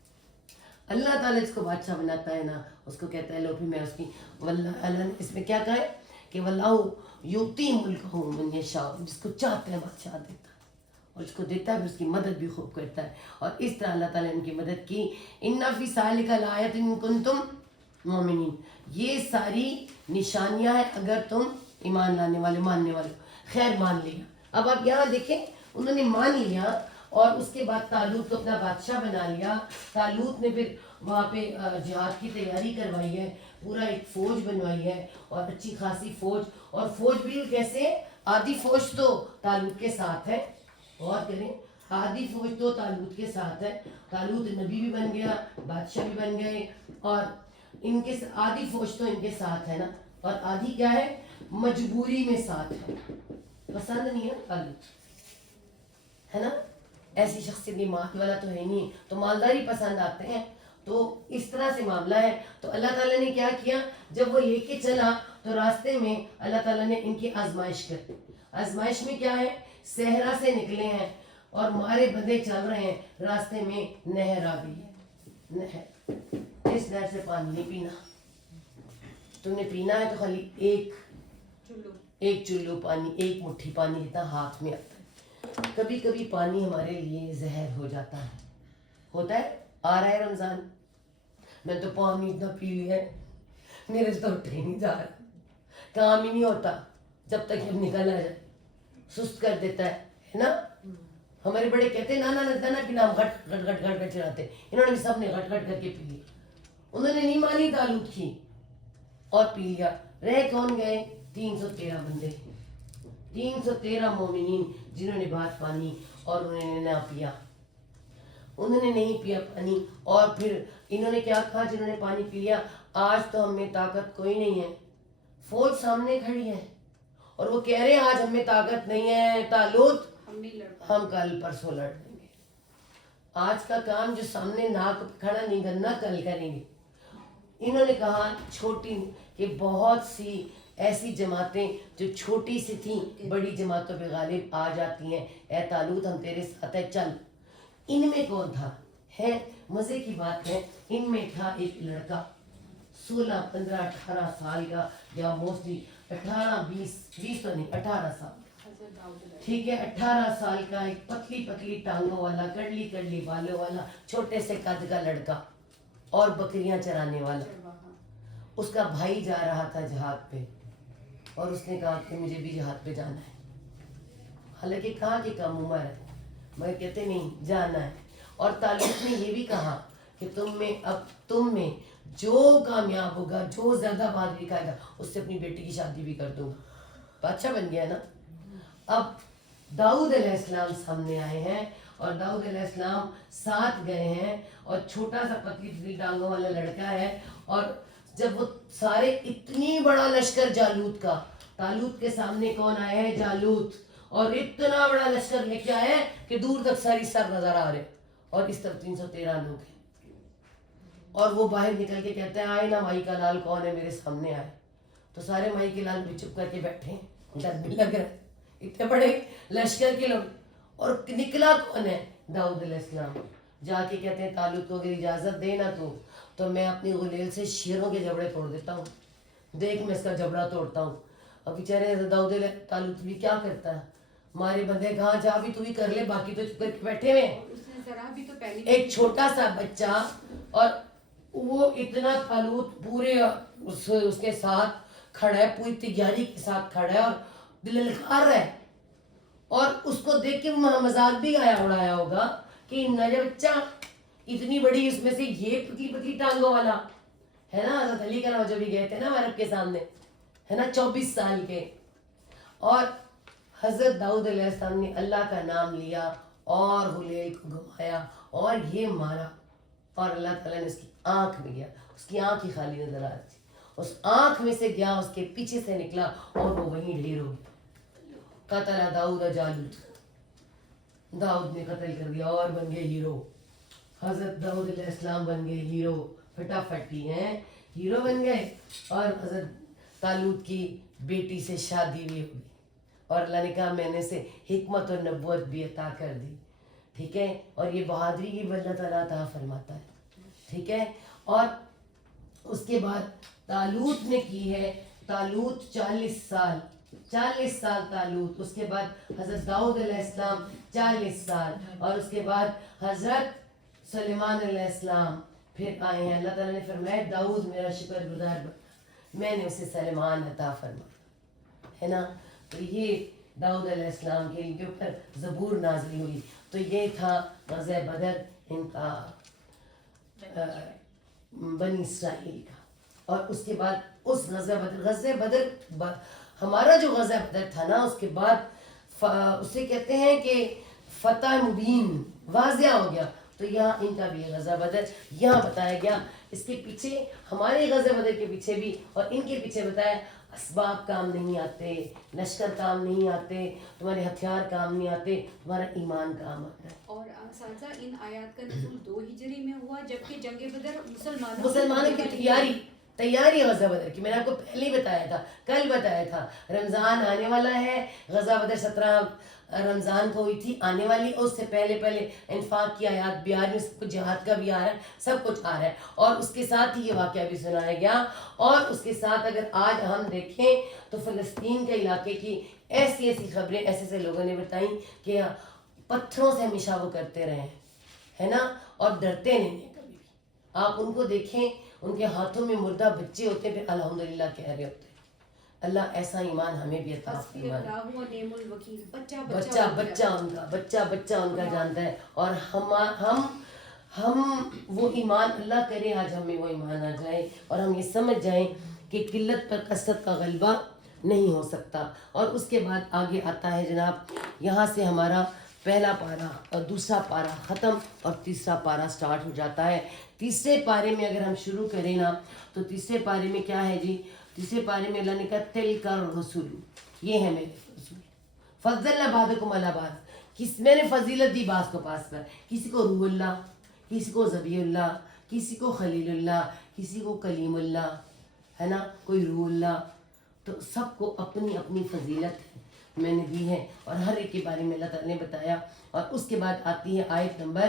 اللہ تعالیٰ جس کو بادشاہ بناتا ہے نا اس کو کہتا ہے لو پھر میں اس کی, واللہ اللہ نے اس میں کیا کہا ہے کہ واللہ یؤتی ملکہ من یشاء, جس کو چاہتا ہے بادشاہ دیتا ہے, اور اس کو دیتا ہے اس کی مدد بھی خوب کرتا ہے. اور اس طرح اللہ تعالیٰ نے ان کی مدد کی. ان فی ذلک لآیۃ ان کنتم مومنین, یہ ساری نشانیاں ہیں اگر تم ایمان لانے والے, ماننے والے. خیر مان لیا. اب آپ یہاں دیکھیں انہوں نے مان لیا, اور اس کے بعد طالوت کو اپنا بادشاہ بنا لیا. طالوت نے پھر وہاں پہ جہاد کی تیاری کروائی ہے, پورا ایک فوج بنوائی ہے, اور اچھی خاصی فوج. اور فوج بھی کیسے, آدھی فوج تو طالوت کے ساتھ ہے, غور کریں, آدھی فوج تو طالوت کے ساتھ ہے. طالوت نبی بھی بن گیا, بادشاہ بھی بن گئے, اور ان کے آدھی فوج تو ان کے ساتھ ہے نا, اور آدھی کیا ہے, مجبوری میں ساتھ ہے, پسند نہیں ہے طالوت, ہے نا. ایسی شخصیت نہیں, مال والا تو ہے نہیں, تو مالداری پسند آتے ہیں. تو اس طرح سے معاملہ ہے. تو اللہ تعالیٰ نے کیا کیا, جب وہ لے کے چلا تو راستے میں اللہ تعالیٰ نے ان کی آزمائش کر. آزمائش میں کیا ہے, صحرا سے نکلے ہیں اور مارے بندے چل رہے ہیں, راستے میں نہر آ گئی ہے. نہر, اس نہر سے پانی نہیں پینا, تم نے پینا ہے تو خالی ایک چلو پانی, ایک مٹھی پانی جتنا ہاتھ میں آتا ہے. کبھی کبھی پانی ہمارے لیے زہر ہو جاتا ہے, ہوتا ہے. آ رہا ہے رمضان, میں تو پانی اتنا پی لیا ہے میرے سے تو اٹھے ہی نہیں جا رہا, کام ہی نہیں ہوتا جب تک یہ نکل آ جائے, سست کر دیتا ہے نا. ہمارے بڑے کہتے ہیں نانا نہ پینا, ہم گھٹ گھٹ گھٹ گھٹ گھٹ چلاتے. انہوں نے بھی سب نے گھٹ گھٹ کر کے پی لی. انہوں نے نہیں مانی طالوت کی اور پی لیا. رہ کون گئے, 313 بندے, 313 مومنین جنہوں نے بات مانی اور انہوں نے نہ پیا, انہوں نے نہیں پیا پانی. اور پھر انہوں نے کیا کہا جنہوں نے پانی پی لیا, آج تو ہم میں طاقت کوئی نہیں ہے. فوج سامنے کھڑی ہے اور وہ کہہ رہے ہیں آج ہم میں طاقت نہیں ہے طالوت, ہم کل پرسوں لڑ لیں گے. آج کا کام جو سامنے ناک کھڑا نہیں کرنا کل کریں گے. انہوں نے کہا چھوٹی کہ بہت سی ایسی جماعتیں جو چھوٹی سی تھیں بڑی جماعتوں پہ غالب آ جاتی ہیں, اے طالوت ہم تیرے ساتھ ہیں چل. ان میں کون تھا, ہے مزے کی بات ہے, ان میں تھا ایک لڑکا 16, 15, 18 سال کا, یا موسٹلی 18, 20 تو نہیں 18 سال, ٹھیک ہے, 18 سال کا ایک پتلی پتلی ٹانگوں والا, کڑلی کڑلی بالوں والا, چھوٹے سے قد کا لڑکا اور بکریاں چرانے والا. اس کا بھائی جا رہا تھا جہاد پہ اور اس نے کہا کہ مجھے بھی جہاد پہ جانا ہے. حالانکہ کہا کہ کم عمر ہے, مگر کہتے نہیں جانا ہے. اور طالوت نے یہ بھی کہا کہ تم میں جو کامیاب ہوگا, جو زیادہ بہادری کھائے گا, اس سے اپنی بیٹی کی شادی بھی کر دوں گا. بادشاہ بن گیا نا. اب داؤد علیہ السلام سامنے آئے ہیں اور داؤد علیہ السلام ساتھ گئے ہیں اور چھوٹا سا پتلی پتلی ٹانگوں والا لڑکا ہے. اور جب وہ سارے اتنی بڑا لشکر جالوت کا, طالوت کے سامنے کون آئے ہیں؟ جالوت. اور اتنا بڑا لشکر لے کے آئے کہ دور تک ساری سر نظر آ رہے, اور اس طرف 313 لوگ ہیں. اور وہ باہر نکل کے کہتے ہیں آئے نا مائی کا لال کون ہے, میرے سامنے آئے. تو سارے مائی کے لال بھی چپ کر کے بیٹھے ہیں, ڈر بھی لگ رہا ہے, اتنے بڑے لشکر کے لوگ. اور نکلا کون ہے؟ داؤد علیہ السلام. جا کے کہتے ہیں طالوت کو اگر اجازت دے نا تو میں اپنی غلیل سے شیروں کے جبڑے توڑ دیتا ہوں, دیکھ میں اس کا جبڑا توڑتا ہوں. اب بیچارے داؤد علیہ طالوت بھی کیا کرتا ہے, ہمارے بندے کہاں جا بھی تو بھی کر لے, باقی تو چپ کر کے بیٹھے ہوئے ہیں. ایک چھوٹا سا بچہ, اور وہ اتنا طالوت پورے اس کے ساتھ کھڑا ہے, پوری تیاری کے ساتھ کھڑا ہے اور دل للکار رہا ہے. اور اس کو دیکھ کے مذاق بھی اڑایا ہوگا کہ نیا بچہ اتنی بڑی, اس میں سے یہ پتلی پتلی ٹانگوں والا ہے نا. حضرت علی کا نام جو بھی گئے تھے نا عرب کے سامنے, ہے نا, 24 سال کے. اور حضرت داؤد علیہ السلام نے اللہ کا نام لیا اور غلیل کو گھمایا اور یہ مارا, اور اللہ تعالیٰ نے اس کی آنکھ میں گیا, اس کی آنکھ ہی خالی نظر آ رہی تھی, اس آنکھ میں سے گیا, اس کے پیچھے سے نکلا اور وہ وہیں ڈھیر ہو گیا. قتل داؤد جالوت, داؤد نے قتل کر دیا اور بن گئے ہیرو. حضرت داؤد علیہ السلام بن گئے ہیرو, پھٹافٹی ہیں, ہیرو بن گئے. اور حضرت طالوت کی بیٹی سے شادی بھی ہوگی, اور اللہ نے کہا میں نے اسے حکمت اور نبوت بھی عطا کر دی. ٹھیک ہے, اور یہ بہادری کی اللہ تعالیٰ عطا فرماتا ہے. ٹھیک ہے, اور اس کے بعد طالوت نے کی ہے, طالوت 40 سال طالوت. اس کے بعد حضرت داؤد علیہ السلام 40 سال, اور اس کے بعد حضرت سلیمان علیہ السلام پھر آئے ہیں. اللہ تعالیٰ نے فرمایا داؤد میرا شکر گزار بنا, میں نے اسے سلیمان عطا فرمایا, ہے نا. تو یہ داؤد علیہ السلام کے ان کے اوپر زبور نازل ہوئی. تو یہ تھا غزوہ بدر ان کا, بنی اسرائیل کا. اور اس کے بعد اس غزوہ بدر ہمارا جو غزوہ بدر تھا نا, اس کے بعد اسے کہتے ہیں کہ فتح مبین, واضح ہو گیا. تو یہاں ان کا بھی غزوہ بدر یہاں بتایا گیا. اس کے پیچھے ہمارے غزوہ بدر کے پیچھے بھی اور ان کے پیچھے بتایا اسباب کام نہیں آتے, لشکر کام نہیں آتے, تمہارے ہتھیار کام نہیں آتے, تمہارا ایمان کام آتا ہے. اور اساتذہ ان آیات کا نزول 2 ہجری میں ہوا, جبکہ جنگ بدر مسلمانوں کی تیاری غزوہ بدر کی میں نے آپ کو پہلے ہی بتایا تھا, کل بتایا تھا. رمضان آنے والا ہے, غزوہ بدر 17 رمضان کو ہوئی تھی, آنے والی. اور اس سے پہلے انفاق کی آیات بھی آ رہی, اس کو جہاد کا بھی آ رہا ہے, سب کچھ آ رہا ہے. اور اس کے ساتھ ہی یہ واقعہ بھی سنایا گیا. اور اس کے ساتھ اگر آج ہم دیکھیں تو فلسطین کے علاقے کی ایسی خبریں ایسے لوگوں نے بتائیں کہ پتھروں سے ہمیشہ وہ کرتے رہے ہیں, ہے نا, اور ڈرتے نہیں ہیں کبھی بھی. آپ ان کو دیکھیں, ان کے ہاتھوں میں مردہ بچے ہوتے ہیں, پھر الحمدللہ کہہ رہے ہوتے ہیں. اللہ ایسا ایمان ہمیں بھی عطا فرمائے. بچہ ان کا جانتا ہے. اور ہم وہ ایمان, اللہ کرے آج ہمیں وہ ایمان آ جائے اور ہم یہ سمجھ جائیں کہ قلت پر کثرت کا غلبہ نہیں ہو سکتا. اور اس کے بعد آگے آتا ہے جناب, یہاں سے ہمارا پہلا پارہ اور دوسرا پارہ ختم اور تیسرا پارہ سٹارٹ ہو جاتا ہے. تیسرے پارے میں اگر ہم شروع کریں نا تو تیسرے پارے میں کیا ہے جی؟ تیسرے پارے میں اللہ نے کہا تلک الرسل, یہ ہے میرے رسول, فضلنا بعضکم علی بعض, میں نے فضیلت دی بعض کو پاس پر. کسی کو روح اللہ, کسی کو ذبیح اللہ, کسی کو خلیل اللہ, کسی کو کلیم اللہ, ہے نا, کوئی روح اللہ. تو سب کو اپنی اپنی فضیلت میں نے دی ہے اور ہر ایک کے بارے میں اللہ تعالیٰ نے بتایا. اور اس کے بعد آتی ہے آیت نمبر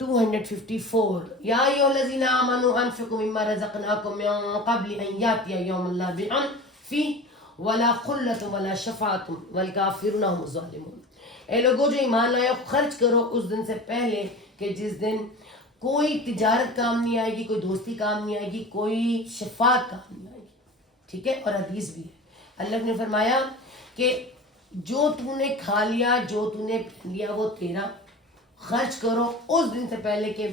254, یا ایھا الذین آمنوا انفقوا مما رزقناکم من قبل ان یاتی یوم لا بیع فیہ ولا خلۃ ولا شفاعۃ والکافرون هم الظالمون. اے لوگوں جو ایمان لائے خرچ کرو اس دن سے پہلے کہ جس دن کوئی تجارت کام نہیں آئے گی, کوئی دوستی کام نہیں آئے گی, کوئی شفاعت کام نہیں آئے گی. ٹھیک ہے, اور حدیث بھی ہے, اللہ نے فرمایا کہ جو تو نے کھا لیا, جو تو نے پہن لیا وہ تیرا, خرچ کرو اس دن سے پہلے کہ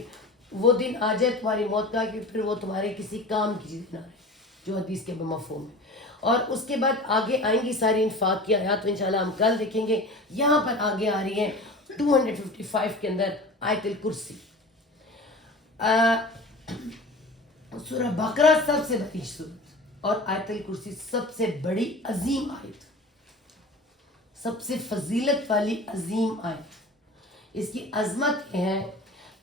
وہ دن آ جائے تمہاری موت کا کہ پھر وہ تمہارے کسی کام کی چیز نہ رہے, جو حدیث کے مفہوم ہے. اور اس کے بعد آگے آئیں گی ساری انفاق کی آیات, تو انشاءاللہ ہم کل دیکھیں گے. یہاں پر آگے آ رہی ہے 255 کے اندر آیت الکرسی. سورہ بقرہ سب سے بڑی سورت اور آیت الکرسی سب سے بڑی عظیم آیت, سب سے فضیلت والی عظیم آیت. اس کی عظمت یہ ہے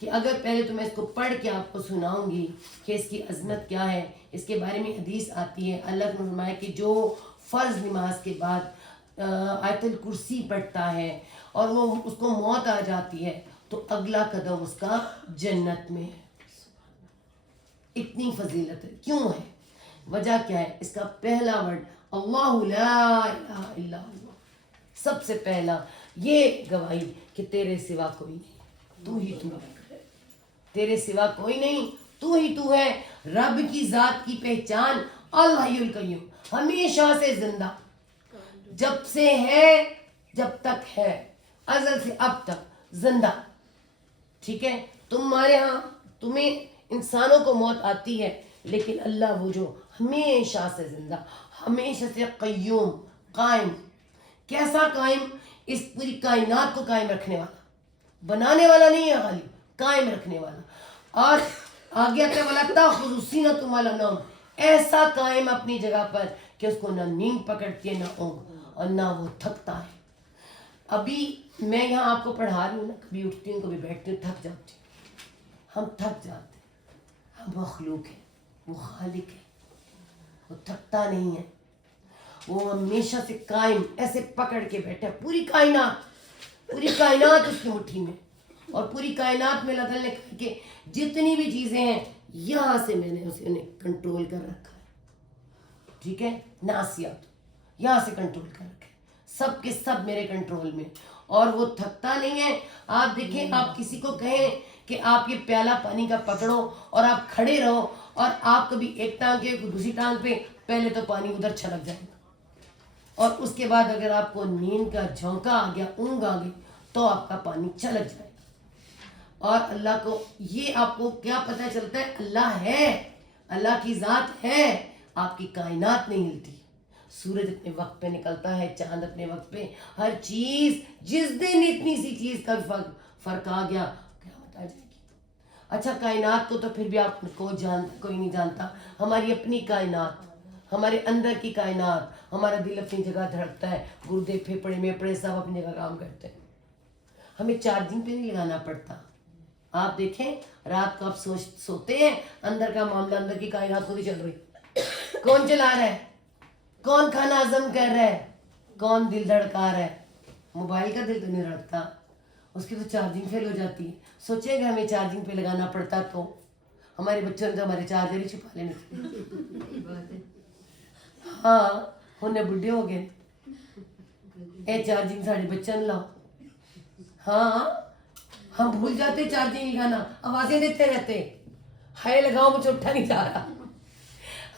کہ اگر پہلے تو میں اس کو پڑھ کے آپ کو سناؤں گی کہ اس کی عظمت کیا ہے. اس کے بارے میں حدیث آتی ہے, اللہ نے فرمایا کہ جو فرض نماز کے بعد آیت الکرسی پڑھتا ہے اور وہ اس کو موت آ جاتی ہے تو اگلا قدم اس کا جنت میں ہے. اتنی فضیلت ہے. کیوں ہے, وجہ کیا ہے؟ اس کا پہلا ورڈ اللہ لا الہ الا اللہ, سب سے پہلا یہ گواہی کہ تیرے سوا کوئی نہیں, تو ہی تو ہے, تیرے سوا کوئی نہیں, تو ہی تو ہے. رب کی ذات کی پہچان الحی القیوم, ہمیشہ سے زندہ, جب سے ہے جب تک ہے, ازل سے اب تک زندہ. ٹھیک ہے, تمہارے ہاں تمہیں انسانوں کو موت آتی ہے, لیکن اللہ وہ جو ہمیشہ سے زندہ, ہمیشہ سے قیوم, قائم. کیسا قائم؟ اس پوری کائنات کو قائم رکھنے والا, بنانے والا نہیں ہے خالی, قائم رکھنے والا. اور آگے آتے وَلَا تَأْخُذُهُ سِنَةٌ وَلَا نَوْمٌ, ایسا قائم اپنی جگہ پر کہ اس کو نہ نیند پکڑتی ہے, نہ اونگ, اور نہ وہ تھکتا ہے. ابھی میں یہاں آپ کو پڑھا رہی ہوں نا, کبھی اٹھتی ہوں کبھی بیٹھتی ہوں, تھک جاتی ہوں. ہم تھک جاتے ہیں, ہم مخلوق ہیں, وہ خالق ہے, وہ تھکتا نہیں ہے, وہ ہمیشہ سے قائم ایسے پکڑ کے بیٹھا ہے. پوری کائنات اس کی مٹھی میں, اور پوری کائنات میں اللہ تعالیٰ نے کہا کہ جتنی بھی چیزیں ہیں یہاں سے میں نے اسے کنٹرول کر رکھا ہے. ٹھیک ہے, ناسیات یہاں سے کنٹرول کر رکھا ہے, سب کے سب میرے کنٹرول میں, اور وہ تھکتا نہیں ہے. آپ دیکھیں, آپ کسی کو کہیں کہ آپ یہ پیالہ پانی کا پکڑو اور آپ کھڑے رہو, اور آپ کبھی ایک ٹانگ کے دوسری ٹانگ پہ, پہلے تو پانی ادھر چھلک جائے گا, اور اس کے بعد اگر آپ کو نیند کا جھونکا آ گیا, اونگ آ گئی, تو آپ کا پانی چھلک جائے گا. اور اللہ کو یہ آپ کو کیا پتہ چلتا ہے؟ اللہ ہے, اللہ کی ذات ہے, آپ کی کائنات نہیں ہلتی. سورج اپنے وقت پہ نکلتا ہے, چاند اپنے وقت پہ, ہر چیز. جس دن اتنی سی چیز کا فرق آ گیا, قیامت آ جائے گی. اچھا, کائنات کو تو پھر بھی آپ کوئی نہیں جانتا. ہماری اپنی کائنات, ہمارے اندر کی کائنات, ہمارا دل اپنی جگہ دھڑکتا ہے, گردے پھیپڑے میپڑے سب اپنی جگہ کام کرتے ہیں. ہمیں چارجنگ پہ نہیں لگانا پڑتا. آپ دیکھیں, رات کو آپ سوتے ہیں, اندر کا معاملہ, اندر کی کائنات خود ہی چل رہی. کون چلا رہا ہے؟ کون کھانا ہضم کر رہا ہے؟ کون دل دھڑکا رہا ہے؟ موبائل کا دل تو نہیں دھڑکتا, اس کی تو چارجنگ فیل ہو جاتی ہے. سوچیں کہ ہمیں چارجنگ پہ لگانا پڑتا تو ہمارے بچوں نے تو ہمارے چارجر ہی چھپا لینے تھے. ہاں, انہیں بڈھے ہو گئے, اے چارجنگ ساڑے بچوں نے لاؤ. ہاں, ہم بھول جاتے چارجنگ لگانا, آوازیں دیتے رہتے, ہائے لگاؤ مجھے اٹھا نہیں جا رہا.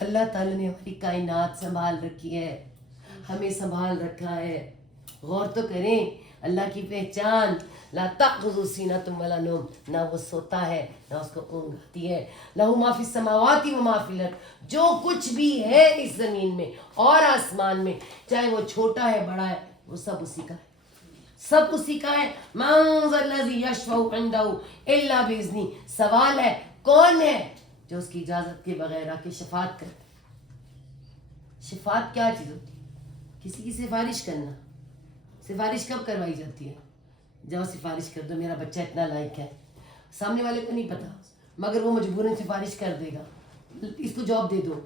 اللہ تعالیٰ نے ہماری کائنات سنبھال رکھی ہے, ہمیں سنبھال رکھا ہے. غور تو کریں, اللہ کی پہچان, لا تأخذہ سینۃ ولا نوم, نہ وہ سوتا ہے نہ اس کو اونگ آتی ہے. لہ ما فی السماوات و ما فی الارض, جو کچھ بھی ہے اس زمین میں اور آسمان میں, چاہے وہ چھوٹا ہے بڑا ہے, وہ سب اسی کا ہے, سب اسی کا ہے. من ذا الذی یشفع عندہ الا باذنہ, سوال ہے کون ہے جو اس کی اجازت کے بغیر آ کے شفاعت کرتے. شفاعت کیا چیز ہوتی ہے؟ کسی کی سفارش کرنا. سفارش کب کروائی جاتی ہے؟ جاؤ سفارش کر دو, میرا بچہ اتنا لائق ہے. سامنے والے کو نہیں پتا, مگر وہ مجبوراً سفارش کر دے گا, اس کو جواب دے دو.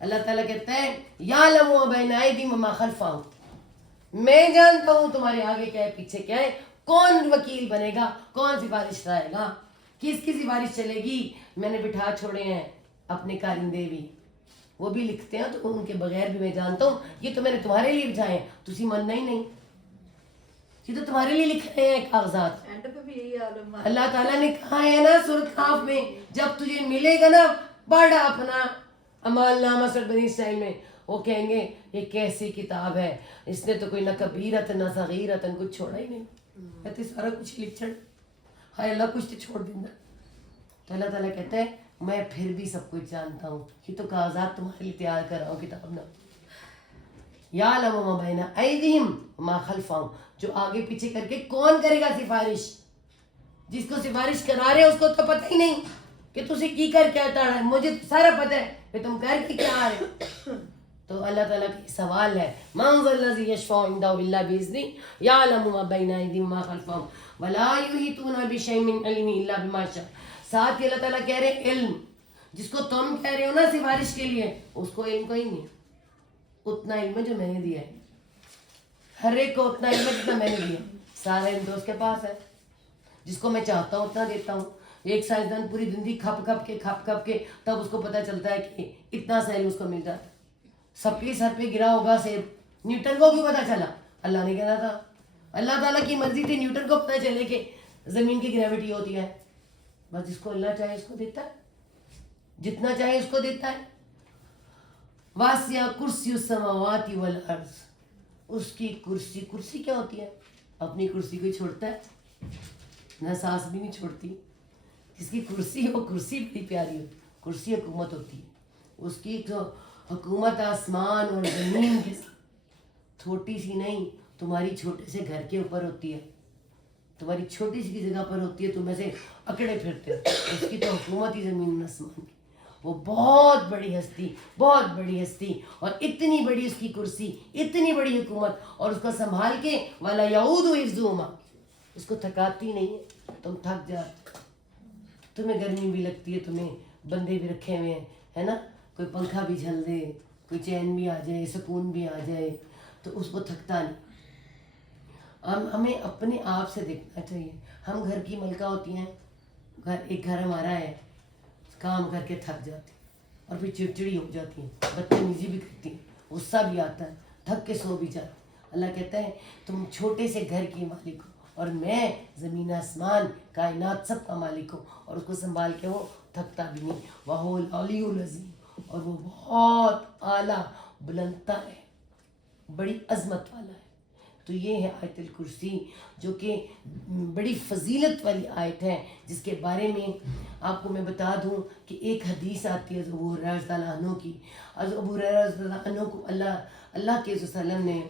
اللہ تعالیٰ کہتا ہے یعلم ما بین ایدیہم وما خلفہم, میں جانتا ہوں تمہارے آگے کیا ہے پیچھے کیا ہے. کون وکیل بنے گا, کون سفارش لائے گا, کس کی سفارش چلے گی؟ میں نے بٹھا چھوڑے ہیں اپنے کارندے بھی, وہ بھی لکھتے ہیں تو ان کے بغیر بھی میں جانتا ہوں یہ تو میں نے تمہارے لیے بچھائے ہیں, تسی مننا ہی نہیں, یہ تو تمہارے لیے لکھ رہے ہیں کاغذات. اینڈ پہ بھی یہی عالم ہے. اللہ تعالیٰ نے کہا ہے نا سورۃ کاف میں, جب تجھے ملے گا نا پڑھ اپنا اعمال نامہ سورۃ بنی اسرائیل میں, وہ کہیں گے یہ کیسی کتاب ہے, اس نے تو کوئی نہ کبیرتن نہ صغیرتن کچھ چھوڑا ہی نہیں, کہتے سارا کچھ لکھ چھڑ, ہائے اللہ کچھ تو چھوڑ دینا. تو اللہ تعالیٰ کہتا ہے میں پھر بھی سب کچھ جانتا ہوں, یہ تو کاغذات تمہارے لیے تیار کر رہا ہوں کتاب نہ. یعلم ما بین ایدیہم وما خلفہم, جو آگے پیچھے کر کے کون کرے گا سفارش, جس کو سفارش کرا رہے اس کو تو پتہ ہی نہیں کہ تجھے کی کر کیا اتارا ہے, مجھے تو سارا پتہ ہے کہ تم کر کے کیا آ رہے. تو اللہ تعالیٰ کا سوال ہے من ذا الذی یشفع عنده الا باذنہ یعلم ما بین ایدیہم وما خلفہم ولا یحیطون بشیء من علمہ الا بما شاء. ساتھ ہی اللہ تعالیٰ کہہ رہے ہیں علم, جس کو تم کہہ رہے ہو نا سفارش کے لیے, اس کو علم کوئی نہیں, اتنا علم جو میں نے دیا ہے, ہر ایک کو اتنا علم جتنا میں نے دیا, سارا علم تو اس کے پاس ہے, جس کو میں چاہتا ہوں اتنا دیتا ہوں. ایک سائنسدان پوری زندگی کھپ کھپ کے تب اس کو پتہ چلتا ہے کہ اتنا سا علم اس کو مل جاتا ہے. سب کے سر پہ گرا ہوگا سیب, نیوٹن کو بھی پتہ چلا, اللہ نے کہا تھا, اللہ تعالیٰ کی مرضی تھی نیوٹن کو پتہ چلے کہ زمین کی گریوٹی ہوتی ہے. بس جس کو اللہ چاہے اس کو دیتا ہے, جتنا چاہے اس کو دیتا ہے. واسع کرسی السماوات والارض, اس کی کرسی, کرسی کیا ہوتی ہے, اپنی کرسی کوئی چھوڑتا ہے, نہ سانس بھی نہیں چھوڑتی. جس کی کرسی ہے وہ کرسی بڑی پیاری ہوتی, کرسی حکومت ہوتی ہے, اس کی تو حکومت آسمان اور زمین کے چھوٹی سی نہیں, تمہاری چھوٹے سے گھر کے اوپر ہوتی ہے, تمہاری چھوٹی سی جگہ پر ہوتی ہے, تم ایسے اکڑے پھرتے ہو. اس کی تو حکومت ہی زمین آسمان کی, وہ بہت بڑی ہستی, بہت بڑی ہستی, اور اتنی بڑی اس کی کرسی, اتنی بڑی حکومت, اور اس کو سنبھال کے وَلَا يَعُودُ حِفْظُهُمَا, اس کو تھکاتی نہیں ہے. تم تھک جاتے, تمہیں گرمی بھی لگتی ہے, تمہیں بندے بھی رکھے ہوئے ہیں, ہے نا, کوئی پنکھا بھی جھل دے, کوئی چین بھی آ جائے, سکون بھی آ جائے, تو اس کو تھکتا نہیں. ہمیں اپنے آپ سے دیکھنا چاہیے. ہم گھر کی ملکہ ہوتی ہیں, ایک گھر ہمارا ہے, کام کر کے تھک جاتی ہیں اور پھر چڑچڑی ہو جاتی ہیں, بدتمیزی بھی کرتی ہیں, غصہ بھی آتا ہے, تھک کے سو بھی جاتی ہیں. اللہ کہتا ہے تم چھوٹے سے گھر کی مالک ہو, اور میں زمین آسمان کائنات سب کا مالک ہوں, اور اس کو سنبھال کے وہ تھکتا بھی نہیں. وَهُوَ الْعَلِيُّ الْعَظِيمُ, اور وہ بہت اعلیٰ بلندتا ہے, بڑی عظمت والا ہے. تو یہ ہے آیت الکرسی, جو کہ بڑی فضیلت والی آیت ہے, جس کے بارے میں آپ کو میں بتا دوں کہ ایک حدیث آتی ہے ابو ہریرہ رضی اللہ عنہ کی. ابو ہریرہ رضی اللہ عنہ کو اللہ کے وسلم نے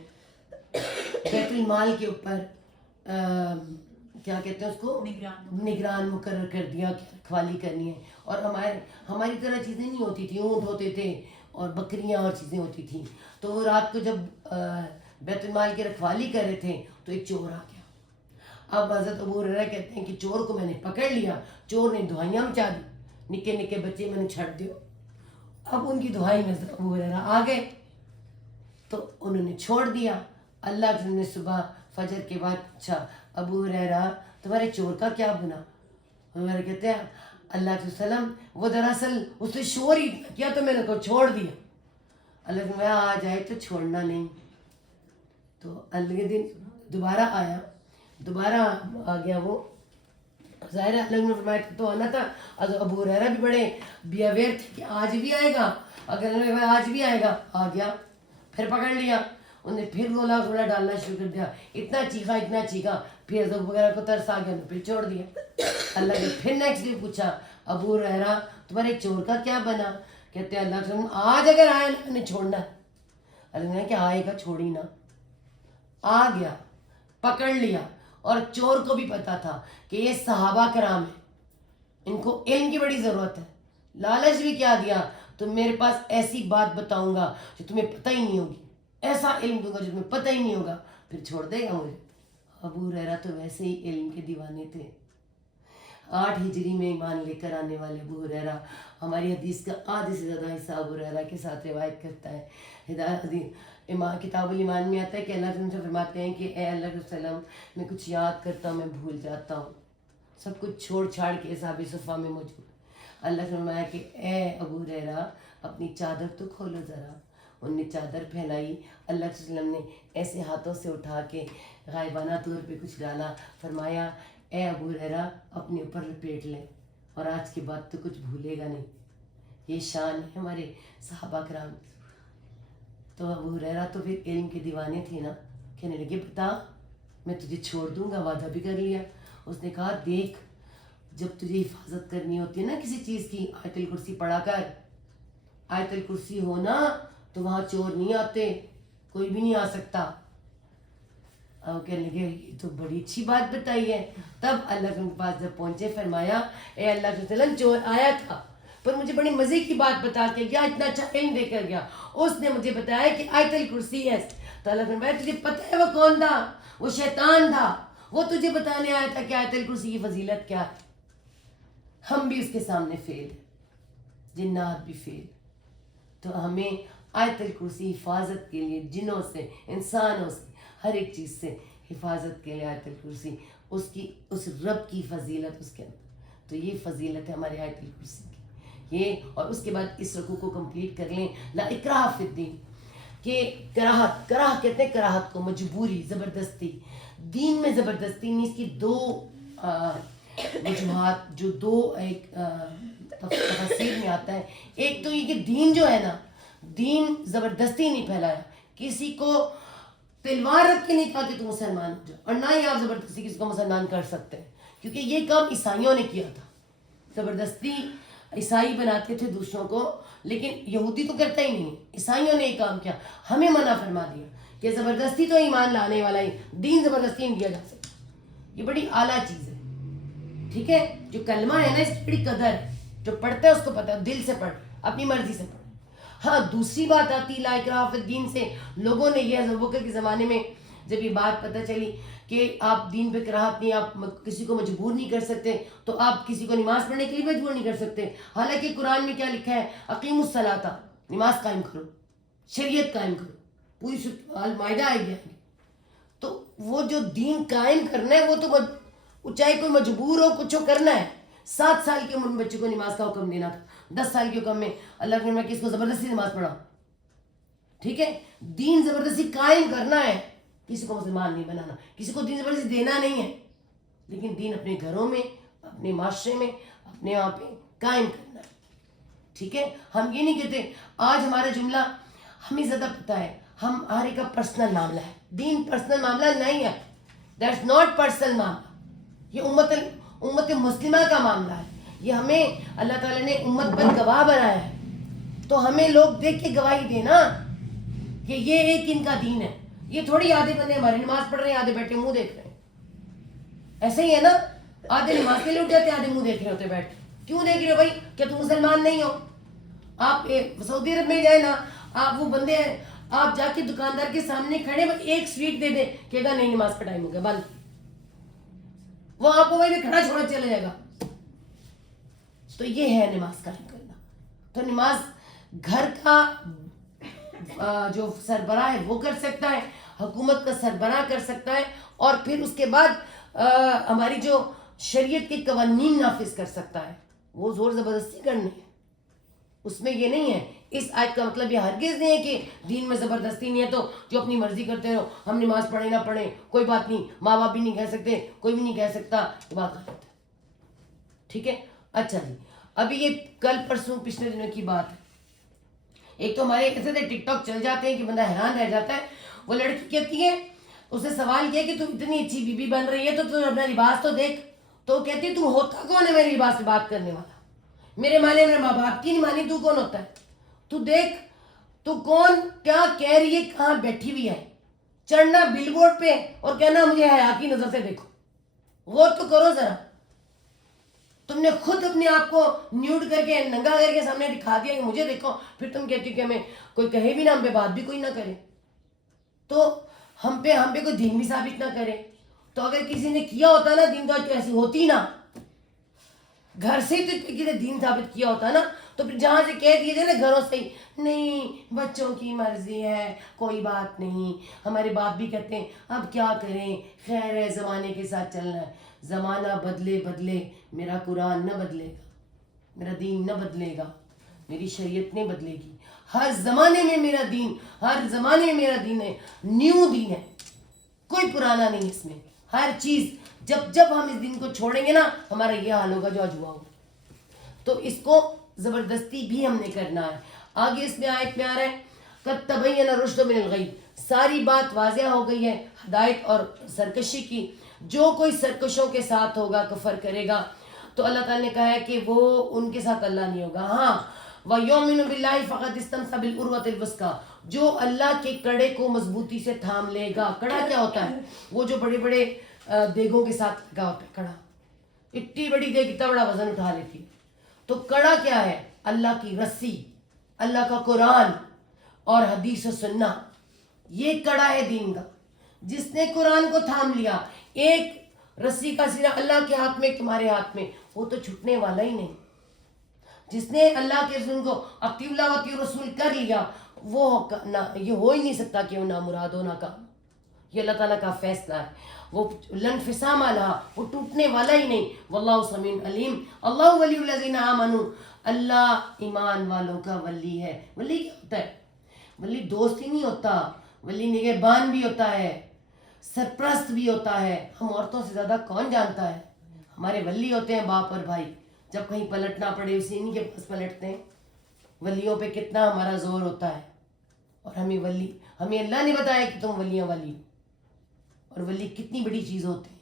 بیت المال کے اوپر کیا کہتے ہیں اس کو, نگران مقرر کر دیا کہ رکھوالی کرنی ہے. اور ہماری طرح چیزیں نہیں ہوتی تھیں, اونٹ ہوتے تھے اور بکریاں اور چیزیں ہوتی تھیں. تو وہ رات کو جب بیت المال کی رکھوالی کر رہے تھے تو ایک چور آ گیا. اب حضرت ابو ہریرہ کہتے ہیں کہ چور کو میں نے پکڑ لیا, چور نے دہائیاں مچا دی, نکے نکے بچے میں نے چھڑ دیو. اب ان کی دہائی میں حضرت ابو ہریرہ آ گئے تو انہوں نے چھوڑ دیا. اللہ نے صبح فجر کے بعد پوچھا, ابو ہریرہ تمہارے چور کا کیا بنا؟ ابو ہریرہ کہتے ہیں اللہ کے وسلم وہ دراصل اس نے شور ہی کیا تو میں نے کو چھوڑ دیا. اللہ نے آ جائے تو چھوڑنا نہیں. تو اگلے دن دوبارہ آیا, دوبارہ آ گیا وہ, ظاہر اللہ نے فرمایا تو آنا تھا. ابو ہریرہ بھی بڑے بی اویئر تھے کہ آج بھی آئے گا, اگر آج بھی آئے گا, آ گیا, پھر پکڑ لیا. انہوں نے پھر رولا گولا ڈالنا شروع کر دیا, اتنا چیخا, پھر حضرت وغیرہ کو ترس آ گیا, پھر چھوڑ دیا. اللہ نے پھر نیکسٹ ڈے پوچھا, ابو ہریرہ تمہارے چور کا کیا بنا؟ کہتے ہیں اللہ کے وسلم آج اگر آئے نا نے چھوڑنا ہے. اللہ نے کہ آئے گا چھوڑی نا. آ گیا, پکڑ لیا, اور چور کو بھی پتا تھا کہ یہ صحابہ کرام ہیں, ان کو علم کی بڑی ضرورت ہے. لالچ بھی کیا دیا, تو میرے پاس ایسی بات بتاؤں گا جو تمہیں پتہ ہی نہیں ہوگی, ایسا علم دوں گا جو تمہیں پتہ ہی نہیں ہوگا, پھر چھوڑ دے گا مجھے. ابو ہریرہ تو ویسے ہی علم کے دیوانے تھے. 8 ہجری میں ایمان لے کر آنے والے ابو ہریرہ, ہماری حدیث کا آدھے سے زیادہ حصہ ابو ہریرہ کے ساتھ روایت کرتا ہے. کتاب الایمان میں آتا ہے کہ اللہ سے فرماتے ہیں کہ اے اللہ کے وسلم میں کچھ یاد کرتا ہوں, میں بھول جاتا ہوں. سب کچھ چھوڑ چھاڑ کے اصحاب صفہ میں موجود. اللہ نے فرمایا کہ اے ابو ہریرہ اپنی چادر تو کھولو ذرا. ان نے چادر پھیلائی, اللہ کے وسلم نے ایسے ہاتھوں سے اٹھا کے غائبانہ طور پہ کچھ ڈالا, فرمایا اے ابو ہریرہ اپنے اوپر لپیٹ لے اور آج کے بعد تو کچھ بھولے گا نہیں. یہ شان ہے ہمارے صحابہ کرام. تو ابو ہریرہ تو پھر علم کے دیوانے تھے نا, کہنے لگے بتا میں تجھے چھوڑ دوں گا, وعدہ بھی کر لیا. اس نے کہا دیکھ جب تجھے حفاظت کرنی ہوتی ہے نا کسی چیز کی, آیت الکرسی پڑھا کر. آیت الکرسی ہونا تو وہاں چور نہیں آتے, کوئی بھی نہیں آ سکتا. اب کہنے لگے یہ تو بڑی اچھی بات بتائی ہے. تب اللہ کے پاس جب پہنچے فرمایا اے اللہ کے وسلم چور آیا تھا پر مجھے بڑی مزے کی بات بتا کے گیا, اتنا اچھا علم دے کر گیا. اس نے مجھے بتایا کہ آیت الکرسی ہے. تو اللہ نے فرمایا تجھے پتہ ہے وہ کون تھا؟ وہ شیطان تھا, وہ تجھے بتانے آیا تھا کہ آیت الکرسی کی فضیلت کیا ہے. ہم بھی اس کے سامنے فیل, جنات بھی فیل. تو ہمیں آیت الکرسی حفاظت کے لیے جنوں سے, انسانوں سے, ہر ایک چیز سے حفاظت کے لیے آیت الکرسی, اس کی اس رب کی فضیلت اس کے اندر. تو یہ فضیلت ہے ہمارے آیت الکرسی کی یہ. اور اس کے بعد اس رکوع کو کمپلیٹ کر لیں, لا اکراہ فی الدین, کہ کراہت, کراہ کہتے ہیں کراہت کو, مجبوری, زبردستی. دین میں زبردستی نہیں, اس کی دو وجوہات جو دو ایک تفسیر میں آتا ہے. ایک تو یہ کہ دین جو ہے نا, دین زبردستی نہیں پھیلایا, کسی کو تلوار رکھ کے نہیں کہا کہ تم مسلمان ہو جاؤ, اور نہ ہی آپ زبردستی کسی کو مسلمان کر سکتے ہیں, کیونکہ یہ کام عیسائیوں نے کیا تھا. زبردستی عیسائی بناتے تھے دوسروں کو, لیکن یہودی تو کرتا ہی نہیں. عیسائیوں نے یہ کام کیا, ہمیں منع فرما دیا کہ زبردستی تو ایمان لانے والا ہی, دین زبردستی نہیں دیا جا سکتا. یہ بڑی اعلیٰ چیز ہے, ٹھیک ہے. جو کلمہ ہے نا اس کی بڑی قدر ہے, جو پڑھتا ہے اس کو پتہ ہے, دل سے پڑھ, اپنی مرضی سے پڑھ. ہاں دوسری بات آتی لا اکراہ فی الدین سے. لوگوں نے یہ حضرت ابوبکر کے زمانے میں جب یہ بات پتہ چلی کہ آپ دین پہ کراہت نہیں, آپ کسی کو مجبور نہیں کر سکتے, تو آپ کسی کو نماز پڑھنے کے لیے مجبور نہیں کر سکتے. حالانکہ قرآن میں کیا لکھا ہے, اقیموا الصلاۃ, نماز قائم کرو, شریعت قائم کرو, پوری المائدہ آئے گی. تو وہ جو دین قائم کرنا ہے وہ تو چاہے کوئی مجبور ہو کچھ ہو کرنا ہے. 7 سال کی عمر میں بچے کو نماز کا حکم دینا تھا, 10 سال کی عمر میں اللہ نے کس کو زبردستی نماز پڑھا, ٹھیک ہے. دین زبردستی قائم کرنا ہے, کسی کو مسلمان نہیں بنانا, کسی کو دین زبردستی دینا نہیں ہے, لیکن دین اپنے گھروں میں, اپنے معاشرے میں, اپنے یہاں پہ قائم کرنا ہے, ٹھیک ہے. ہم یہ نہیں کہتے, آج ہمارا جملہ ہمیں زیادہ پتہ ہے, ہم ہر ایک کا پرسنل معاملہ ہے. دین پرسنل معاملہ نہیں ہے, دیٹس ناٹ پرسنل معاملہ, یہ امت مسلمہ کا معاملہ ہے. یہ ہمیں اللہ تعالیٰ نے امت پر گواہ بنایا ہے, تو ہمیں لوگ دیکھ کے گواہی دینا کہ یہ ایک ان کا دین ہے. یہ تھوڑی آدھے بندے ہماری نماز پڑھ رہے ہیں, آدھے بیٹھے منہ دیکھ رہے ہیں, ایسے ہی ہے نا. آدھے نماز کے لیے اٹھ جاتے ہیں, آدھے منہ دیکھ رہے ہوتے بیٹھ. کیوں دیکھ رہے ہو بھائی, کیا تم مسلمان نہیں ہو؟ آپ سعودی عرب میں جائیں نا, آپ وہ بندے ہیں, آپ جا کے دکاندار کے سامنے کھڑے ایک سویٹ دے دیں, کہے گا نہیں نماز کا ٹائم ہو گیا بند, وہ آپ کو وہی کھڑا چھوڑا چلا جائے گا. تو یہ ہے نماز قائم کرنا. تو نماز گھر کا جو سربراہ ہے وہ کر سکتا ہے, حکومت کا سربراہ کر سکتا ہے, اور پھر اس کے بعد ہماری جو شریعت کے قوانین نافذ کر سکتا ہے. وہ زور زبردستی کرنی ہے, اس میں یہ نہیں ہے. اس آیت کا مطلب یہ ہرگز نہیں ہے کہ دین میں زبردستی نہیں ہے تو جو اپنی مرضی کرتے رہو, ہم نماز پڑھیں نہ پڑھیں کوئی بات نہیں, ماں باپ بھی نہیں کہہ سکتے, کوئی بھی نہیں کہہ سکتا, یہ بات غلط ہے, ٹھیک ہے. اچھا جی, ابھی یہ کل پرسوں پچھلے دنوں کی بات ہے. ایک تو ہمارے ایسے تھے ٹک ٹاک چل جاتے ہیں کہ بندہ حیران رہ جاتا ہے. وہ لڑکی کہتی ہے, اس نے سوال کیا کہ تم اتنی اچھی بیوی بن رہی ہے تو اپنا لباس تو دیکھ. تو وہ کہتی ہے تو ہوتا کون ہے میرے لباس سے بات کرنے والا, میرے مانے میرے ماں باپ کی نہیں مانی, تو کون ہوتا ہے؟ تو دیکھ تو کون کیا کہہ رہی ہے, کہاں بیٹھی ہوئی ہے, چڑھنا بل بورڈ پہ اور کہنا مجھے حیا کی نظر سے دیکھو. غور تو کرو ذرا, تم نے خود اپنے آپ کو نیوڈ کر کے ننگا کر کے سامنے دکھا دیا کہ مجھے دیکھو, پھر تم کہتی ہو کہ ہمیں کوئی کہے بھی نہ, ہم پہ بات بھی کوئی نہ کرے, تو ہم پہ کوئی دین بھی ثابت نہ کرے. تو اگر کسی نے کیا ہوتا نا دین, تو ایسی ہوتی نا, گھر سے ہی تو کسی نے دین ثابت کیا ہوتا نا, تو پھر جہاں سے کہہ دیے جائے نا گھروں سے ہی, نہیں بچوں کی مرضی ہے کوئی بات نہیں. ہمارے باپ بھی کہتے ہیں اب کیا کریں, خیر ہے زمانے کے ساتھ چلنا ہے, زمانہ بدلے بدلے میرا قرآن نہ بدلے گا. میرا دین نہ بدلے گا, میری شریعت نہیں بدلے گی. ہر زمانے میں میرا دین, ہر زمانے میں میرا دین ہے, نیو دین ہے, کوئی پرانا نہیں اس میں. ہر چیز جب ہم اس دین کو چھوڑیں گے نا, ہمارا یہ حال ہوگا جو آج ہوا ہوگا. تو اس کو زبردستی بھی ہم نے کرنا ہے. آگے اس میں آیت میں آ رہا ہے قد تبین الرشد من الغی, ساری بات واضح ہو گئی ہے ہدایت اور سرکشی کی. جو کوئی سرکشوں کے ساتھ ہوگا, کفر کرے گا, تو اللہ تعالیٰ نے کہا ہے کہ وہ ان کے ساتھ اللہ نہیں ہوگا. ہاں وَيُؤْمِنُ بِاللَّهِ فَقَدِ اسْتَمْسَكَ بِالْعُرْوَةِ الْوُثْقَىٰ, جو اللہ کے کڑے کو مضبوطی سے تھام لے گا. کڑا کیا ہوتا ہے؟ وہ جو بڑے بڑے دیگوں کے ساتھ لگا ہوتا ہے کڑا. اتنی بڑی دیگ اتنا بڑا وزن اٹھا لیتی ہے. تو کڑا کیا ہے؟ اللہ کی رسی, اللہ کا قرآن اور حدیث و سننا, یہ کڑا ہے دین کا. جس نے قرآن کو تھام لیا, ایک رسی کا سرا اللہ کے ہاتھ میں, تمہارے ہاتھ میں, وہ تو چھٹنے والا ہی نہیں. جس نے اللہ کے رسول کو اطیعوا اللہ واطیعوا الرسول کر لیا, وہ یہ ہو ہی نہیں سکتا کہ وہ نامراد ہو, ناکام. یہ اللہ تعالیٰ کا فیصلہ ہے. وہ لنفسام لہا, وہ ٹوٹنے والا ہی نہیں. واللہ سمیع علیم. اللہ ولی الذین آمنوا, اللہ ایمان والوں کا ولی ہے. ولی کیا ہوتا ہے؟ ولی دوست ہی نہیں ہوتا, ولی نگہبان بھی ہوتا ہے, سرپرست بھی ہوتا ہے. ہم عورتوں سے زیادہ کون جانتا ہے؟ ہمارے ولی ہوتے ہیں باپ اور بھائی. جب کہیں پلٹنا پڑے اسی انہیں کے پاس پلٹتے ہیں. ولیوں پہ کتنا ہمارا زور ہوتا ہے. اور ہمیں اللہ نے بتایا کہ تم ولیوں والی, اور ولی کتنی بڑی چیز ہوتی ہے.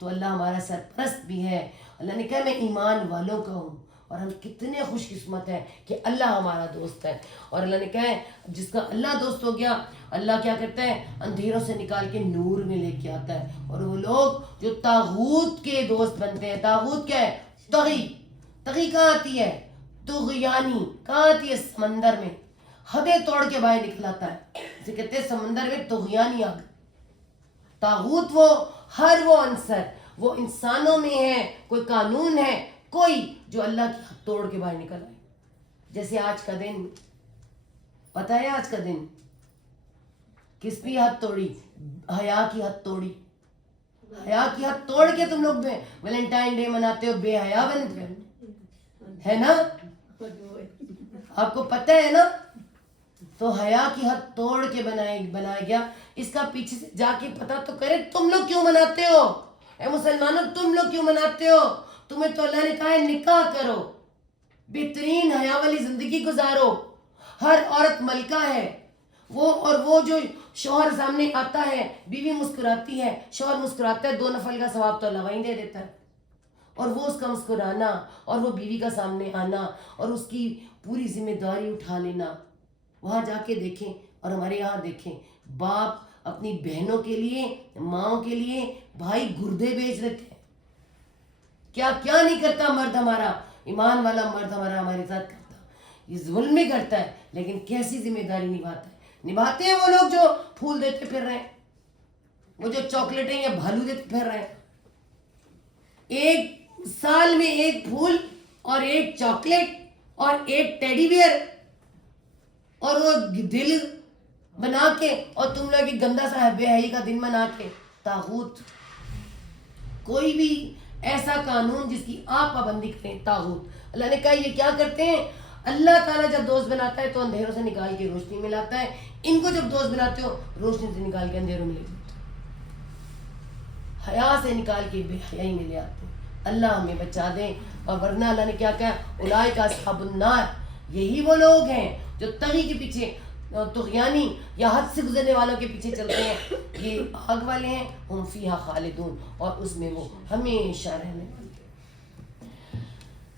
تو اللہ ہمارا سرپرست بھی ہے. اللہ نے کہا میں ایمان والوں کا ہوں, اور ہم کتنے خوش قسمت ہیں کہ اللہ ہمارا دوست ہے. اور اللہ نے کہا ہے جس کا اللہ دوست ہو گیا, اللہ کیا کرتا ہے؟ اندھیروں سے نکال کے نور میں لے کے آتا ہے. اور وہ لوگ جو طاغوت کے دوست بنتے ہیں, طاغوت کیا ہے؟ طغی کہاں آتی ہے؟ طغیانی کہاں آتی ہے؟ سمندر میں, حدیں توڑ کے باہر نکل آتا ہے. اسے کہتے ہیں سمندر میں طغیانی آگ. طاغوت وہ ہر وہ عنصر, وہ انسانوں میں ہے, کوئی قانون ہے, کوئی جو اللہ کی حد توڑ کے باہر نکل آئے. جیسے آج کا دن, پتہ ہے آج کا دن کس کی حد توڑی؟ حیا کی حد توڑی. حیا کی حد توڑ کے تم لوگ ویلنٹائن ڈے مناتے ہو, بے حیا بنتے ہے نا, آپ کو پتہ ہے نا. تو حیا کی حد توڑ کے بنایا گیا. اس کا پیچھے سے جا کے پتہ تو کرے تم لوگ کیوں مناتے ہو. اے مسلمانوں, تم لوگ کیوں مناتے ہو؟ تمہیں تو اللہ نے کہا ہے نکاح کرو, بہترین حیا والی زندگی گزارو. ہر عورت ملکہ ہے. وہ جو شوہر سامنے آتا ہے, بیوی مسکراتی ہے, شوہر مسکراتا ہے, 2 نفل کا ثواب تو اللہ وہیں دے دیتا ہے. اور وہ اس کا مسکرانا, اور وہ بیوی کا سامنے آنا, اور اس کی پوری ذمہ داری اٹھا لینا. وہاں جا کے دیکھیں, اور ہمارے یہاں دیکھیں, باپ اپنی بہنوں کے لیے, ماؤں کے لیے, بھائی گردے بیچ دیتے ہیں. کیا کیا نہیں کرتا مرد ہمارا, ایمان والا مرد ہمارا ہمارے ساتھ کرتا. یہ ظلم بھی کرتا ہے, لیکن کیسی ذمہ داری نبھاتا ہے. نبھاتے ہیں وہ لوگ جو پھول دیتے پھر رہے ہیں, وہ جو چاکلیٹیں یا بھالو دیتے پھر رہے ہیں. ایک سال میں ایک پھول اور ایک چاکلیٹ اور ایک ٹیڈی بیئر اور وہ دل بنا کے, اور تم لوگ ایک گندا سا بے حیائی کا دن منا کے. طاغوت, کوئی بھی ایسا قانون جس کی آپ پابندی کریں, طاغوت. اللہ نے کہا یہ کیا کرتے ہیں؟ اللہ تعالیٰ جب دوست بناتا ہے تو اندھیروں سے نکال کے روشنی میں لاتا ہے. ان کو جب دوست بناتے ہو روشنی سے نکال کے اندھیروں میں لے جاتے, حیا سے نکال کے بے حیائی میں لے آتے. اللہ ہمیں بچا دیں. اور ورنہ اللہ نے کیا کہا؟ اولئک اصحاب النار, یہی وہ لوگ ہیں جو طغی کے پیچھے, طغیانی یا حد سے گزرنے والوں کے پیچھے چلتے ہیں. یہ آگ والے ہیں, ہم فیہا خالدون, اور اس میں وہ ہمیشہ رہنے والے.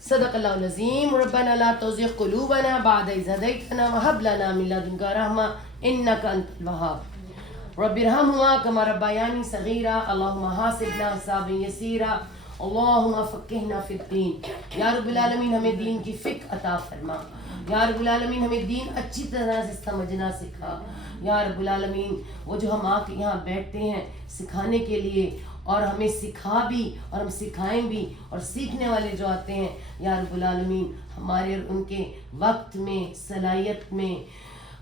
صدق اللہ العظیم. ربنا لا تزغ قلوبنا بعد إذ هديتنا وهب لنا من لدنك رحمة إنك أنت الوهاب. رب ارحمهما كما ربياني صغيرا. اللهم حاسبنا حسابا يسيرا. اللهم فقهنا في الدين. یا رب العالمین ہمیں دین کی فقہ عطا فرما. یا رب العالمین ہمیں دین اچھی طرح سے سمجھنا سکھا. یا رب العالمین وہ جو ہم آ کے یہاں بیٹھتے ہیں سکھانے کے لیے, اور ہمیں سکھا بھی اور ہم سکھائیں بھی, اور سیکھنے والے جو آتے ہیں, یا رب العالمین ہمارے اور ان کے وقت میں, صلاحیت میں,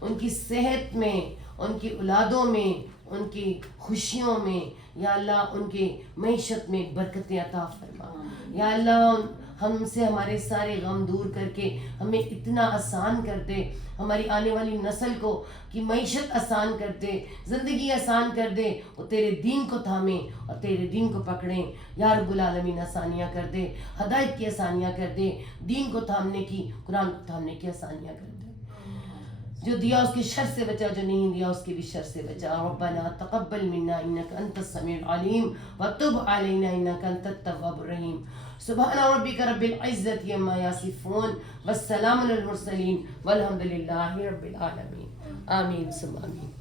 ان کی صحت میں, ان کی اولادوں میں, ان کی خوشیوں میں, یا اللہ ان کے معیشت میں برکتیں عطا فرما. یا اللہ ہم سے ہمارے سارے غم دور کر کے ہمیں اتنا آسان کر دے, ہماری آنے والی نسل کو کی معیشت آسان کر دے, زندگی آسان کر دے, وہ تیرے دین کو تھامیں اور تیرے دین کو پکڑیں یا رب العالمین. آسانیاں کر دے, ہدایت کی آسانیاں کر دے, دین کو تھامنے کی, قرآن کو تھامنے کی آسانیاں کر دے. جو دیا اس کے شر سے بچا, جو نہیں دیا اس کے بھی شر سے بچا. ربنا تقبل منا انك انت السميع العليم وتب علينا انك انت التواب الرحيم. سبحان ربك رب العزة عما يصفون والسلام على المرسلين والحمد لله رب العالمين. آمين ثم آمين.